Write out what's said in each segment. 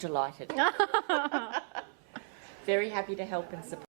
delighted. Very happy to help and support.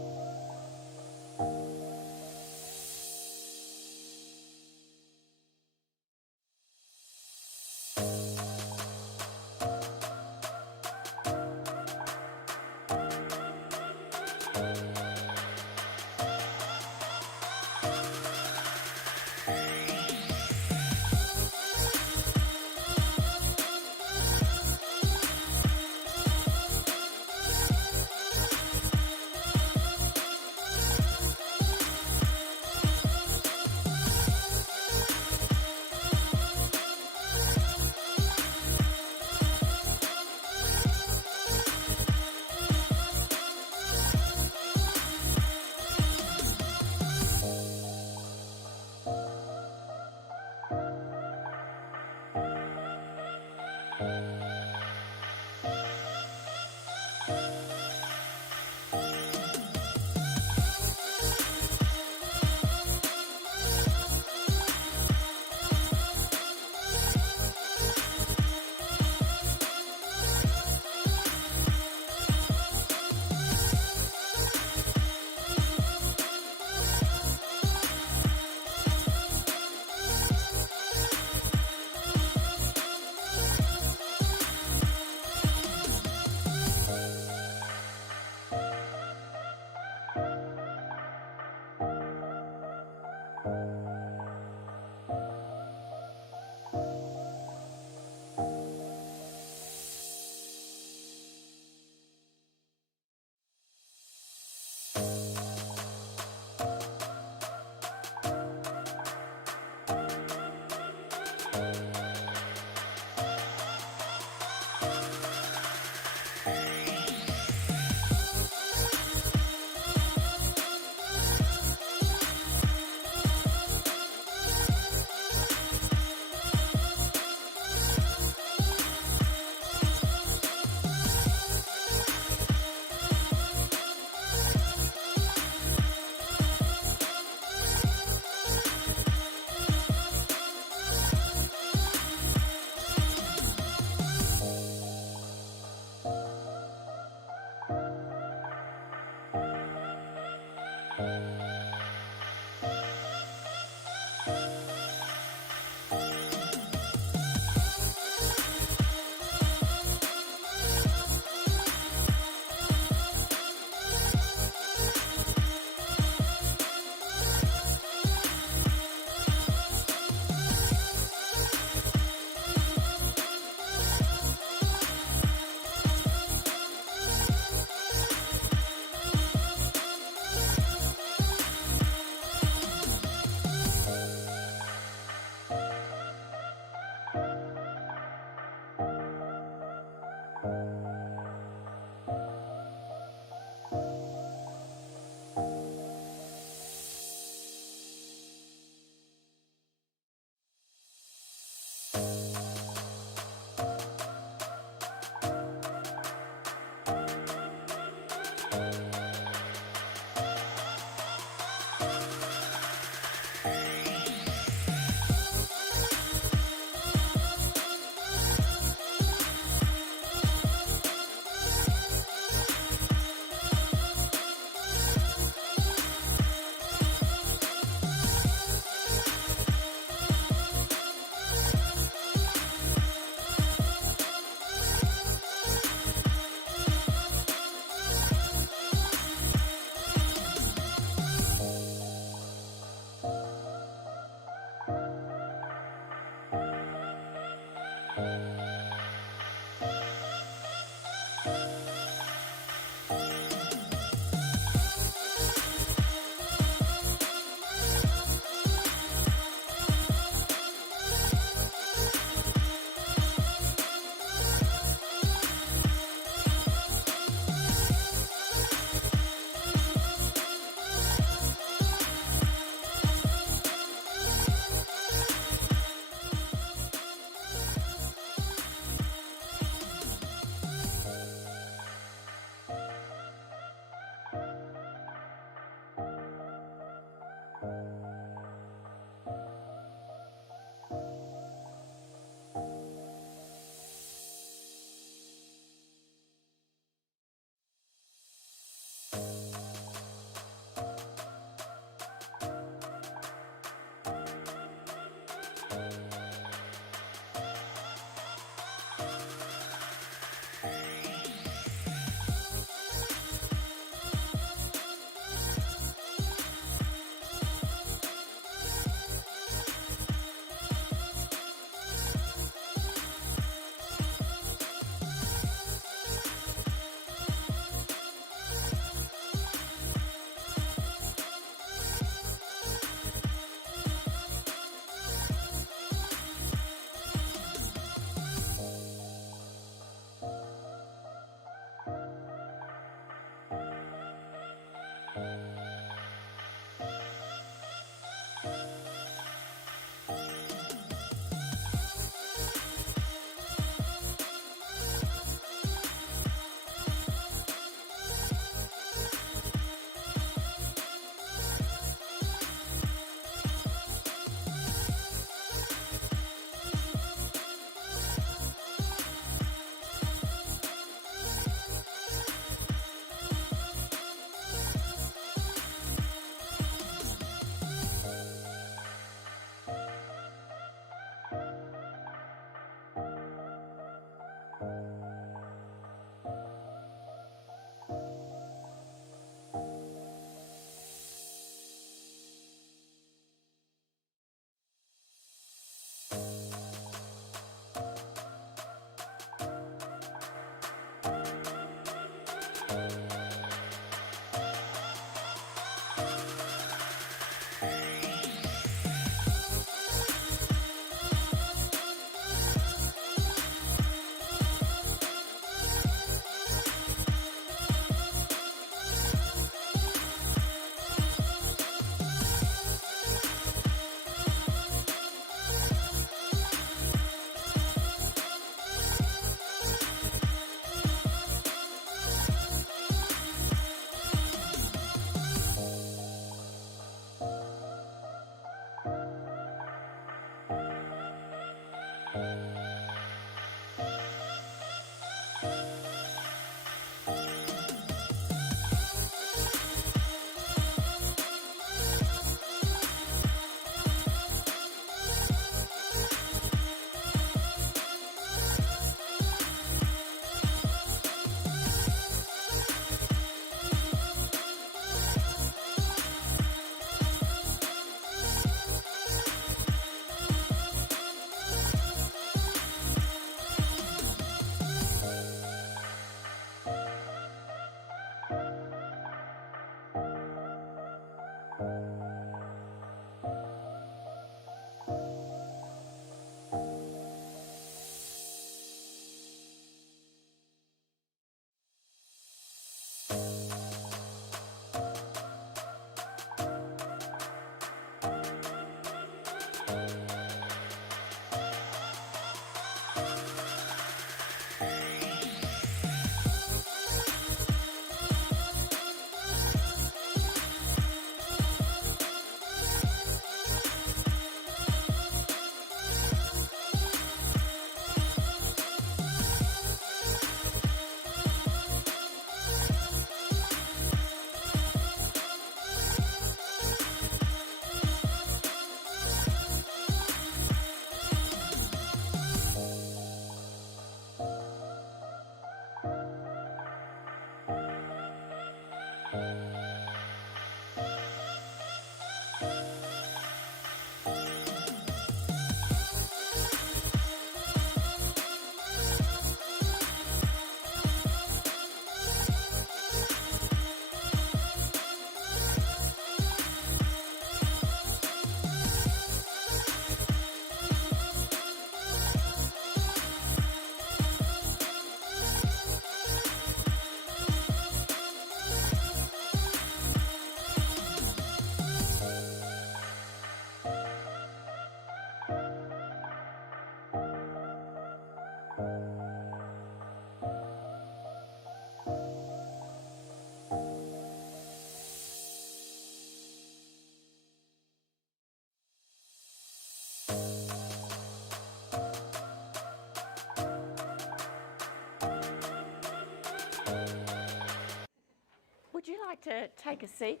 Would you like to take a seat?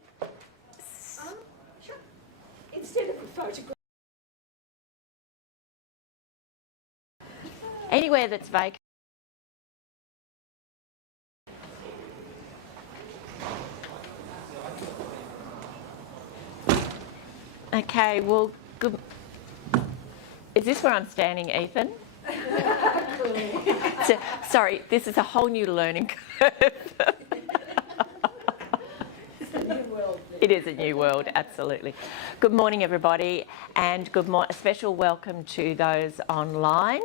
Sure. Instead of a photograph. Anywhere that's vacant. Okay, well, good. Is this where I'm standing, Ethan? Sorry, this is a whole new learning curve. It is a new world, absolutely. Good morning, everybody, and a special welcome to those online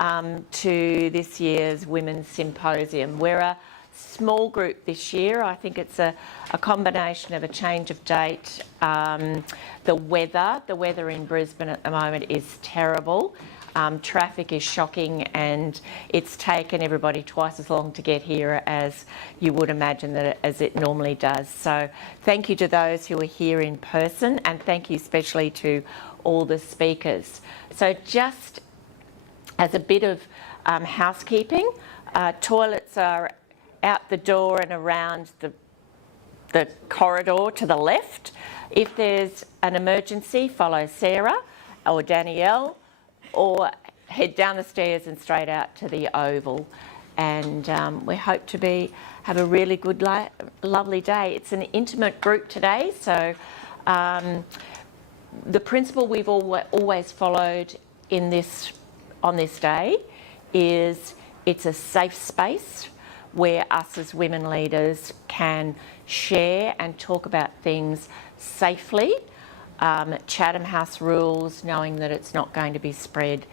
to this year's Women's Symposium. We're a small group this year. I think it's a combination of a change of date. The weather in Brisbane at the moment is terrible. Traffic is shocking, and it's taken everybody twice as long to get here as you would imagine as it normally does. So thank you to those who are here in person, and thank you especially to all the speakers. So just as a bit of housekeeping, toilets are out the door and around the corridor to the left. If there's an emergency, follow Sarah or Danielle, or head down the stairs and straight out to the Oval. And we hope to have a really good, lovely day. It's an intimate group today, so the principle we've always followed on this day is it's a safe space where us as women leaders can share and talk about things safely. Chatham House rules, knowing that it's not going to be spread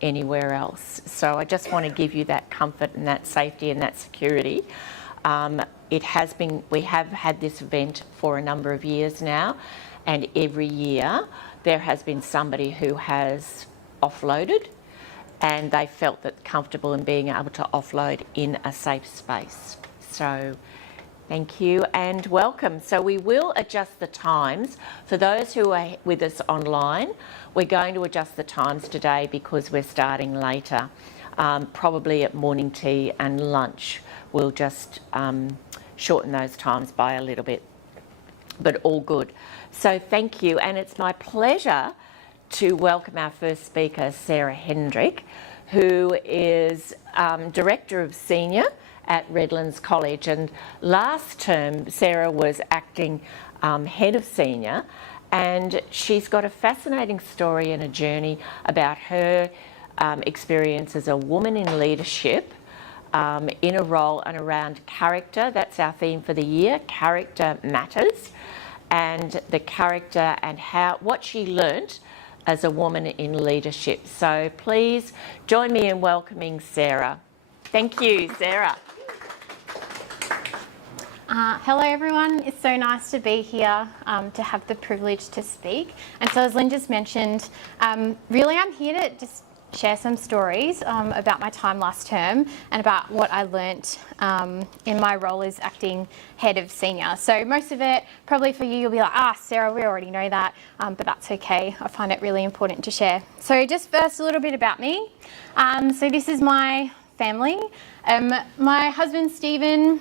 anywhere else. So I just want to give you that comfort and that safety and that security. We have had this event for a number of years now, and every year there has been somebody who has offloaded, and they felt that comfortable in being able to offload in a safe space. So thank you and welcome. So we will adjust the times. For those who are with us online, we're going to adjust the times today because we're starting later. Probably at morning tea and lunch. We'll just shorten those times by a little bit, but all good. So thank you, and it's my pleasure to welcome our first speaker, Sarah Handreck, who is Director of Senior at Redlands College, and last term Sarah was acting head of senior, and she's got a fascinating story and a journey about her experience as a woman in leadership in a role and around character. That's our theme for the year, character matters, and the character and what she learnt as a woman in leadership. So please join me in welcoming Sarah. Thank you, Sarah. Hello everyone, it's so nice to be here to have the privilege to speak. And so as Lynn just mentioned, really I'm here to just share some stories about my time last term and about what I learnt in my role as acting head of senior. So most of it, probably for you, you'll be like, Sarah, we already know that, but that's okay. I find it really important to share. So just first a little bit about me. So this is my family. My husband, Stephen,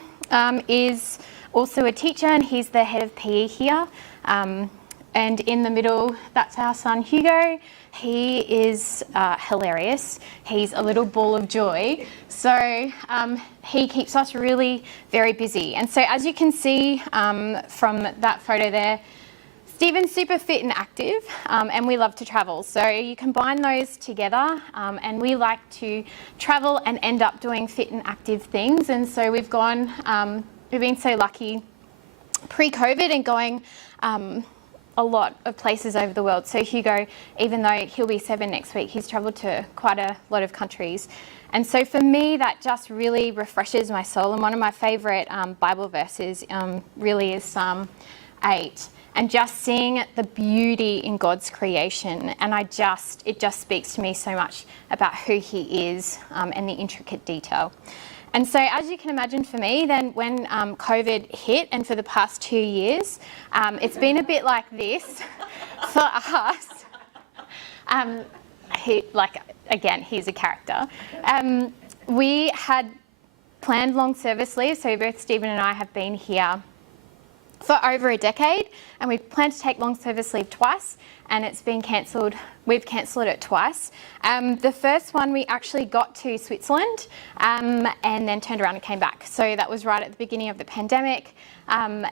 is also a teacher, and he's the head of PE here. And in the middle, that's our son Hugo. He is hilarious. He's a little ball of joy. So he keeps us really very busy. And so as you can see from that photo there, Stephen's super fit and active, and we love to travel. So you combine those together, and we like to travel and end up doing fit and active things. And so we've been so lucky pre-COVID and going a lot of places over the world. So Hugo, even though he'll be 7 next week, he's travelled to quite a lot of countries. And so for me, that just really refreshes my soul. And one of my favourite Bible verses really is Psalm 8. And just seeing the beauty in God's creation. And it just speaks to me so much about who he is and the intricate detail. And so as you can imagine for me, then when COVID hit, and for the past 2 years, it's been a bit like this for us. He's a character. We had planned long service leave, so both Stephen and I have been here for over a decade, and we've planned to take long service leave twice, and it's been cancelled. We've cancelled it twice. The first one we actually got to Switzerland and then turned around and came back. So that was right at the beginning of the pandemic. That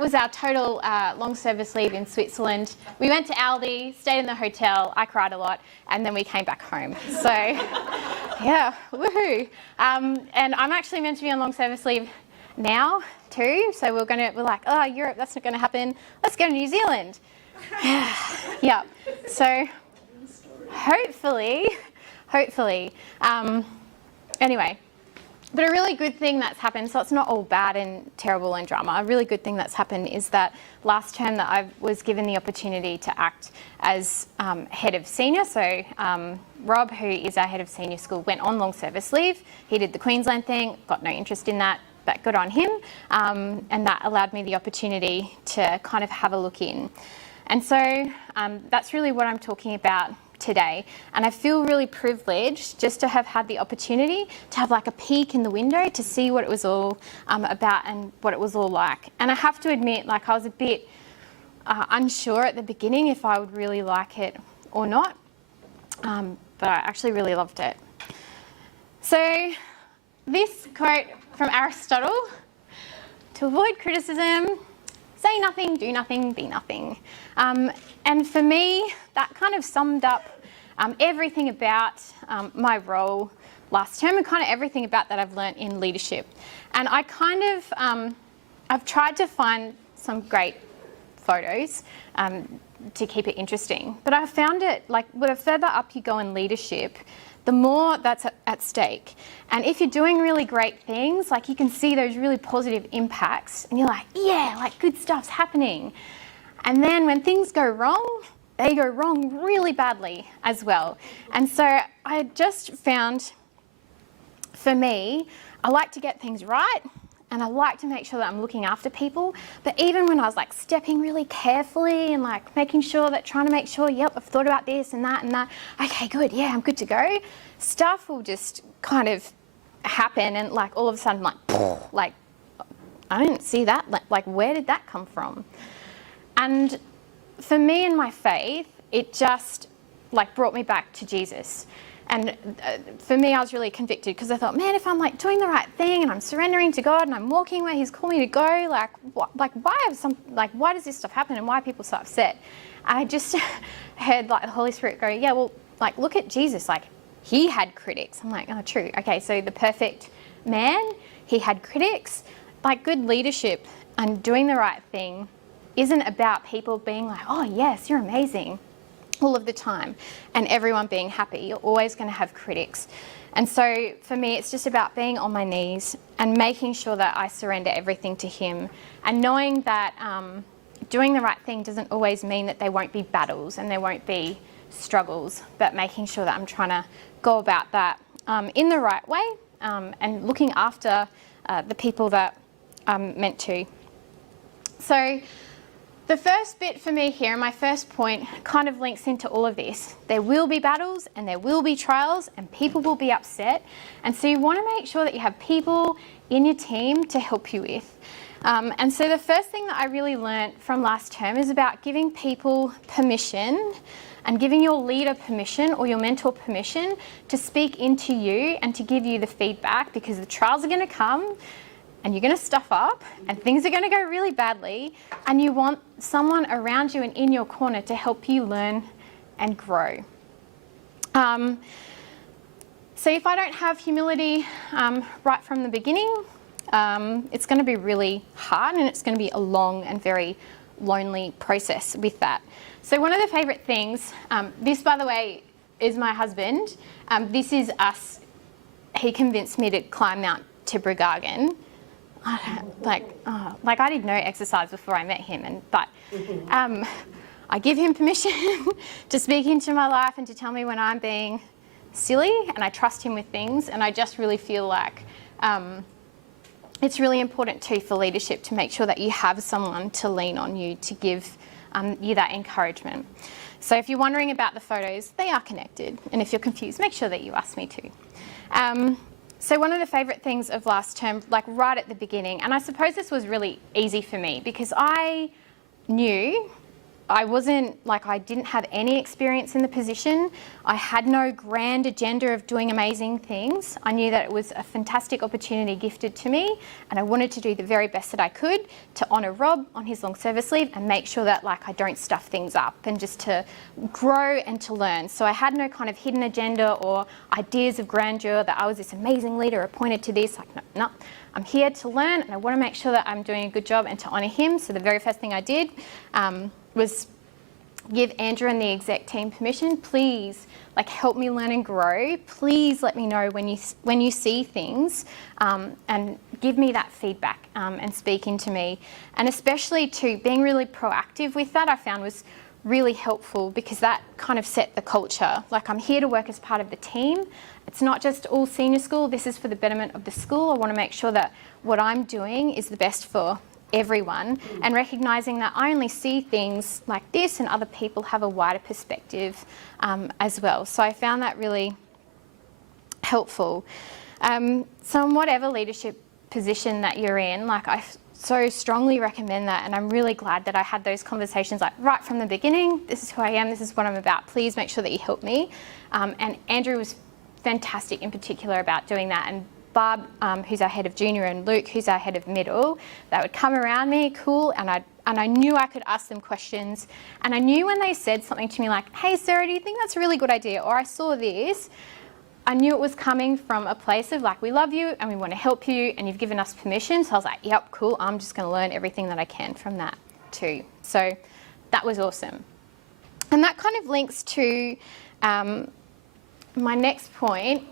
was our total long service leave in Switzerland. We went to Aldi, stayed in the hotel, I cried a lot, and then we came back home. So yeah, woohoo. And I'm actually meant to be on long service leave now too, so we're like, oh, Europe, that's not going to happen. Let's go to New Zealand. Yeah. So hopefully. Anyway, but a really good thing that's happened, so it's not all bad and terrible and drama. A really good thing that's happened is that last term that I was given the opportunity to act as head of senior. So Rob, who is our head of senior school, went on long service leave. He did the Queensland thing, got no interest in that. But good on him, and that allowed me the opportunity to kind of have a look in. And so that's really what I'm talking about today. And I feel really privileged just to have had the opportunity to have like a peek in the window to see what it was all about and what it was all like. And I have to admit, like, I was a bit unsure at the beginning if I would really like it or not, but I actually really loved it. So this quote from Aristotle: to avoid criticism, say nothing, do nothing, be nothing. And for me, that kind of summed up everything about my role last term and kind of everything about that I've learnt in leadership. And I kind of, I've tried to find some great photos to keep it interesting. But I found it, like, the further up you go in leadership, the more that's at stake. And if you're doing really great things, like, you can see those really positive impacts and you're like, yeah, like, good stuff's happening. And then when things go wrong, they go wrong really badly as well. And so I just found, for me, I like to get things right, and I like to make sure that I'm looking after people. But even when I was like stepping really carefully and like making sure that, trying to make sure, yep, I've thought about this and that, okay, good, yeah, I'm good to go, stuff will just kind of happen, and like all of a sudden, like I didn't see that, like where did that come from? And for me and my faith, it just like brought me back to Jesus. And for me, I was really convicted because I thought, man, if I'm like doing the right thing and I'm surrendering to God and I'm walking where He's called me to go, why does this stuff happen and why are people so upset? I just heard like the Holy Spirit go, yeah, well, like, look at Jesus, like, He had critics. I'm like, oh, true. Okay, so the perfect man, He had critics. Like, good leadership and doing the right thing isn't about people being like, oh yes, you're amazing, all of the time, and everyone being happy. You're always going to have critics. And so for me, it's just about being on my knees and making sure that I surrender everything to Him, and knowing that doing the right thing doesn't always mean that there won't be battles and there won't be struggles, but making sure that I'm trying to go about that in the right way, and looking after the people that I'm meant to. So The first bit for me here, and my first point, kind of links into all of this. There will be battles and there will be trials and people will be upset. And so you want to make sure that you have people in your team to help you with. And so the first thing that I really learnt from last term is about giving people permission and giving your leader permission or your mentor permission to speak into you and to give you the feedback, because the trials are going to come and you're going to stuff up and things are going to go really badly, and you want someone around you and in your corner to help you learn and grow. So if I don't have humility right from the beginning, it's going to be really hard and it's going to be a long and very lonely process with that. So one of the favourite things, this by the way is my husband, this is us, he convinced me to climb Mount Tibrogargan. Like I did no exercise before I met him, but I give him permission to speak into my life and to tell me when I'm being silly, and I trust him with things, and I just really feel like it's really important too for leadership to make sure that you have someone to lean on you to give you that encouragement. So if you're wondering about the photos, they are connected, and if you're confused, make sure that you ask me to. So one of the favourite things of last term, like right at the beginning, and I suppose this was really easy for me because I knew I didn't have any experience in the position. I had no grand agenda of doing amazing things. I knew that it was a fantastic opportunity gifted to me, and I wanted to do the very best that I could to honour Rob on his long service leave and make sure that I don't stuff things up, and just to grow and to learn. So I had no kind of hidden agenda or ideas of grandeur that I was this amazing leader appointed to this. No, I'm here to learn, and I want to make sure that I'm doing a good job and to honour him. So the very first thing I did was give Andrew and the exec team permission. Please, help me learn and grow. Please let me know when you see things, and give me that feedback and speak into me. And especially too, being really proactive with that, I found was really helpful, because that kind of set the culture. I'm here to work as part of the team. It's not just all senior school. This is for the betterment of the school. I want to make sure that what I'm doing is the best for everyone, and recognising that I only see things like this and other people have a wider perspective as well. So I found that really helpful. So in whatever leadership position that you're in, I so strongly recommend that, and I'm really glad that I had those conversations right from the beginning. This is who I am, this is what I'm about, please make sure that you help me. And Andrew was fantastic in particular about doing that, and Barb, who's our head of junior, and Luke, who's our head of middle, they would come around me, cool, and I knew I could ask them questions. And I knew when they said something to me like, hey Sarah, do you think that's a really good idea? Or I saw this, I knew it was coming from a place of we love you and we want to help you and you've given us permission. So I was like, yep, cool, I'm just going to learn everything that I can from that too. So that was awesome. And that kind of links to my next point.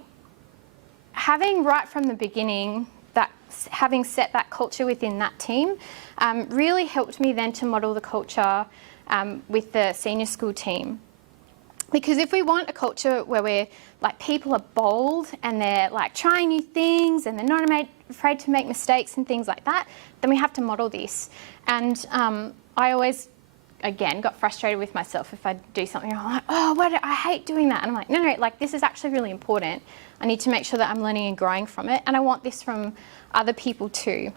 Having right from the beginning, having set that culture within that team really helped me then to model the culture with the senior school team. Because if we want a culture where we're people are bold and they're trying new things and they're not afraid to make mistakes and things like that, then we have to model this. And I always, again, got frustrated with myself if I do something wrong. I'm like, oh, I hate doing that. And I'm like, no, this is actually really important. I need to make sure that I'm learning and growing from it, and I want this from other people too.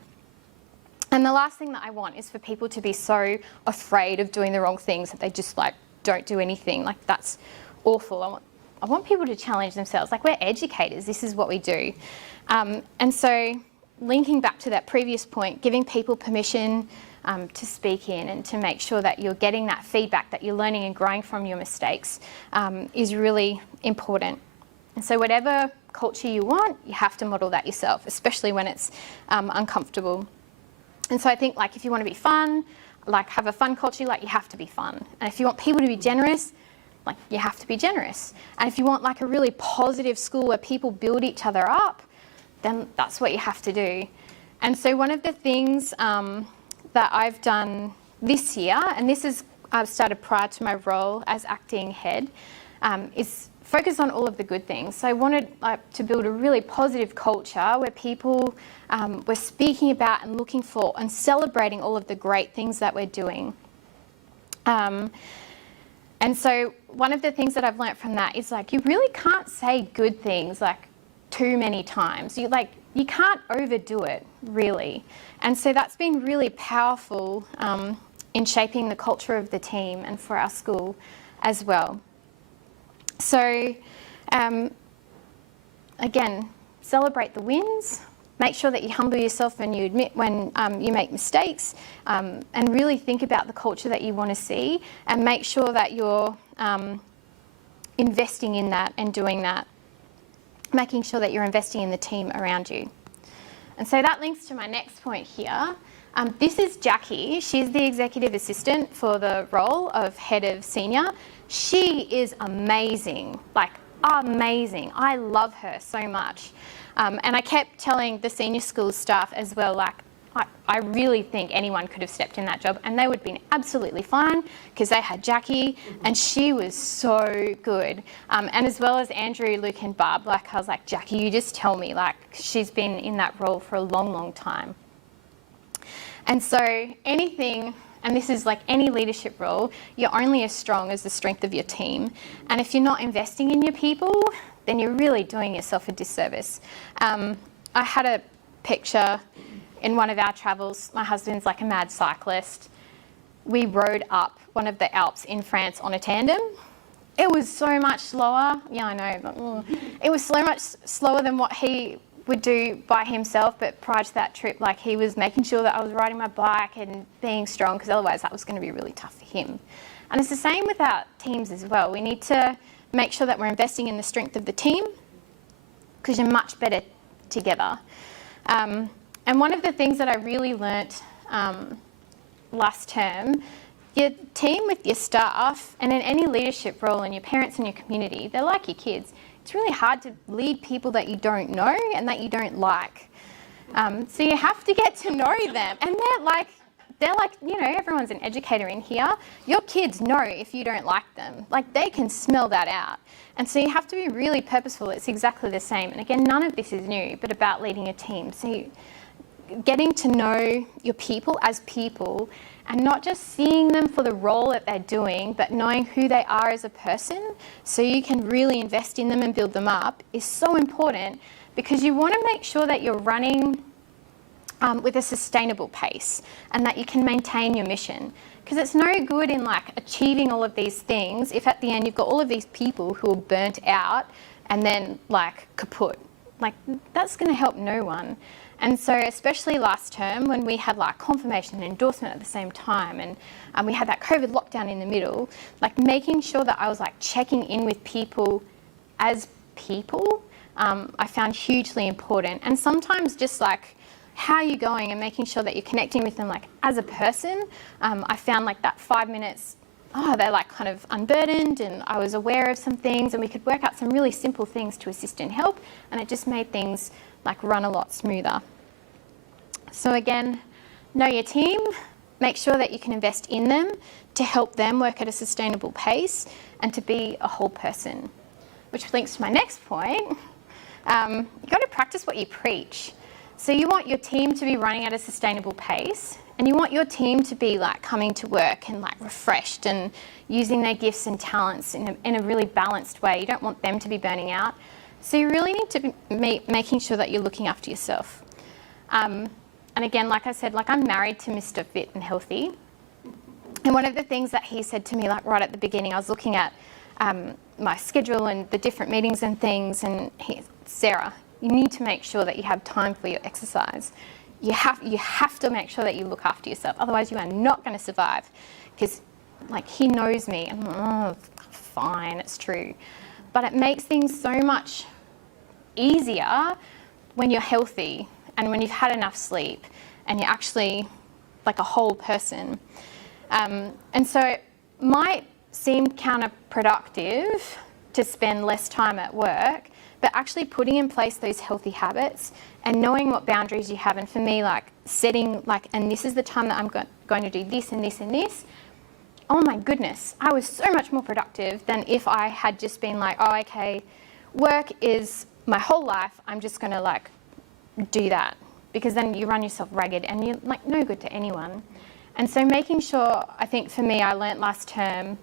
And the last thing that I want is for people to be so afraid of doing the wrong things that they just don't do anything. That's awful. I want people to challenge themselves. We're educators, this is what we do. And so linking back to that previous point, giving people permission to speak in and to make sure that you're getting that feedback, that you're learning and growing from your mistakes is really important. And so whatever culture you want, you have to model that yourself, especially when it's uncomfortable. And so I think if you want to be fun, have a fun culture, you have to be fun. And if you want people to be generous, you have to be generous. And if you want a really positive school where people build each other up, then that's what you have to do. And so one of the things that I've done this year, and I've started prior to my role as acting head, is focus on all of the good things. So I wanted to build a really positive culture where people were speaking about and looking for and celebrating all of the great things that we're doing. And so one of the things that I've learnt from that is like, you really can't say good things like too many times. You can't overdo it, really. And so that's been really powerful in shaping the culture of the team and for our school as well. So again, celebrate the wins. Make sure that you humble yourself and you admit when you make mistakes, and really think about the culture that you want to see, and make sure that you're investing in that and doing that, making sure that you're investing in the team around you. And so that links to my next point here. This is Jackie. She's the executive assistant for the role of head of senior. She is amazing, like amazing. I love her so much. And I kept telling the senior school staff as well, like, I really think anyone could have stepped in that job and they would have been absolutely fine because they had Jackie and she was so good. And as well as Andrew, Luke and Barb, like I was like, Jackie, you just tell me, like she's been in that role for a long, long time. And so anything, and this is like any leadership role, you're only as strong as the strength of your team. And if you're not investing in your people, then you're really doing yourself a disservice. I had a picture in one of our travels. My husband's like a mad cyclist. We rode up one of the Alps in France on a tandem. It was so much slower. Yeah, I know. It was so much slower than what he would do by himself, but prior to that trip, like he was making sure that I was riding my bike and being strong, because otherwise that was going to be really tough for him. And it's the same with our teams as well. We need to make sure that we're investing in the strength of the team, because you're much better together. And one of the things that I really learnt last term, your team with your staff and in any leadership role, and your parents and your community, they're like your kids. It's really hard to lead people that you don't know and that you don't like. So you have to get to know them. And they're like, you know, everyone's an educator in here. Your kids know if you don't like them. Like, they can smell that out. And so you have to be really purposeful. It's exactly the same. And again, none of this is new, but about leading a team. So getting to know your people as people, and not just seeing them for the role that they're doing, but knowing who they are as a person, so you can really invest in them and build them up, is so important, because you want to make sure that you're running with a sustainable pace and that you can maintain your mission. Because it's no good in like achieving all of these things if at the end you've got all of these people who are burnt out and then like kaput. Like, that's going to help no one. And so especially last term, when we had like confirmation and endorsement at the same time, and we had that COVID lockdown in the middle, like making sure that I was like checking in with people as people, I found hugely important. And sometimes just like, how are you going, and making sure that you're connecting with them like as a person. I found like that 5 minutes, they're like kind of unburdened, and I was aware of some things, and we could work out some really simple things to assist and help, and it just made things like run a lot smoother. So again, know your team, make sure that you can invest in them to help them work at a sustainable pace and to be a whole person. Which links to my next point. You've got to practice what you preach. So you want your team to be running at a sustainable pace, and you want your team to be like coming to work and like refreshed and using their gifts and talents in a really balanced way. You don't want them to be burning out. So you really need to be making sure that you're looking after yourself. And again, like I said, like I'm married to Mr. Fit and Healthy. And one of the things that he said to me like right at the beginning, I was looking at my schedule and the different meetings and things, and Sarah, you need to make sure that you have time for your exercise. You have to make sure that you look after yourself. Otherwise you are not going to survive. Because like he knows me, and fine, it's true. But it makes things so much easier when you're healthy and when you've had enough sleep and you're actually like a whole person. And so it might seem counterproductive to spend less time at work, but actually putting in place those healthy habits and knowing what boundaries you have. And for me, like setting like, and this is the time that I'm going to do this and this and this. Oh my goodness, I was so much more productive than if I had just been like, oh, okay, work is my whole life, I'm just gonna like do that. Because then you run yourself ragged and you're like no good to anyone. And so making sure, I think for me, I learnt last term,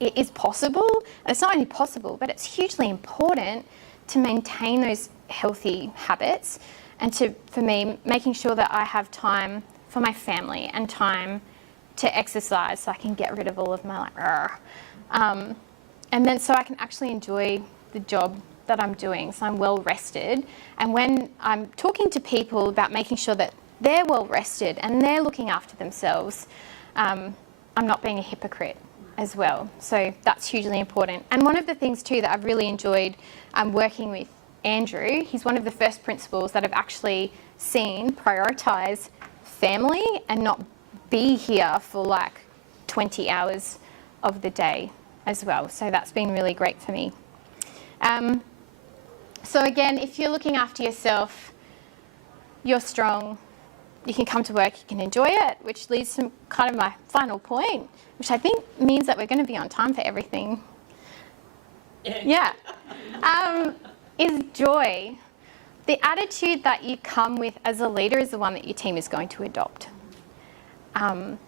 it is possible. It's not only possible, but it's hugely important to maintain those healthy habits, and for me, making sure that I have time for my family and time to exercise so I can get rid of all of my and then so I can actually enjoy the job that I'm doing, so I'm well rested. And when I'm talking to people about making sure that they're well rested and they're looking after themselves, I'm not being a hypocrite as well. So that's hugely important. And one of the things too that I've really enjoyed working with Andrew, he's one of the first principals that I've actually seen prioritise family and not be here for like 20 hours of the day as well. So that's been really great for me. So again, if you're looking after yourself, you're strong, you can come to work, you can enjoy it, which leads to kind of my final point, which I think means that we're going to be on time for everything. Yeah. Is joy. The attitude that you come with as a leader is the one that your team is going to adopt. And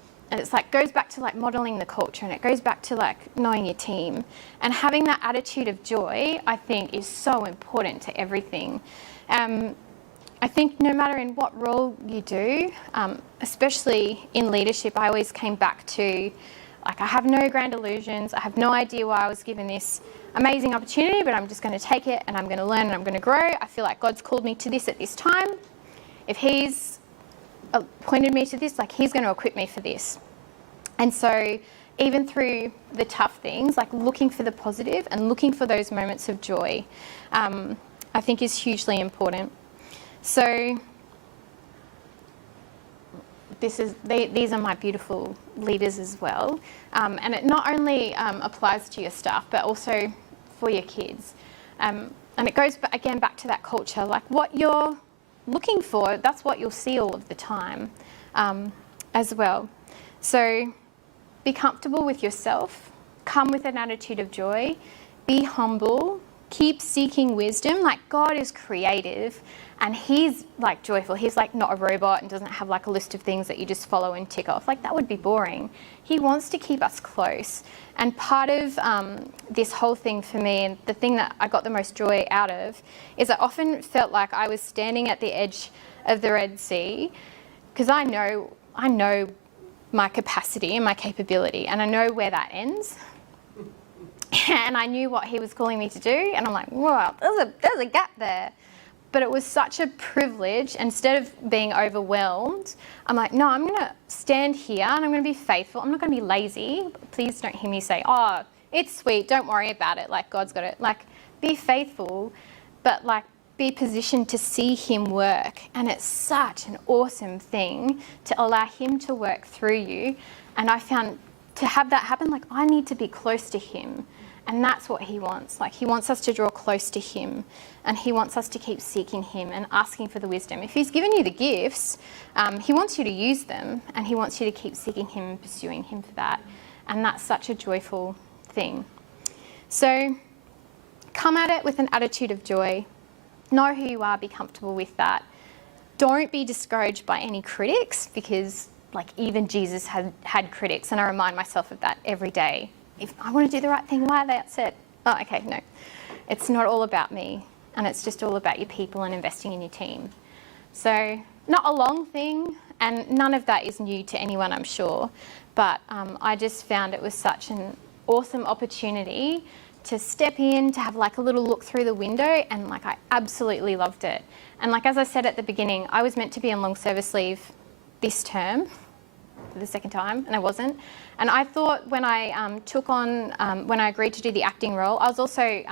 it's like, goes back to like modeling the culture, and it goes back to like knowing your team. And having that attitude of joy, I think, is so important to everything. I think no matter in what role you do, especially in leadership, I always came back to, like, I have no grand illusions. I have no idea why I was given this amazing opportunity, but I'm just going to take it, and I'm going to learn, and I'm going to grow. I feel like God's called me to this at this time. If He's appointed me to this, like, He's going to equip me for this. And so even through the tough things, like looking for the positive and looking for those moments of joy, I think is hugely important. So these are my beautiful leaders as well. And it not only applies to your staff, but also for your kids. And it goes again back to that culture, like what you're looking for, that's what you'll see all of the time as well. So be comfortable with yourself, come with an attitude of joy, be humble, keep seeking wisdom. Like, God is creative and He's like joyful. He's like not a robot and doesn't have like a list of things that you just follow and tick off. Like, that would be boring. He wants to keep us close. And part of this whole thing for me, and the thing that I got the most joy out of, is I often felt like I was standing at the edge of the Red Sea, because I know my capacity and my capability, and I know where that ends. And I knew what He was calling me to do, and I'm like, wow, there's a gap there. But it was such a privilege. Instead of being overwhelmed, I'm like, no, I'm going to stand here and I'm going to be faithful. I'm not going to be lazy. Please don't hear me say, oh, it's sweet, don't worry about it, like God's got it. Like, be faithful, but like be positioned to see Him work. And it's such an awesome thing to allow Him to work through you. And I found to have that happen, like, I need to be close to Him. And that's what He wants. Like, He wants us to draw close to Him, and He wants us to keep seeking Him and asking for the wisdom. If He's given you the gifts, He wants you to use them, and He wants you to keep seeking Him and pursuing Him for that. And that's such a joyful thing. So come at it with an attitude of joy. Know who you are, be comfortable with that. Don't be discouraged by any critics, because like even Jesus had critics, and I remind myself of that every day. If I want to do the right thing, why are they upset? Oh, okay, no. It's not all about me, and it's just all about your people and investing in your team. So not a long thing, and none of that is new to anyone, I'm sure, but I just found it was such an awesome opportunity to step in, to have like a little look through the window, and like I absolutely loved it. And like as I said at the beginning, I was meant to be on long service leave this term for the second time, and I wasn't. And I thought when I when I agreed to do the acting role, I was also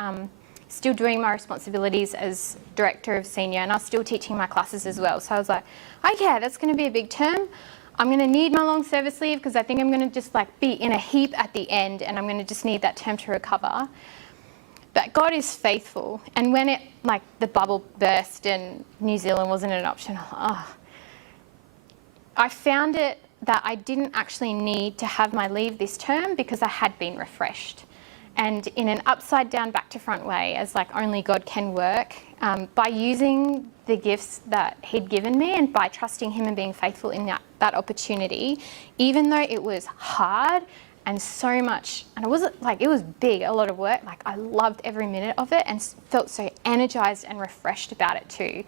still doing my responsibilities as Director of Senior, and I was still teaching my classes as well. So I was like, okay, that's going to be a big term. I'm going to need my long service leave, because I think I'm going to just like be in a heap at the end, and I'm going to just need that term to recover. But God is faithful. And when it, like the bubble burst and New Zealand wasn't an option, I found it that I didn't actually need to have my leave this term, because I had been refreshed. And in an upside down back to front way, as like only God can work, by using the gifts that he'd given me and by trusting him and being faithful in that opportunity, even though it was hard and so much, and it wasn't like, it was big, a lot of work, like I loved every minute of it and felt so energized and refreshed about it too.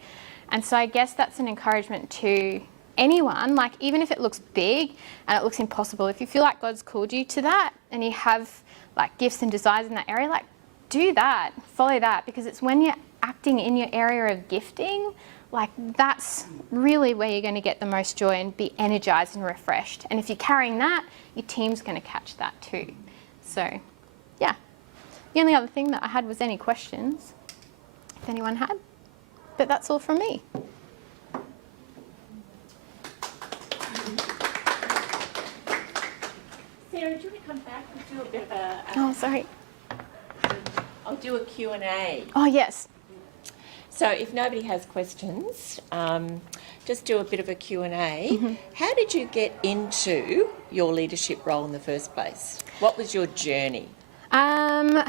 And so I guess that's an encouragement to anyone, like even if it looks big and it looks impossible, if you feel like God's called you to that and you have like gifts and desires in that area, like do that, follow that, because it's when you're acting in your area of gifting, like that's really where you're going to get the most joy and be energized and refreshed. And if you're carrying that, your team's going to catch that too. So yeah, the only other thing that I had was any questions, if anyone had, but that's all from me. Sarah, do you want to come back and do a bit of a... Oh, sorry. I'll do a Q&A. Oh, yes. So if nobody has questions, just do a bit of a Q&A. How did you get into your leadership role in the first place? What was your journey? So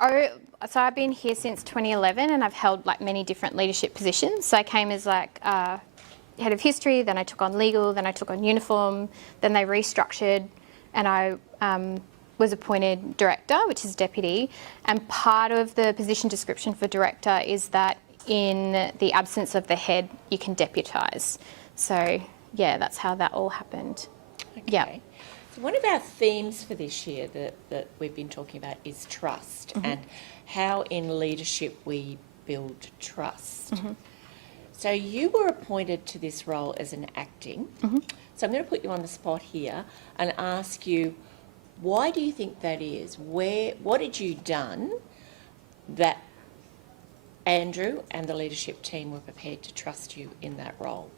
I've been here since 2011 and I've held like many different leadership positions. So I came as like head of history, then I took on legal, then I took on uniform, then they restructured and I was appointed director, which is deputy. And part of the position description for director is that in the absence of the head, you can deputise. So yeah, that's how that all happened. Okay. Yeah. So one of our themes for this year that we've been talking about is trust and how in leadership we build trust. So you were appointed to this role as an acting. So I'm going to put you on the spot here and ask you, why do you think that is? What had you done that Andrew and the leadership team were prepared to trust you in that role?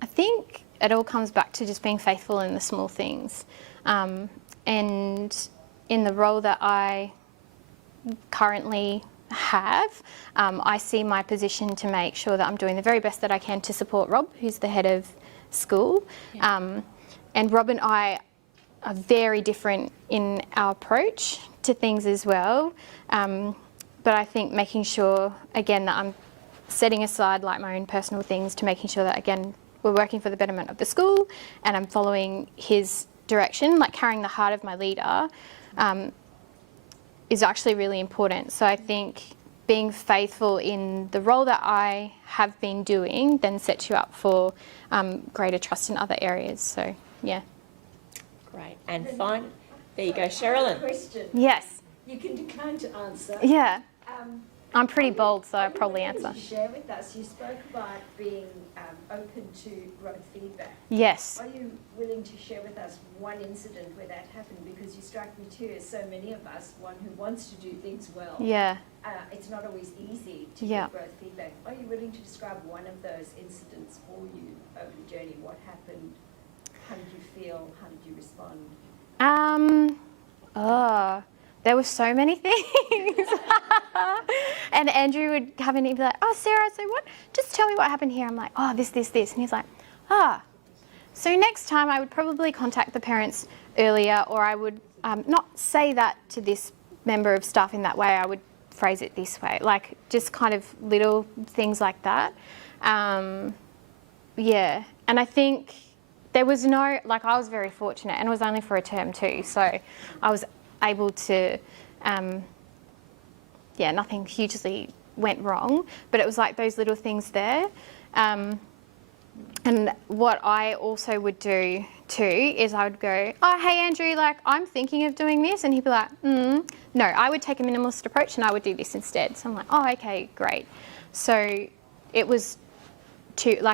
I think it all comes back to just being faithful in the small things. And in the role that I currently have, I see my position to make sure that I'm doing the very best that I can to support Rob, who's the head of school. Yeah. And Rob and I are very different in our approach to things as well. But I think making sure, again, that I'm setting aside like my own personal things to making sure that, again, we're working for the betterment of the school and I'm following his direction, like carrying the heart of my leader, is actually really important. So I think being faithful in the role that I have been doing then sets you up for greater trust in other areas. So, yeah. Great. And fine. There you go, Sherilyn. Question. Yes. You can decline to answer. Yeah. I'm pretty bold, so I'll probably Are you willing answer. to share with us, you spoke about being open to growth feedback. Yes. Are you willing to share with us one incident where that happened? Because you strike me too as so many of us, one who wants to do things well. Yeah. It's not always easy to Yeah. get growth feedback. Are you willing to describe one of those incidents for you over the journey? What happened? How did you feel? How did you respond? There were so many things. And Andrew would come in and be like, oh, Sarah, so what? Just tell me what happened here. I'm like, oh, this. And he's like, so next time I would probably contact the parents earlier, or I would not say that to this member of staff in that way. I would phrase it this way, like just kind of little things like that. Yeah. And I think there was I was very fortunate, and it was only for a term too. So I was able to, nothing hugely went wrong, but it was like those little things there. And what I also would do too is I would go, oh, hey, Andrew, like I'm thinking of doing this. And he'd be like, no, I would take a minimalist approach and I would do this instead. So I'm like, oh, okay, great. So it was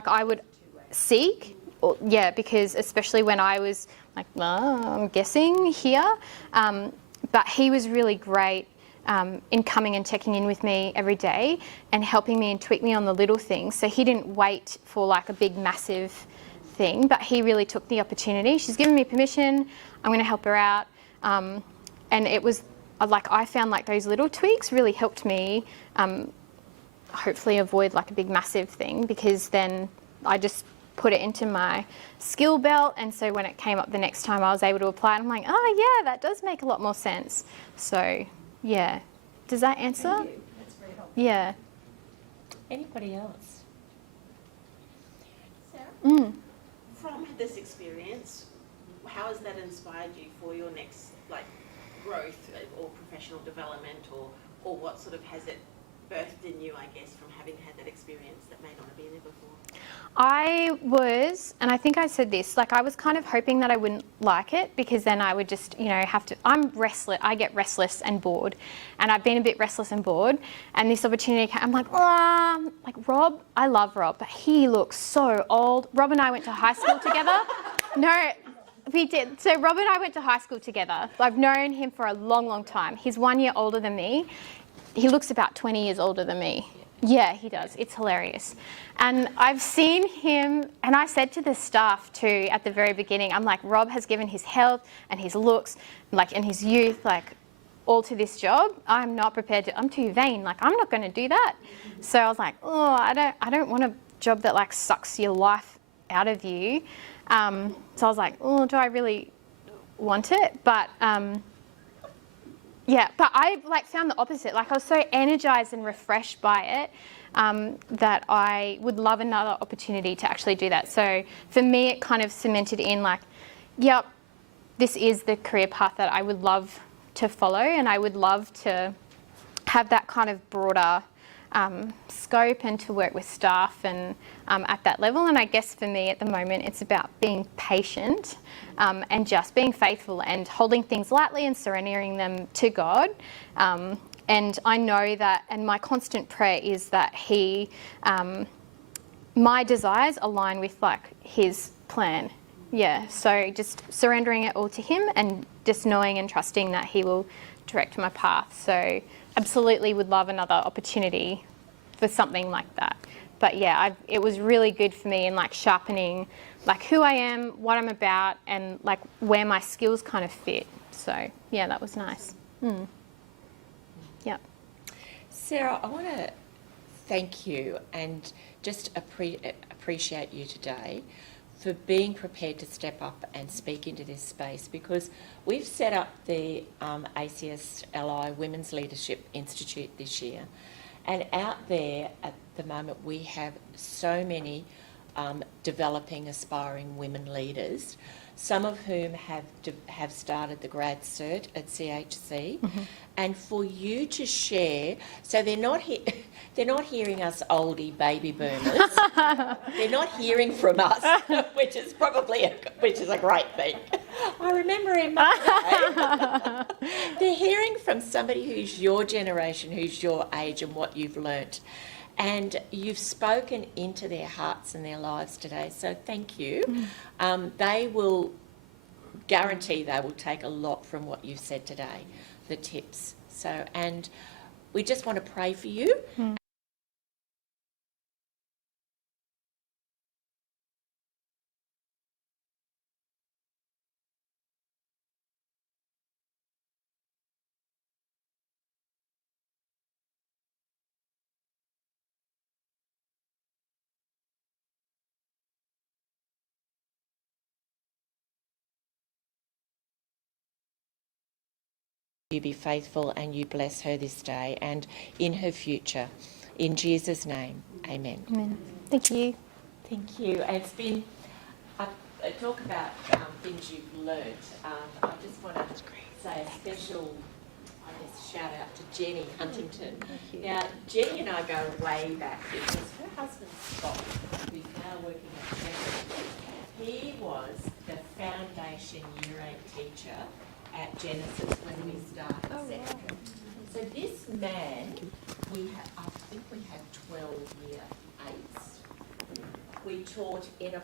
I would seek, because especially when I was like, I'm guessing here. But he was really great in coming and checking in with me every day and helping me and tweak me on the little things. So he didn't wait for like a big, massive thing, but he really took the opportunity. She's given me permission. I'm going to help her out. And it was I found like those little tweaks really helped me hopefully avoid like a big, massive thing, because then I just put it into my skill belt, and so when it came up the next time I was able to apply it. I'm like, oh yeah, that does make a lot more sense. So yeah, does that answer? Thank you. That's very helpful. Yeah. Anybody else? Sarah? From this experience, how has that inspired you for your next growth or professional development, or what sort of has it birthed in you, I guess, from having had that experience that may not have been there before? I was, and I think I said this, I was kind of hoping that I wouldn't like it, because then I would just, have to, I'm restless, I get restless and bored, and I've been a bit restless and bored, and this opportunity came, I'm like, Rob, I love Rob, but he looks so old. Rob and I went to high school together. No, we did. So Rob and I went to high school together. I've known him for a long, long time. He's 1 year older than me. He looks about 20 years older than me. Yeah, he does. It's hilarious. And I've seen him, and I said to the staff too at the very beginning, I'm like, Rob has given his health and his looks, and his youth, all to this job. I'm not prepared to, I'm too vain. I'm not going to do that. So I was like, I don't want a job that sucks your life out of you. So I was like, do I really want it? But yeah, but I found the opposite. I was so energized and refreshed by it that I would love another opportunity to actually do that. So for me, it kind of cemented in yep, this is the career path that I would love to follow, and I would love to have that kind of broader scope and to work with staff and at that level. And I guess for me at the moment, it's about being patient and just being faithful and holding things lightly and surrendering them to God. And I know that, and my constant prayer is that He, my desires align with His plan. Yeah, so just surrendering it all to Him and just knowing and trusting that He will direct my path. So absolutely would love another opportunity for something like that. But yeah, it was really good for me in sharpening who I am, what I'm about, and where my skills kind of fit. So yeah, that was nice. Yep. Sarah, I want to thank you and just appreciate you today for being prepared to step up and speak into this space, because we've set up the ACSLI Women's Leadership Institute this year, and out there at the moment we have so many developing, aspiring women leaders, some of whom have started the grad cert at CHC, and for you to share, so they're not hearing us oldie baby boomers. They're not hearing from us, which is a great thing. I remember in my day. They're hearing from somebody who's your generation, who's your age, and what you've learnt. And you've spoken into their hearts and their lives today, so thank you. They will guarantee they will take a lot from what you've said today, the tips. So, and we just want to pray for you. You be faithful and you bless her this day and in her future. In Jesus' name, amen. Amen. Thank you. Thank you. And it's been a talk about things you've learnt. I just want to say a special, shout out to Jenny Huntington. Now, Jenny and I go way back because her husband Scott, who's now working at Handreck, he was the foundation year 8 teacher at Genesis when we started secondary. So this man, I think we had 12 year 8s. We taught in a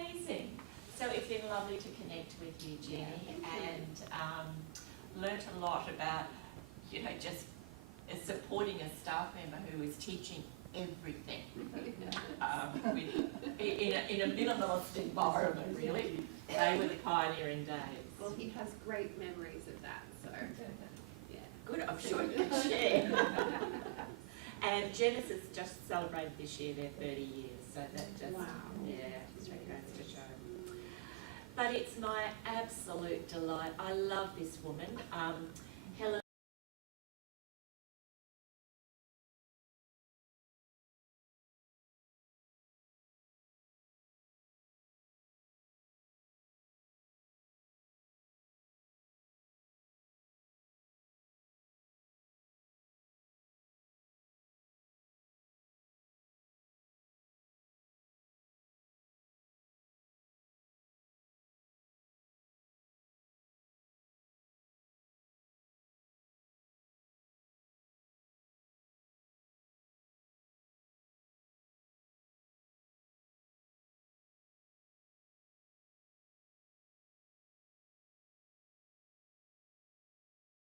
amazing. So it's been lovely to connect with you, Jenny, and learnt a lot about, just supporting a staff member who is teaching everything in a minimalist environment, really. They were the pioneering days. Well, he has great memories of that. share. And Genesis just celebrated this year their 30 years, so that just, yeah, just goes to show. But it's my absolute delight. I love this woman, Helen.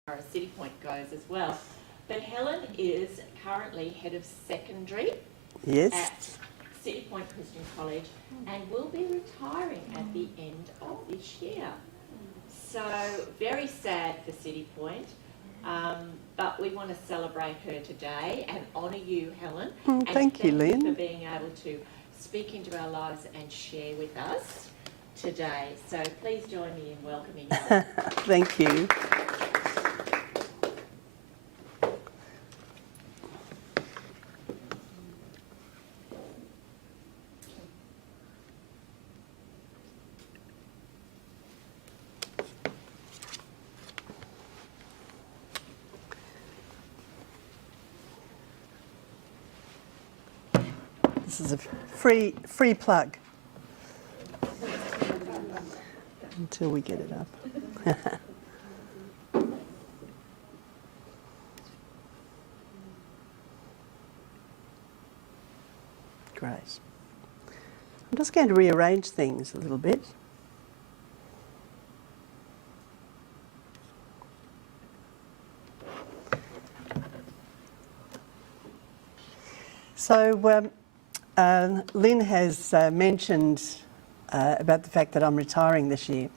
As City Point goes as well. But Helen is currently head of secondary at City Point Christian College and will be retiring at the end of this year. So very sad for City Point, but we want to celebrate her today and honour you, Helen. And thank you, Lynn. for being able to speak into our lives and share with us today. So please join me in welcoming Helen. Thank you. This is a free plug until we get it up. Great. I'm just going to rearrange things a little bit. So Lynn has mentioned about the fact that I'm retiring this year.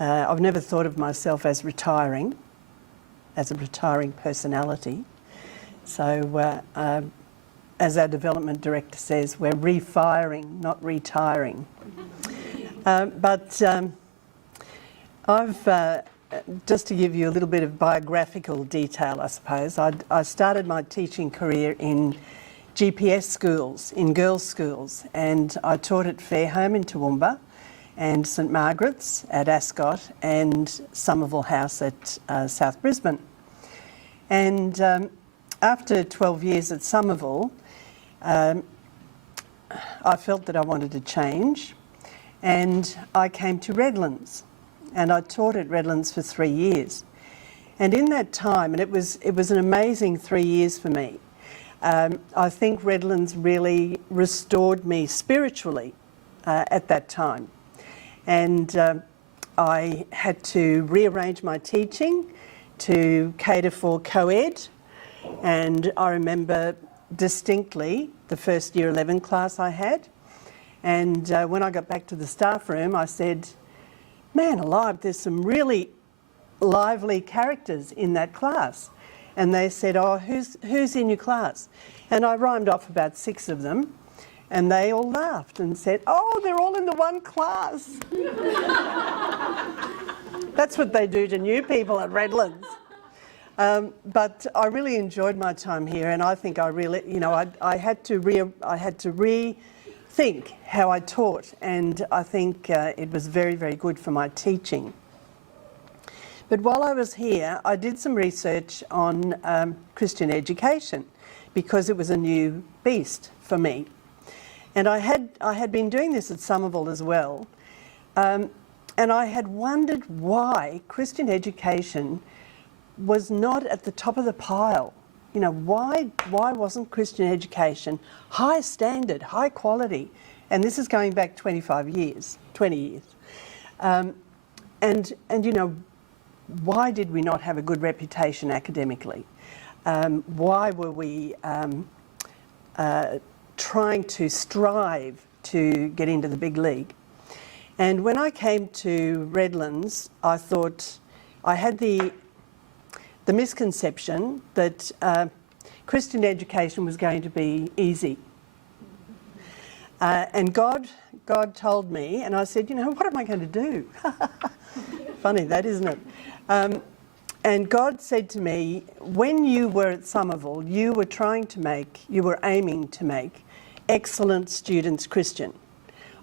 I've never thought of myself as retiring, as a retiring personality. So as our development director says, we're refiring, not retiring. But I've, just to give you a little bit of biographical detail, I suppose, I started my teaching career in GPS schools, in girls' schools, and I taught at Fairholme in Toowoomba and St Margaret's at Ascot and Somerville House at South Brisbane. And after 12 years at Somerville, I felt that I wanted to change, and I came to Redlands, and I taught at Redlands for 3 years. And in that time, and it was an amazing 3 years for me, I think Redlands really restored me spiritually at that time. And I had to rearrange my teaching to cater for co-ed. And I remember distinctly the first year 11 class I had. And when I got back to the staff room, I said, man alive, there's some really lively characters in that class. And they said, oh, who's in your class? And I rhymed off about 6 of them, and they all laughed and said, oh, they're all in the one class. That's what they do to new people at Redlands. But I really enjoyed my time here, and I think I really, you know, I had to rethink how I taught, and I think it was very, very good for my teaching. But while I was here, I did some research on Christian education because it was a new beast for me. And I had been doing this at Somerville as well. And I had wondered why Christian education was not at the top of the pile. You know, why wasn't Christian education high standard, high quality? And this is going back 20 years. And you know, why did we not have a good reputation academically? Why were we trying to strive to get into the big league? And when I came to Redlands, I thought I had the the misconception that Christian education was going to be easy. And God told me, and I said, what am I going to do? Funny that, isn't it? And God said to me, when you were at Somerville, you were aiming to make excellent students Christian.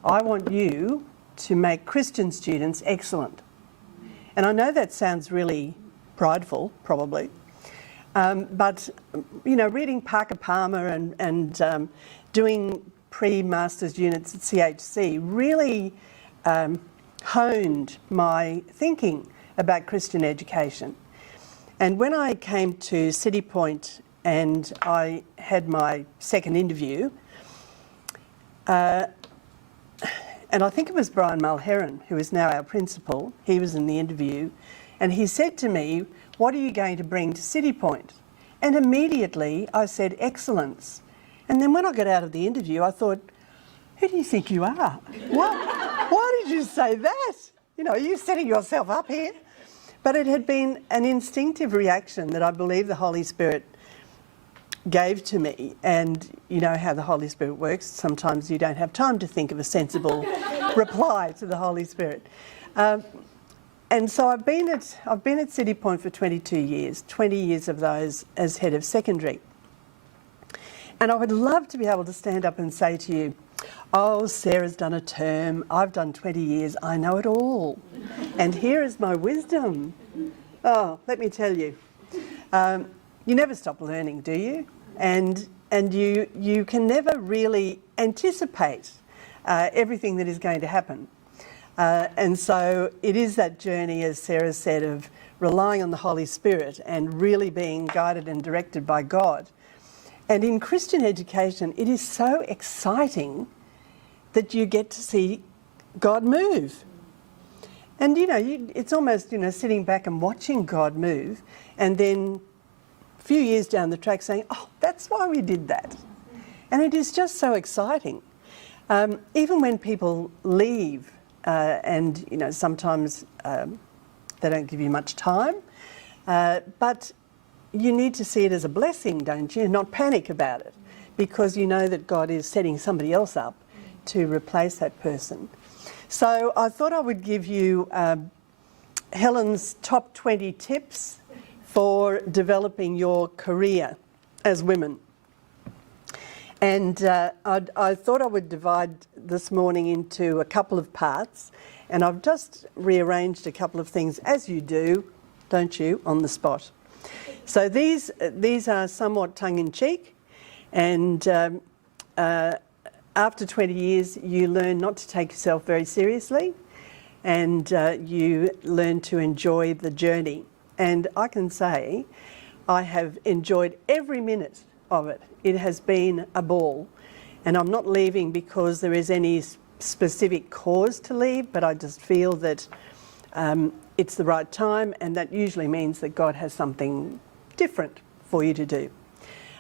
I want you to make Christian students excellent. And I know that sounds really prideful, probably, but, reading Parker Palmer and doing pre-master's units at CHC really honed my thinking about Christian education. And when I came to City Point and I had my second interview, and I think it was Brian Mulheron, who is now our principal, he was in the interview, and he said to me, what are you going to bring to City Point? And immediately I said, excellence. And then when I got out of the interview, I thought, who do you think you are? Why did you say that? Are you setting yourself up here? But it had been an instinctive reaction that I believe the Holy Spirit gave to me. And you know how the Holy Spirit works. Sometimes you don't have time to think of a sensible reply to the Holy Spirit. And so I've been at City Point for 22 years, 20 years of those as head of secondary. And I would love to be able to stand up and say to you, oh, Sarah's done a term, I've done 20 years, I know it all. And here is my wisdom. Oh, let me tell you, you never stop learning, do you? And you can never really anticipate everything that is going to happen. And so it is that journey, as Sarah said, of relying on the Holy Spirit and really being guided and directed by God. And in Christian education, it is so exciting that you get to see God move. And, it's almost, sitting back and watching God move and then a few years down the track saying, oh, that's why we did that. And it is just so exciting. Even when people leave and, sometimes they don't give you much time, but you need to see it as a blessing, don't you? Not panic about it, because you know that God is setting somebody else up to replace that person. So I thought I would give you Helen's top 20 tips for developing your career as women. And I thought I would divide this morning into a couple of parts, and I've just rearranged a couple of things, as you do, don't you, on the spot. So these are somewhat tongue-in-cheek, and after 20 years you learn not to take yourself very seriously, and you learn to enjoy the journey. And I can say I have enjoyed every minute of it. It has been a ball, and I'm not leaving because there is any specific cause to leave, but I just feel that it's the right time, and that usually means that God has something different for you to do.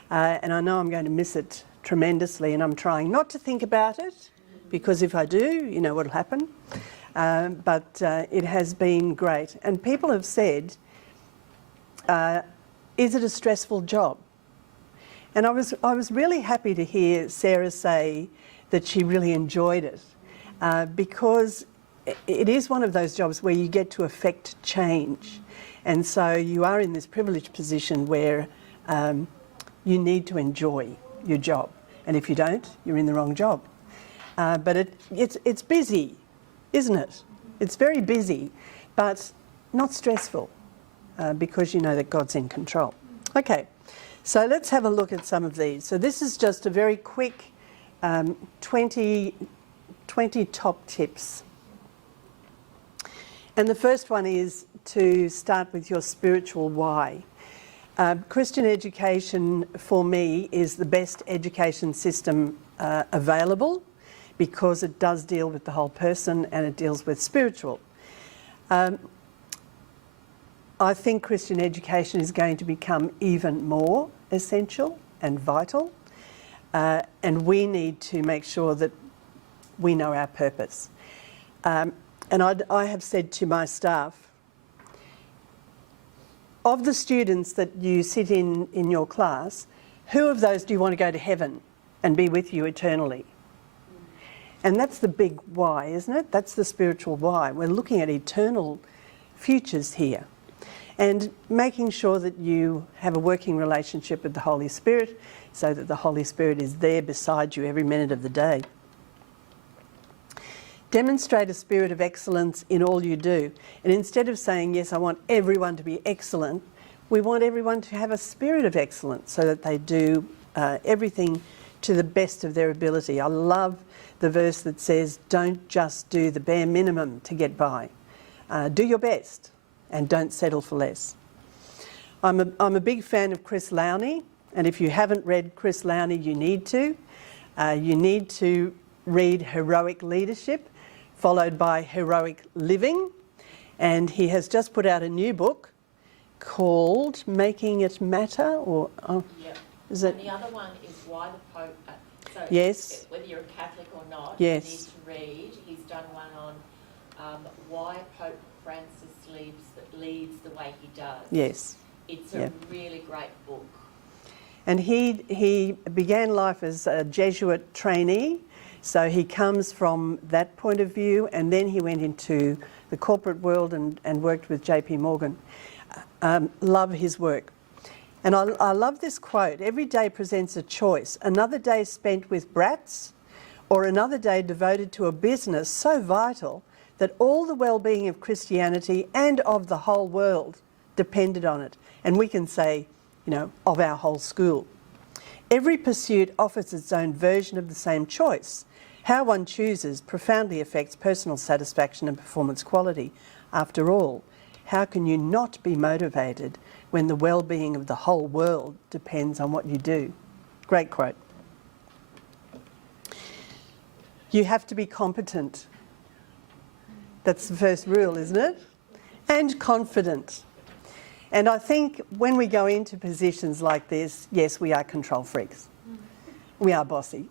And I know I'm going to miss it tremendously, and I'm trying not to think about it, because if I do, you know what'll happen. But it has been great. And people have said, is it a stressful job? And I was really happy to hear Sarah say that she really enjoyed it, because it is one of those jobs where you get to affect change. And so you are in this privileged position where you need to enjoy your job. And if you don't, you're in the wrong job. But it's busy, isn't it? It's very busy, but not stressful, because you know that God's in control. Okay, so let's have a look at some of these. So this is just a very quick 20 top tips. And the first one is to start with your spiritual why. Christian education, for me, is the best education system available, because it does deal with the whole person and it deals with spiritual. I think Christian education is going to become even more essential and vital, and we need to make sure that we know our purpose. And I have said to my staff, Of the students that you sit in your class, who of those do you want to go to heaven and be with you eternally? And that's the big why, isn't it? That's the spiritual why. We're looking at eternal futures here and making sure that you have a working relationship with the Holy Spirit so that the Holy Spirit is there beside you every minute of the day. Demonstrate a spirit of excellence in all you do. And instead of saying, yes, I want everyone to be excellent, we want everyone to have a spirit of excellence so that they do everything to the best of their ability. I love the verse that says, don't just do the bare minimum to get by. Do your best and don't settle for less. I'm a big fan of Chris Lowney, and if you haven't read Chris Lowney, you need to. You need to read Heroic Leadership, followed by Heroic Living, and he has just put out a new book called Making It Matter, or Yep. is it? And the other one is Why the Pope. So Yes. whether you're a Catholic or not, Yes. you need to read. He's done one on why Pope Francis leads the way he does. Yes. It's a Yeah. really great book. And he began life as a Jesuit trainee, so he comes from that point of view, and then he went into the corporate world and worked with JP Morgan. Love his work. And I love this quote: every day presents a choice, another day spent with brats, or another day devoted to a business so vital that all the well-being of Christianity and of the whole world depended on it. And we can say, you know, of our whole school. Every pursuit offers its own version of the same choice. How one chooses profoundly affects personal satisfaction and performance quality. After all, how can you not be motivated when the well-being of the whole world depends on what you do? Great quote. You have to be competent. That's the first rule, isn't it? And confident. And I think when we go into positions like this, yes, we are control freaks. We are bossy.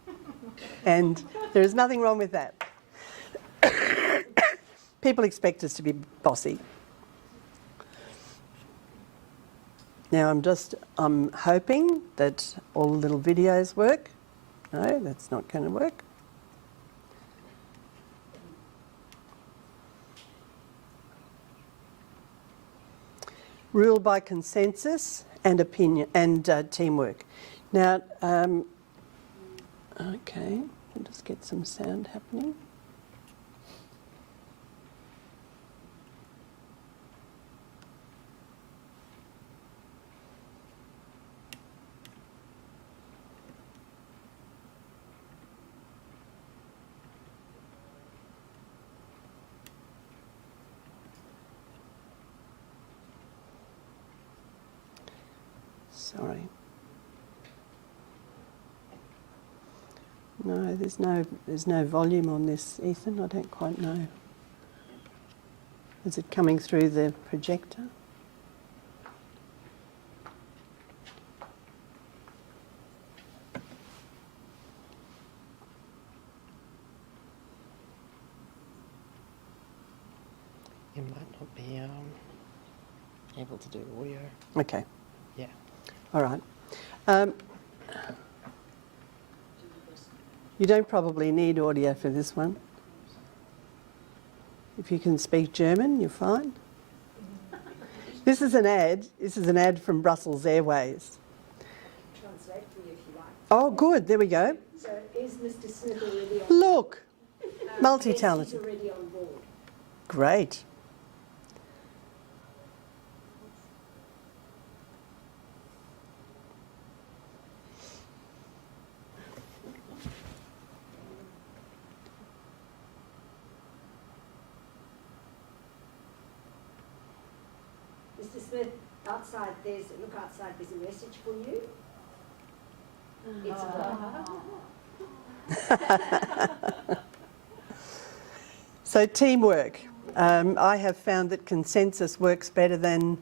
And there is nothing wrong with that. People expect us to be bossy. Now I'm hoping that all the little videos work. No, that's not going to work. Rule by consensus and opinion and teamwork. Now, okay, I'll just get some sound happening. Sorry. No, there's no volume on this, Ethan. I don't quite know. Is it coming through the projector? You might not be able to do audio. Okay. Yeah. All right. You don't probably need audio for this one. If you can speak German, you're fine. This is an ad. This is an ad from Brussels Airways. Translate for you if you like. Oh, good. There we go. So is Mr. Smith already on? Look, multi-talented. Yes, he's already on board. Great. Mr. Smith, outside there's a message for you. It's a So teamwork. I have found that consensus works better than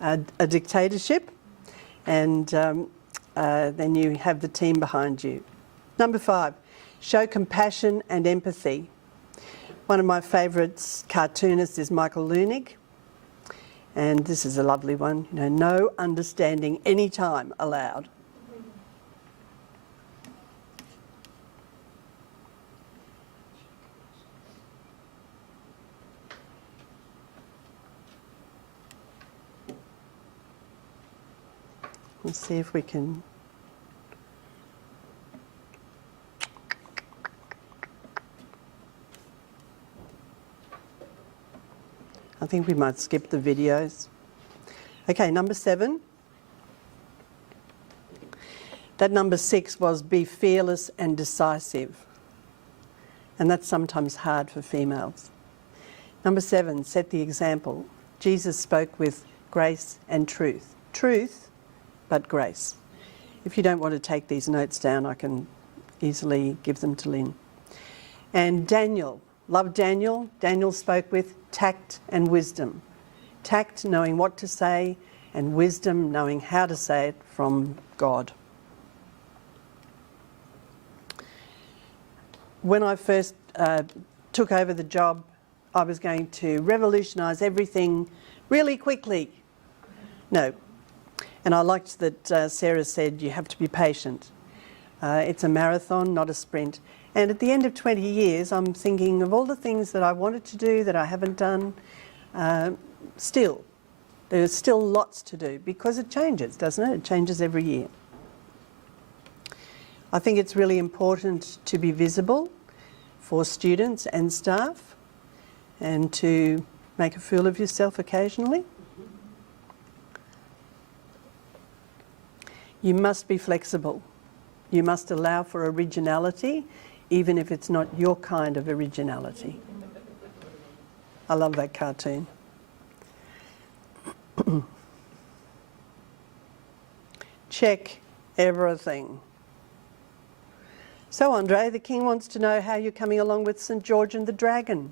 a dictatorship, and then you have the team behind you. Number 5, show compassion and empathy. One of my favourite cartoonists is Michael Leunig, And this is a lovely one, you know, no understanding any time allowed. Let's see if we can. I think we might skip the videos. Okay, number 7. That number 6 was be fearless and decisive. And that's sometimes hard for females. Number 7, set the example. Jesus spoke with grace and truth. Truth, but grace. If you don't want to take these notes down, I can easily give them to Lynn. And Daniel, love Daniel. Daniel spoke with tact and wisdom. Tact, knowing what to say, and wisdom, knowing how to say it from God. When I first took over the job, I was going to revolutionise everything really quickly. No. And I liked that Sarah said you have to be patient. It's a marathon, not a sprint. And at the end of 20 years, I'm thinking of all the things that I wanted to do that I haven't done. There's still lots to do because it changes, doesn't it? It changes every year. I think it's really important to be visible for students and staff and to make a fool of yourself occasionally. You must be flexible. You must allow for originality, even if it's not your kind of originality. I love that cartoon. Check everything. So, Andre, the King wants to know how you're coming along with St. George and the Dragon.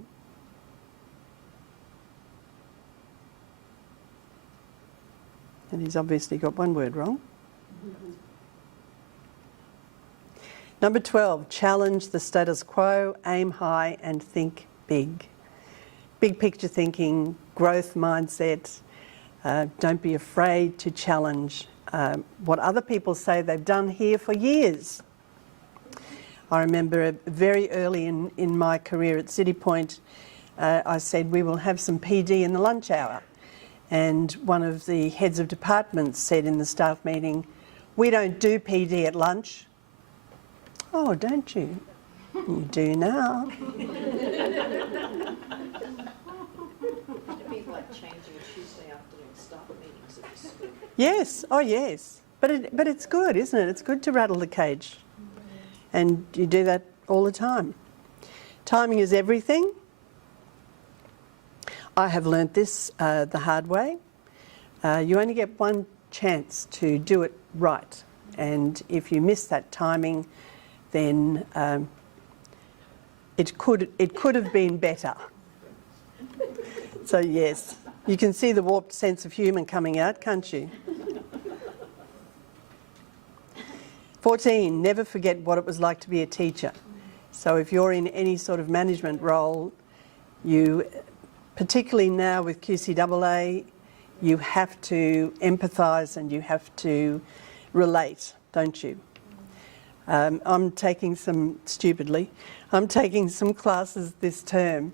And he's obviously got one word wrong. Number 12, challenge the status quo, aim high and think big. Big picture thinking, growth mindset. Don't be afraid to challenge what other people say they've done here for years. I remember very early in my career at City Point, I said we will have some PD in the lunch hour. And one of the heads of departments said in the staff meeting, we don't do PD at lunch. Oh, don't you? You do now. It'd be like changing Tuesday afternoon staff meetings at the school. Yes, oh yes. But it's good, isn't it? It's good to rattle the cage. And you do that all the time. Timing is everything. I have learnt this the hard way. You only get one chance to do it right. And if you miss that timing, then it could have been better. So yes, you can see the warped sense of humour coming out, can't you? 14, never forget what it was like to be a teacher. So if you're in any sort of management role, you, particularly now with QCAA, you have to empathise and you have to relate, don't you? I'm taking some classes this term.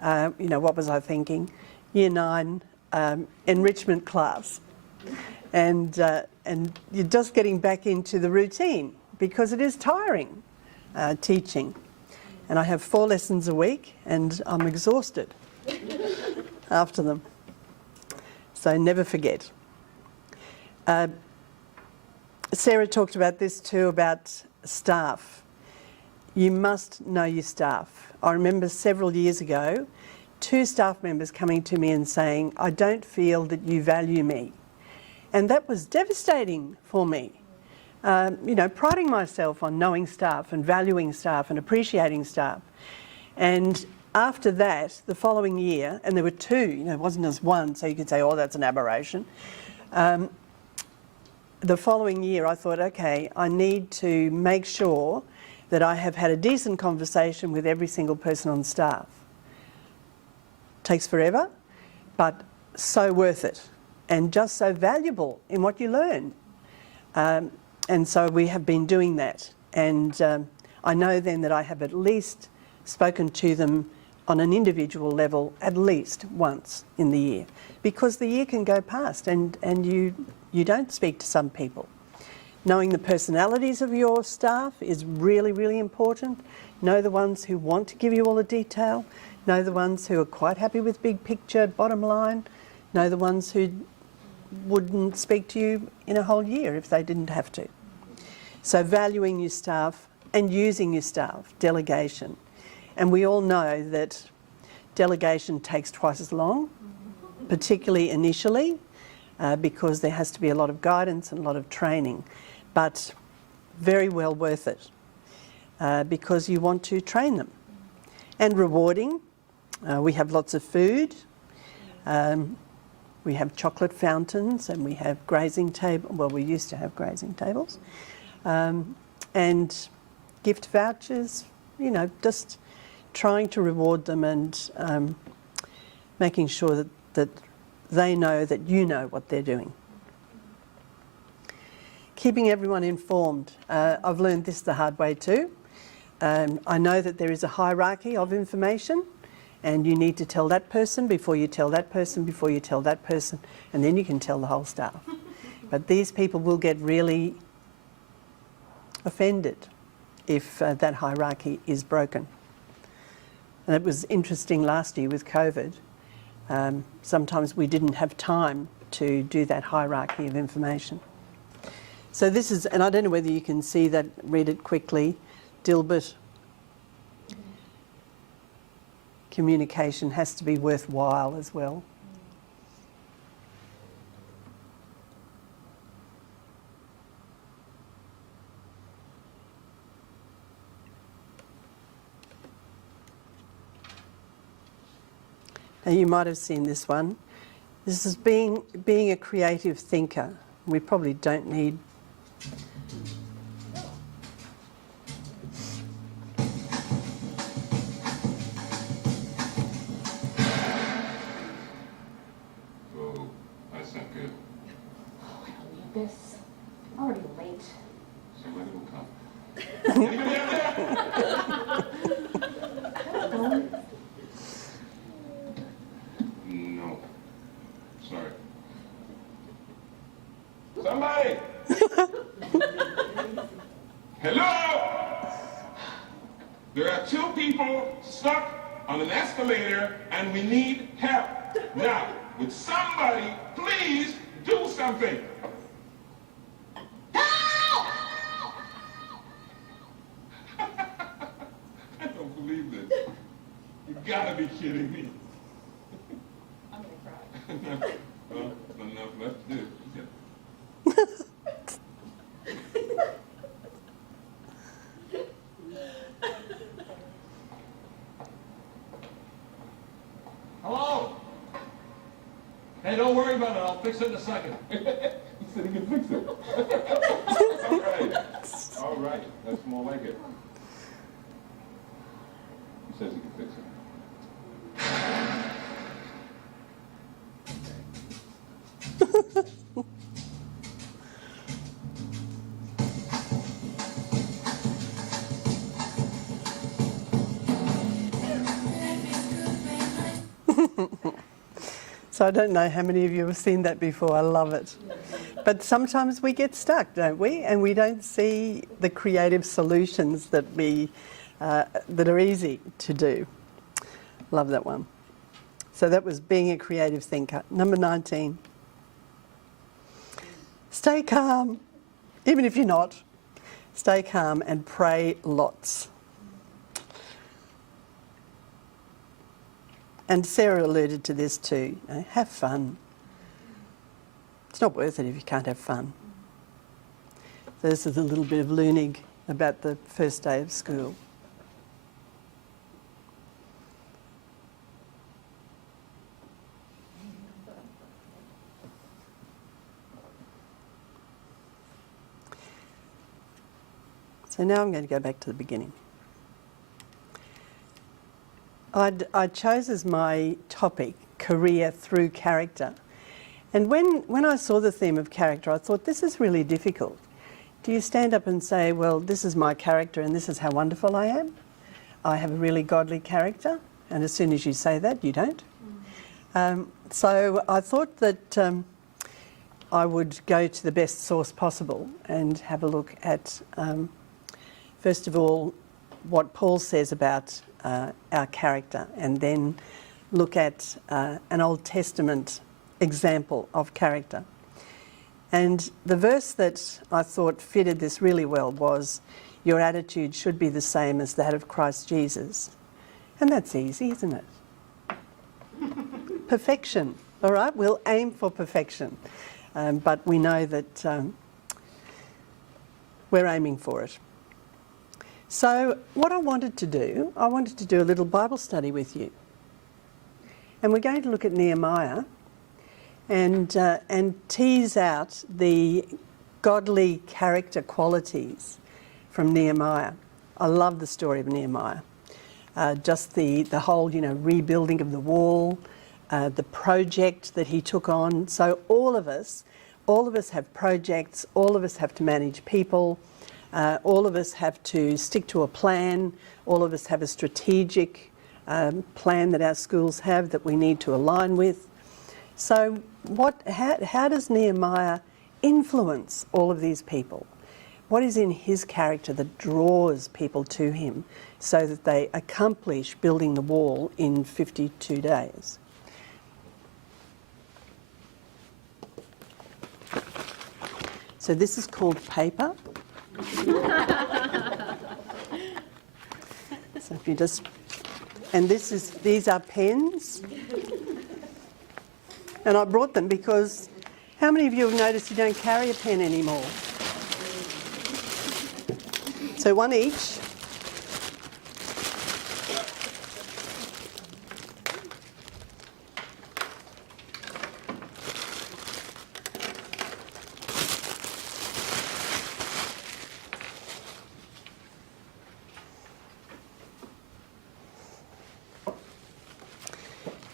What was I thinking? Year 9 enrichment class. And you're just getting back into the routine because it is tiring teaching. And I have 4 lessons a week and I'm exhausted after them. So never forget. Sarah talked about this too, about staff. You must know your staff. I remember several years ago, 2 staff members coming to me and saying, I don't feel that you value me. And that was devastating for me. Priding myself on knowing staff and valuing staff and appreciating staff. And after that, the following year, and there were 2, it wasn't just one, so you could say, oh, that's an aberration. The following year, I thought, okay, I need to make sure that I have had a decent conversation with every single person on staff. Takes forever, but so worth it and just so valuable in what you learn. And so we have been doing that. And I know then that I have at least spoken to them on an individual level at least once in the year, because the year can go past and you don't speak to some people. Knowing the personalities of your staff is really, really important. Know the ones who want to give you all the detail. Know the ones who are quite happy with big picture, bottom line. Know the ones who wouldn't speak to you in a whole year if they didn't have to. So valuing your staff and using your staff, delegation. And we all know that delegation takes twice as long, particularly initially, because there has to be a lot of guidance and a lot of training, but very well worth it because you want to train them. And rewarding, we have lots of food, we have chocolate fountains, and we have grazing table. Well, we used to have grazing tables, and gift vouchers, you know, just trying to reward them and making sure that they know that you know what they're doing. Keeping everyone informed. I've learned this the hard way too. I know that there is a hierarchy of information, and you need to tell that person before you tell that person before you tell that person, and then you can tell the whole staff. But these people will get really offended if that hierarchy is broken. And it was interesting last year with COVID. Sometimes we didn't have time to do that hierarchy of information. So this is, and I don't know whether you can see that, read it quickly, Dilbert. Communication has to be worthwhile as well. Now you might have seen this one. This is being a creative thinker. We probably don't need. Oh, that's not good. Oh, I don't need this. I'm already late. Somebody will come. Anybody out there? No. Sorry. Somebody! Hello? There are two people stuck on an escalator and we need help. Now, would somebody please do something? Help! I don't believe this. You gotta be kidding me. I'm gonna cry. Well, enough left to do. Yeah. Hello? Hey, don't worry about it. I'll fix it in a second. He said he can fix it. All right. All right. That's more like it. He says he can fix it. So I don't know how many of you have seen that before. I love it. But sometimes we get stuck, don't we? And we don't see the creative solutions that that are easy to do. Love that one. So that was being a creative thinker. Number 19. Stay calm, even if you're not. Stay calm and pray lots. And Sarah alluded to this too. You know, have fun. It's not worth it if you can't have fun. So this is a little bit of Lunig about the first day of school. So now I'm going to go back to the beginning. I chose as my topic career through character. And when I saw the theme of character, I thought, this is really difficult. Do you stand up and say, well, this is my character and this is how wonderful I am? I have a really godly character. And as soon as you say that, you don't. So I thought that I would go to the best source possible and have a look at, first of all, what Paul says about our character, and then look at an Old Testament example of character. And the verse that I thought fitted this really well was, your attitude should be the same as that of Christ Jesus. And that's easy, isn't it? Perfection, all right? We'll aim for perfection. But we know that we're aiming for it. So what I wanted to do a little Bible study with you. And we're going to look at Nehemiah and tease out the godly character qualities from Nehemiah. I love the story of Nehemiah. Just the whole, rebuilding of the wall, the project that he took on. So all of us have projects, all of us have to manage people, all of us have to stick to a plan, all of us have a strategic plan that our schools have that we need to align with. So how does Nehemiah influence all of these people? What is in his character that draws people to him so that they accomplish building the wall in 52 days? So this is called paper. So if you just, and these are pens. And I brought them because how many of you have noticed you don't carry a pen anymore? So one each.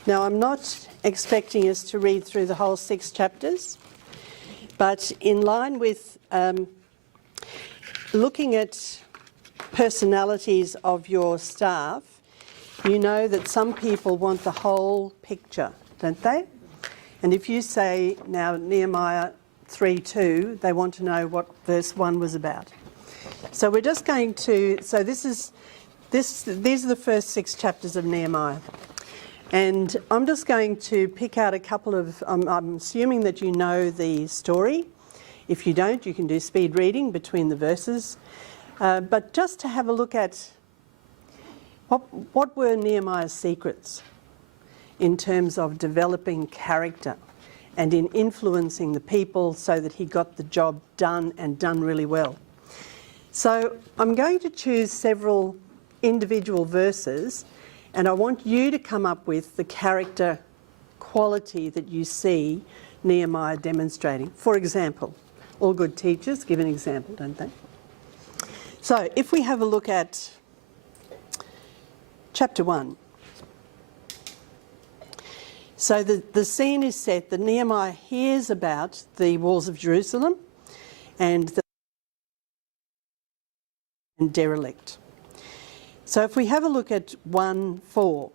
Now, I'm not expecting us to read through the whole 6 chapters, but in line with looking at personalities of your staff, you know that some people want the whole picture, don't they? And if you say now Nehemiah 3:2, they want to know what verse 1 was about. So we're just going to, so these are the first 6 chapters of Nehemiah. And I'm just going to pick out a couple of, I'm assuming that you know the story. If you don't, you can do speed reading between the verses. But just to have a look at what were Nehemiah's secrets in terms of developing character and in influencing the people so that he got the job done and done really well. So I'm going to choose several individual verses, and I want you to come up with the character quality that you see Nehemiah demonstrating. For example, all good teachers give an example, don't they? So if we have a look at chapter 1. So the scene is set that Nehemiah hears about the walls of Jerusalem and the derelict. So if we have a look at 1:4,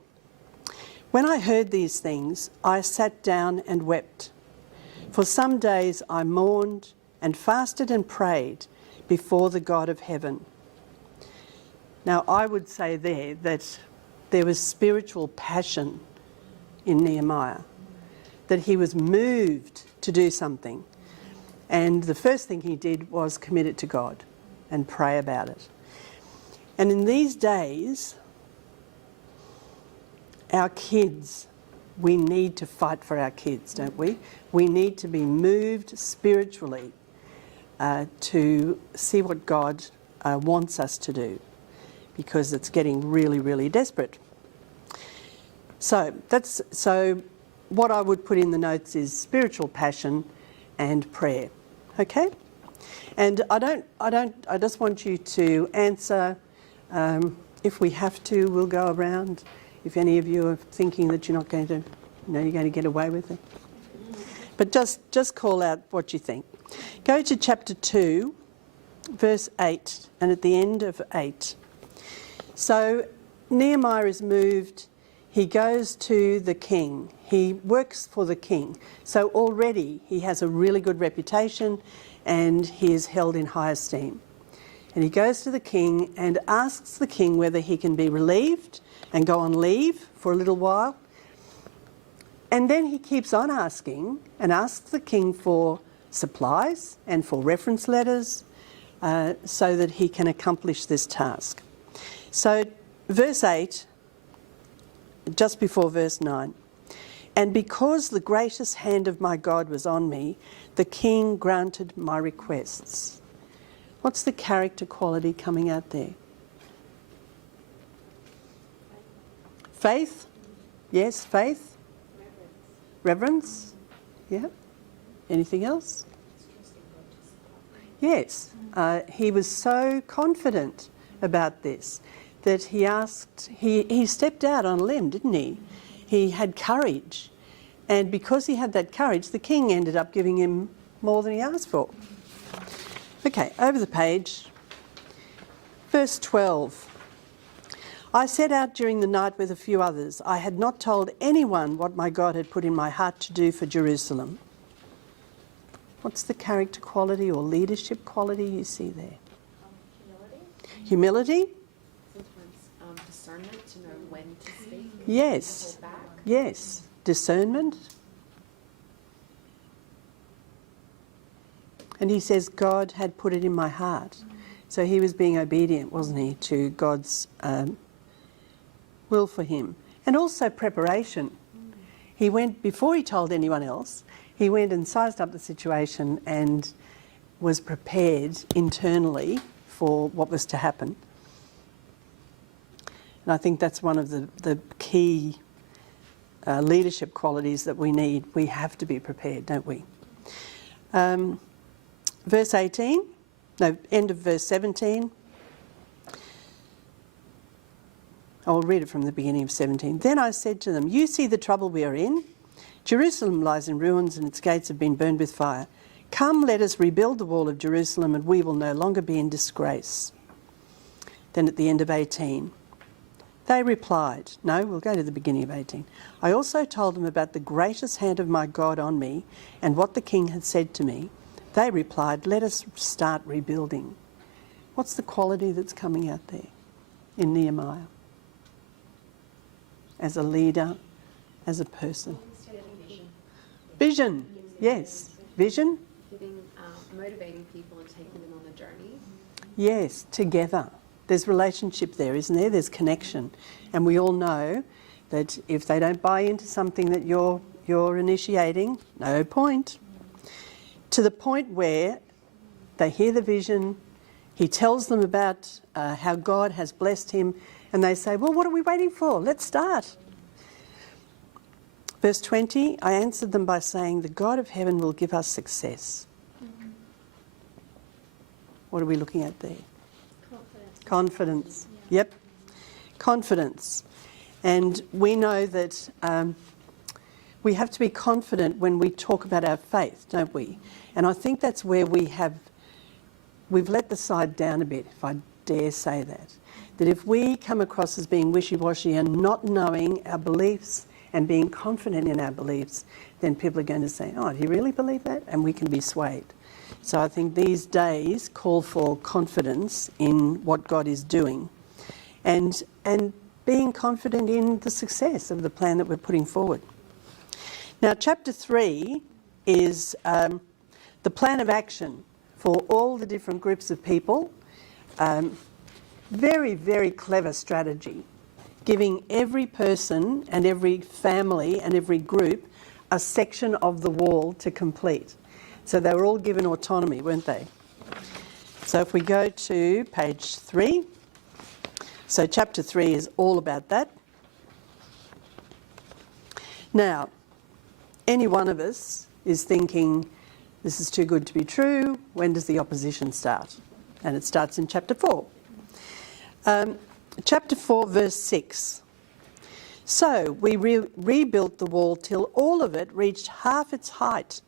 when I heard these things, I sat down and wept. For some days I mourned and fasted and prayed before the God of heaven. Now I would say there that there was spiritual passion in Nehemiah, that he was moved to do something. And the first thing he did was commit it to God and pray about it. And in these days, our kids, we need to fight for our kids, don't we? We need to be moved spiritually to see what God wants us to do, because it's getting really, really desperate. So what I would put in the notes is spiritual passion and prayer. Okay? And I just want you to answer. If we have to, we'll go around. If any of you are thinking that you're not going to You know you're going to get away with it. But just call out what you think. Go to chapter 2, verse 8, and at the end of 8. So Nehemiah is moved. He goes to the king. He works for the king. So already he has a really good reputation and he is held in high esteem. And he goes to the king and asks the king whether he can be relieved and go on leave for a little while. And then he keeps on asking and asks the king for supplies and for reference letters so that he can accomplish this task. So verse 8, just before verse 9. And because the gracious hand of my God was on me, the king granted my requests. What's the character quality coming out there? Faith? Yes, faith. Reverence? Yeah. Anything else? Yes. He was so confident about this that he asked, he stepped out on a limb, didn't he? He had courage. And because he had that courage, the king ended up giving him more than he asked for. Okay, over the page. Verse 12. I set out during the night with a few others. I had not told anyone what my God had put in my heart to do for Jerusalem. What's the character quality or leadership quality you see there? Humility. Sometimes discernment to know when to speak. Yes. Hold back. Yes. Discernment. And he says God had put it in my heart. So he was being obedient, wasn't he, to God's will for him. And also preparation. He went, before he told anyone else, he went and sized up the situation and was prepared internally for what was to happen. And I think that's one of the key leadership qualities that we need. We have to be prepared, don't we? Verse 18, no, end of verse 17. I'll read it from the beginning of 17. Then I said to them, you see the trouble we are in? Jerusalem lies in ruins and its gates have been burned with fire. Come, let us rebuild the wall of Jerusalem and we will no longer be in disgrace. Then at the end of 18, they replied, no, we'll go to the beginning of 18. I also told them about the gracious hand of my God on me and what the king had said to me. They replied, let us start rebuilding. What's the quality that's coming out there in Nehemiah? As a leader, as a person. Vision, yes. Vision. Motivating people and taking them on the journey. Yes, together. There's relationship there, isn't there? There's connection. And we all know that if they don't buy into something that you're initiating, no point. To the point where they hear the vision, he tells them about how God has blessed him, and they say, well, what are we waiting for? Let's start. Verse 20, I answered them by saying, the God of heaven will give us success. Mm-hmm. What are we looking at there? Confidence. Yeah. Yep. Confidence. And we know that we have to be confident when we talk about our faith, don't we? And I think that's where we've let the side down a bit, if I dare say that. That if we come across as being wishy-washy and not knowing our beliefs and being confident in our beliefs, then people are going to say, oh, do you really believe that? And we can be swayed. So I think these days call for confidence in what God is doing and being confident in the success of the plan that we're putting forward. Now, chapter 3 is the plan of action for all the different groups of people. Very, very clever strategy, giving every person and every family and every group a section of the wall to complete. So they were all given autonomy, weren't they? So if we go to page 3, so chapter 3 is all about that. Now, any one of us is thinking, this is too good to be true, when does the opposition start? And it starts in chapter 4. Chapter 4, verse 6. So we rebuilt the wall till all of it reached half its height,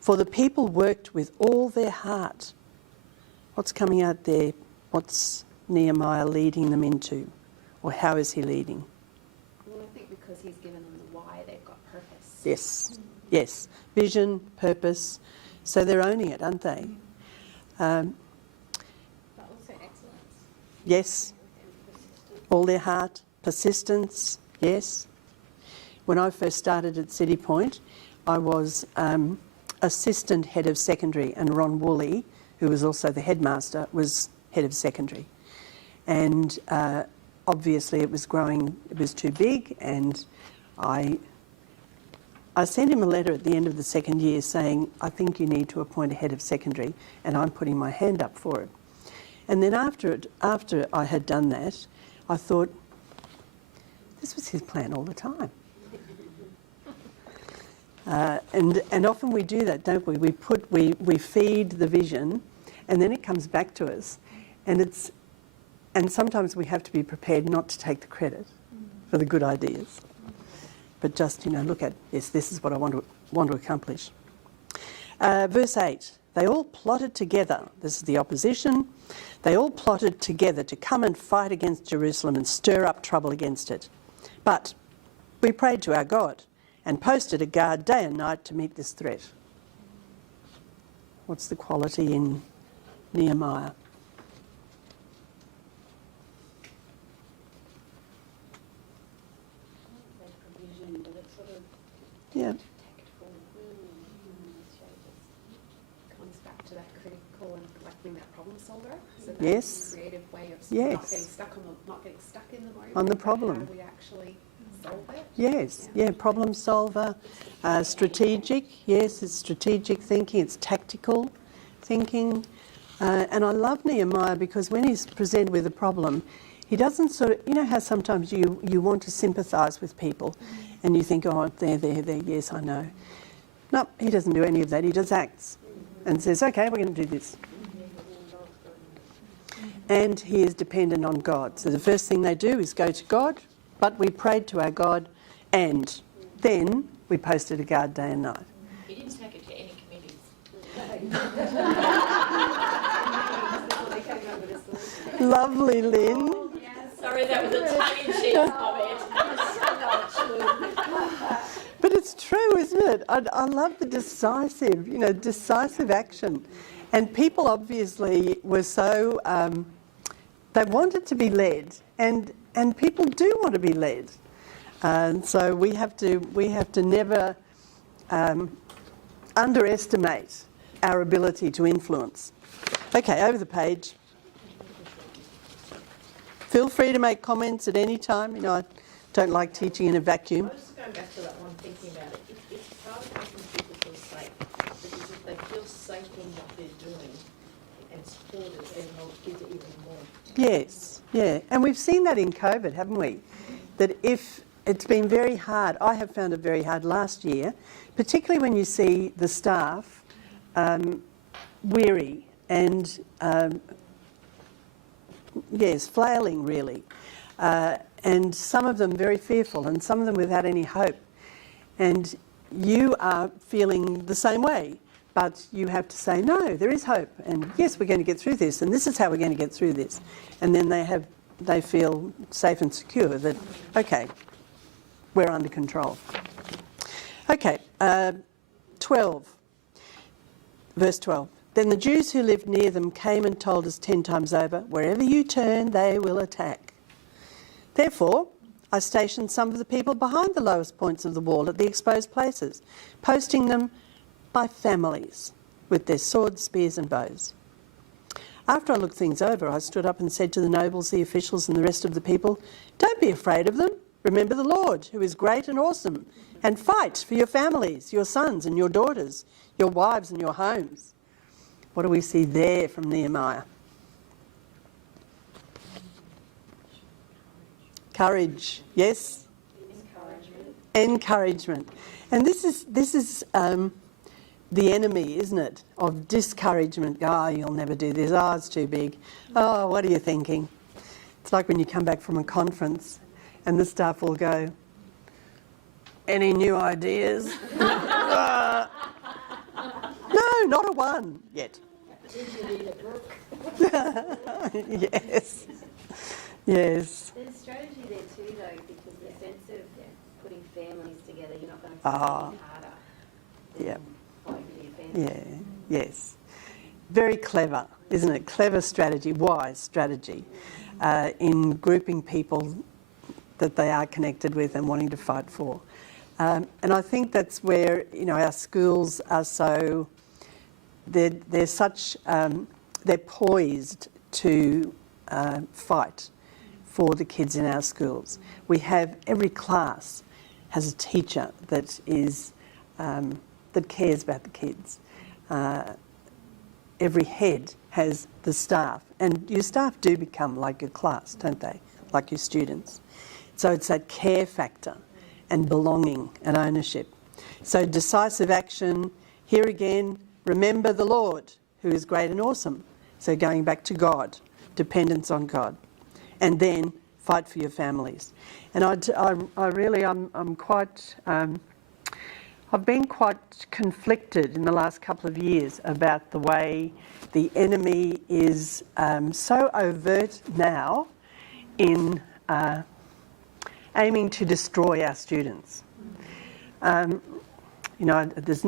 for the people worked with all their heart. What's coming out there? What's Nehemiah leading them into? Or how is he leading? Well, I think because he's given them the why, they've got purpose. Yes, yes. Vision, purpose. So they're owning it, aren't they? But also excellence. Yes. All their heart. Persistence. Yes. When I first started at City Point, I was assistant head of secondary, and Ron Woolley, who was also the headmaster, was head of secondary. And obviously it was growing, it was too big, and I sent him a letter at the end of the second year saying, I think you need to appoint a head of secondary, and I'm putting my hand up for it. And then after I had done that, I thought, this was his plan all the time. And often we do that, don't we? We feed the vision, and then it comes back to us, and sometimes we have to be prepared not to take the credit for the good ideas, but just look at, yes, this is what I want to accomplish. Verse 8. They all plotted together. This is the opposition. They all plotted together to come and fight against Jerusalem and stir up trouble against it. But we prayed to our God and posted a guard day and night to meet this threat. What's the quality in Nehemiah? Provision, but it's sort of Yeah. tactful. Comes back to that critical and like being that problem solver. So that Yes. creative way of Yes. not getting stuck in the moment. On the but problem. How do we actually solve it? Yes, yeah, problem solver, strategic, yes, it's strategic thinking, it's tactical thinking. And I love Nehemiah because when he's presented with a problem, he doesn't sort of, how sometimes you want to sympathise with people and you think, oh, there, yes, I know. No, he doesn't do any of that, he just acts and says, okay, we're going to do this. And he is dependent on God. So the first thing they do is go to God, but we prayed to our God, and then we posted a guard day and night. He didn't take it to any committees. Lovely, Lynn. Sorry, that was a tongue-in-cheek comment. But it's true, isn't it? I love the decisive action. And people obviously were so, they wanted to be led, and people do want to be led. And so we have to never underestimate our ability to influence. Okay, over the page. Feel free to make comments at any time. I don't like teaching in a vacuum. I was just going back to that one, thinking about it. It's part of making people feel safe, because if they feel safe in what they're doing and supported, then they'll give it even more. Yes, yeah. And we've seen that in COVID, haven't we? That if it's been very hard, I have found it very hard last year, particularly when you see the staff weary and, flailing really. And some of them very fearful and some of them without any hope. And you are feeling the same way, but you have to say, no, there is hope. And yes, we're going to get through this. And this is how we're going to get through this. And then they feel safe and secure that, okay, we're under control. Okay, 12, verse 12. Then the Jews who lived near them came and told us 10 times over, wherever you turn, they will attack. Therefore, I stationed some of the people behind the lowest points of the wall at the exposed places, posting them by families with their swords, spears and bows. After I looked things over, I stood up and said to the nobles, the officials and the rest of the people, don't be afraid of them. Remember the Lord, who is great and awesome, and fight for your families, your sons and your daughters, your wives and your homes. What do we see there from Nehemiah? Courage, yes? Encouragement. And this is the enemy, isn't it, of discouragement. Oh, you'll never do this. Oh, it's too big. Oh, what are you thinking? It's like when you come back from a conference and the staff will go, Any new ideas? No, not a one yet. Did you read a book? Yes. Yes. There's strategy there too, though, because the sense of putting families together, you're not going to Ah. make it harder. Yeah. Fight for your family. Yeah. Yes. Very clever, isn't it? Clever strategy, wise strategy in grouping people that they are connected with and wanting to fight for. And I think that's where, you know, our schools are so, they're such, they're poised to fight for the kids in our schools. We have, every class has a teacher that is, that cares about the kids. Every head has the staff, and your staff do become like your class, don't they? Like your students. So it's that care factor and belonging and ownership. So decisive action, here again, remember the Lord, who is great and awesome. So going back to God, dependence on God. And then fight for your families. And I'm quite, I've been quite conflicted in the last couple of years about the way the enemy is so overt now in aiming to destroy our students. You know, there's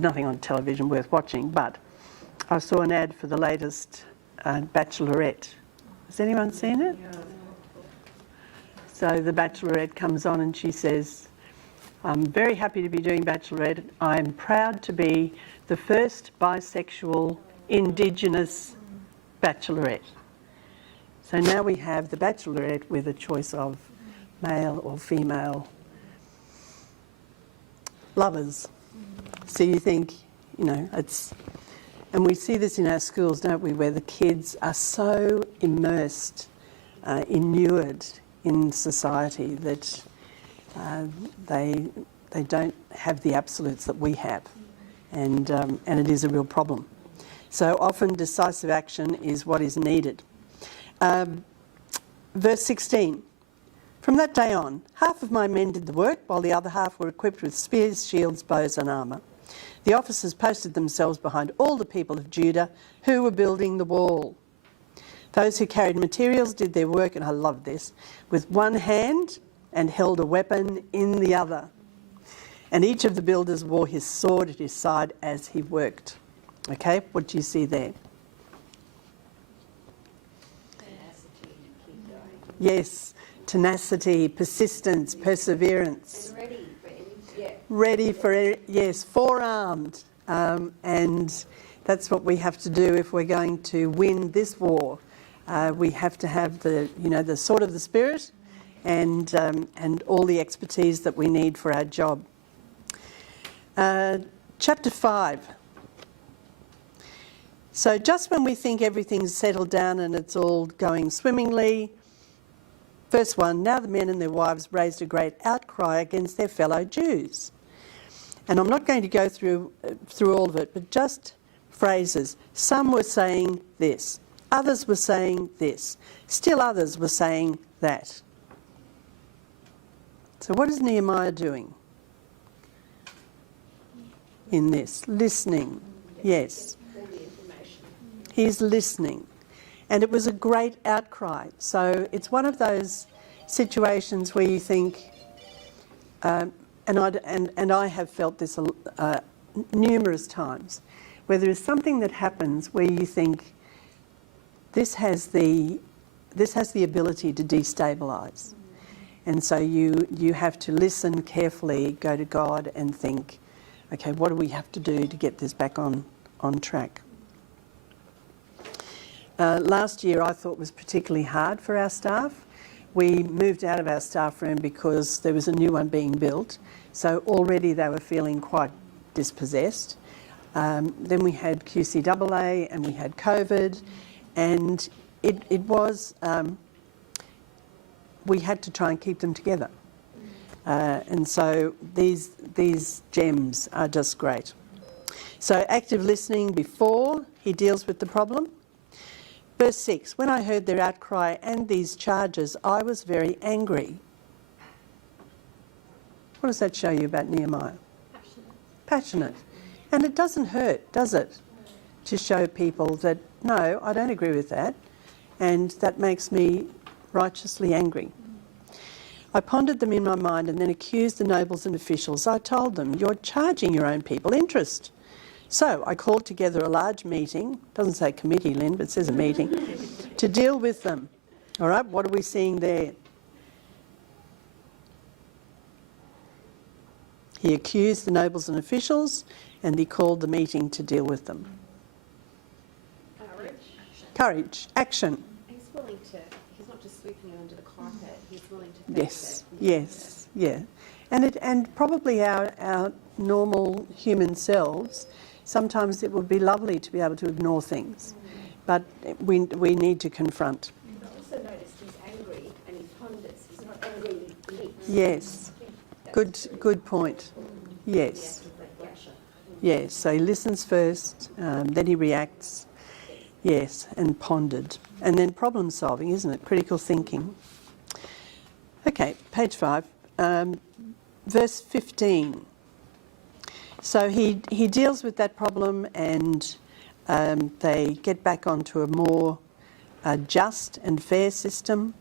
nothing on television worth watching, but I saw an ad for the latest Bachelorette. Has anyone seen it? So the Bachelorette comes on and she says, I'm very happy to be doing Bachelorette. I'm proud to be the first bisexual Indigenous Bachelorette. So now we have the Bachelorette with a choice of male or female lovers. So you think, you know, it's, and we see this in our schools, don't we, where the kids are so immersed, inured in society that they don't have the absolutes that we have, and it is a real problem. So often decisive action is what is needed. Verse 16. From that day on, half of my men did the work, while the other half were equipped with spears, shields, bows and armour. The officers posted themselves behind all the people of Judah who were building the wall. Those who carried materials did their work, and I love this, with one hand and held a weapon in the other. And each of the builders wore his sword at his side as he worked. Okay, what do you see there? Tenacity to keep going. Yes, tenacity, persistence, perseverance. And ready for any, yeah. Ready for, yes, forearmed. And that's what we have to do if we're going to win this war. We have to have the, you know, the sword of the Spirit and all the expertise that we need for our job. Chapter 5. So just when we think everything's settled down and it's all going swimmingly, verse 1, now the men and their wives raised a great outcry against their fellow Jews. And I'm not going to go through all of it, but just phrases. Some were saying this, others were saying this, still others were saying that. So what is Nehemiah doing in this? Listening, yes. All the information. He's listening. And it was a great outcry. So it's one of those situations where you think, and I have felt this numerous times, where there is something that happens where you think, this has the ability to destabilise. And so you have to listen carefully, go to God and think, okay, what do we have to do to get this back on track? Last year I thought was particularly hard for our staff. We moved out of our staff room because there was a new one being built. So already they were feeling quite dispossessed. Then we had QCAA and we had COVID, and it was, we had to try and keep them together. And so these gems are just great. So active listening before he deals with the problem. Verse 6, when I heard their outcry and these charges, I was very angry. What does that show you about Nehemiah? Passionate. And it doesn't hurt, does it? To show people that, no, I don't agree with that, and that makes me righteously angry. I pondered them in my mind and then accused the nobles and officials. I told them, you're charging your own people interest. So I called together a large meeting, doesn't say committee, Lynn, but it says a meeting, to deal with them. All right, what are we seeing there? He accused the nobles and officials and he called the meeting to deal with them. Courage, action. He's willing to, he's not just sweeping it under the carpet, he's willing to face it. Yes, yeah. And probably our normal human selves, sometimes it would be lovely to be able to ignore things, but we need to confront. I also noticed he's angry and he ponders, he's not angry, he leaps. Yes, good point. Yes. Yes, so he listens first, then he reacts. Yes, and pondered. And then problem solving, isn't it? Critical thinking. Okay, page 5, verse 15. So he deals with that problem and they get back onto a more just and fair system.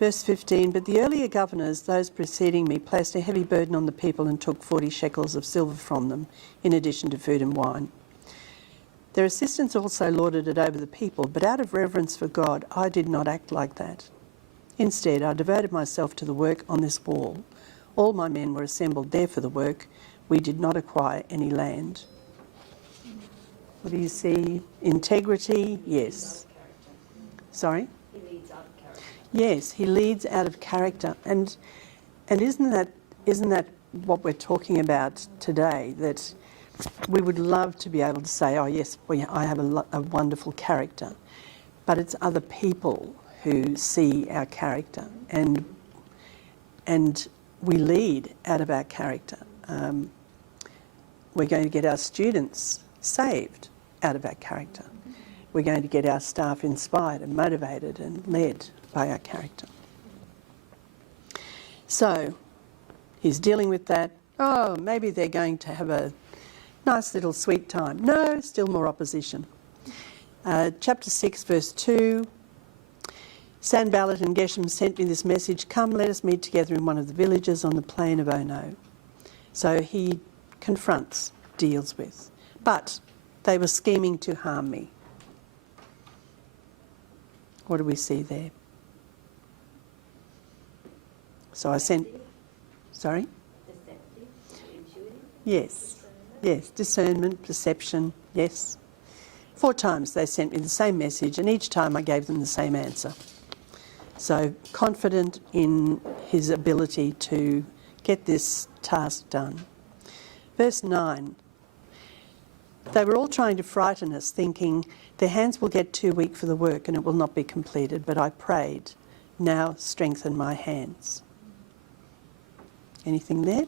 Verse 15, but the earlier governors, those preceding me, placed a heavy burden on the people and took 40 shekels of silver from them, in addition to food and wine. Their assistants also lorded it over the people, but out of reverence for God, I did not act like that. Instead, I devoted myself to the work on this wall. All my men were assembled there for the work. We did not acquire any land. What do you see? Integrity? Yes. Sorry? He leads out of character. Yes, he leads out of character. And isn't that what we're talking about today? That we would love to be able to say, oh yes, I have a wonderful character, but it's other people who see our character, and we lead out of our character. We're going to get our students saved out of our character. We're going to get our staff inspired and motivated and led by our character. So he's dealing with that. Oh, maybe they're going to have a nice little sweet time. No, still more opposition. Chapter 6, verse 2. Sanballat and Geshem sent me this message, come, let us meet together in one of the villages on the plain of Ono. So he confronts, deals with. But they were scheming to harm me. What do we see there? So I sent... Sorry? Yes. Yes, discernment, perception, yes. 4 times they sent me the same message, and each time I gave them the same answer. So confident in his ability to get this task done. Verse 9. They were all trying to frighten us, thinking their hands will get too weak for the work and it will not be completed. But I prayed, now strengthen my hands. Anything there?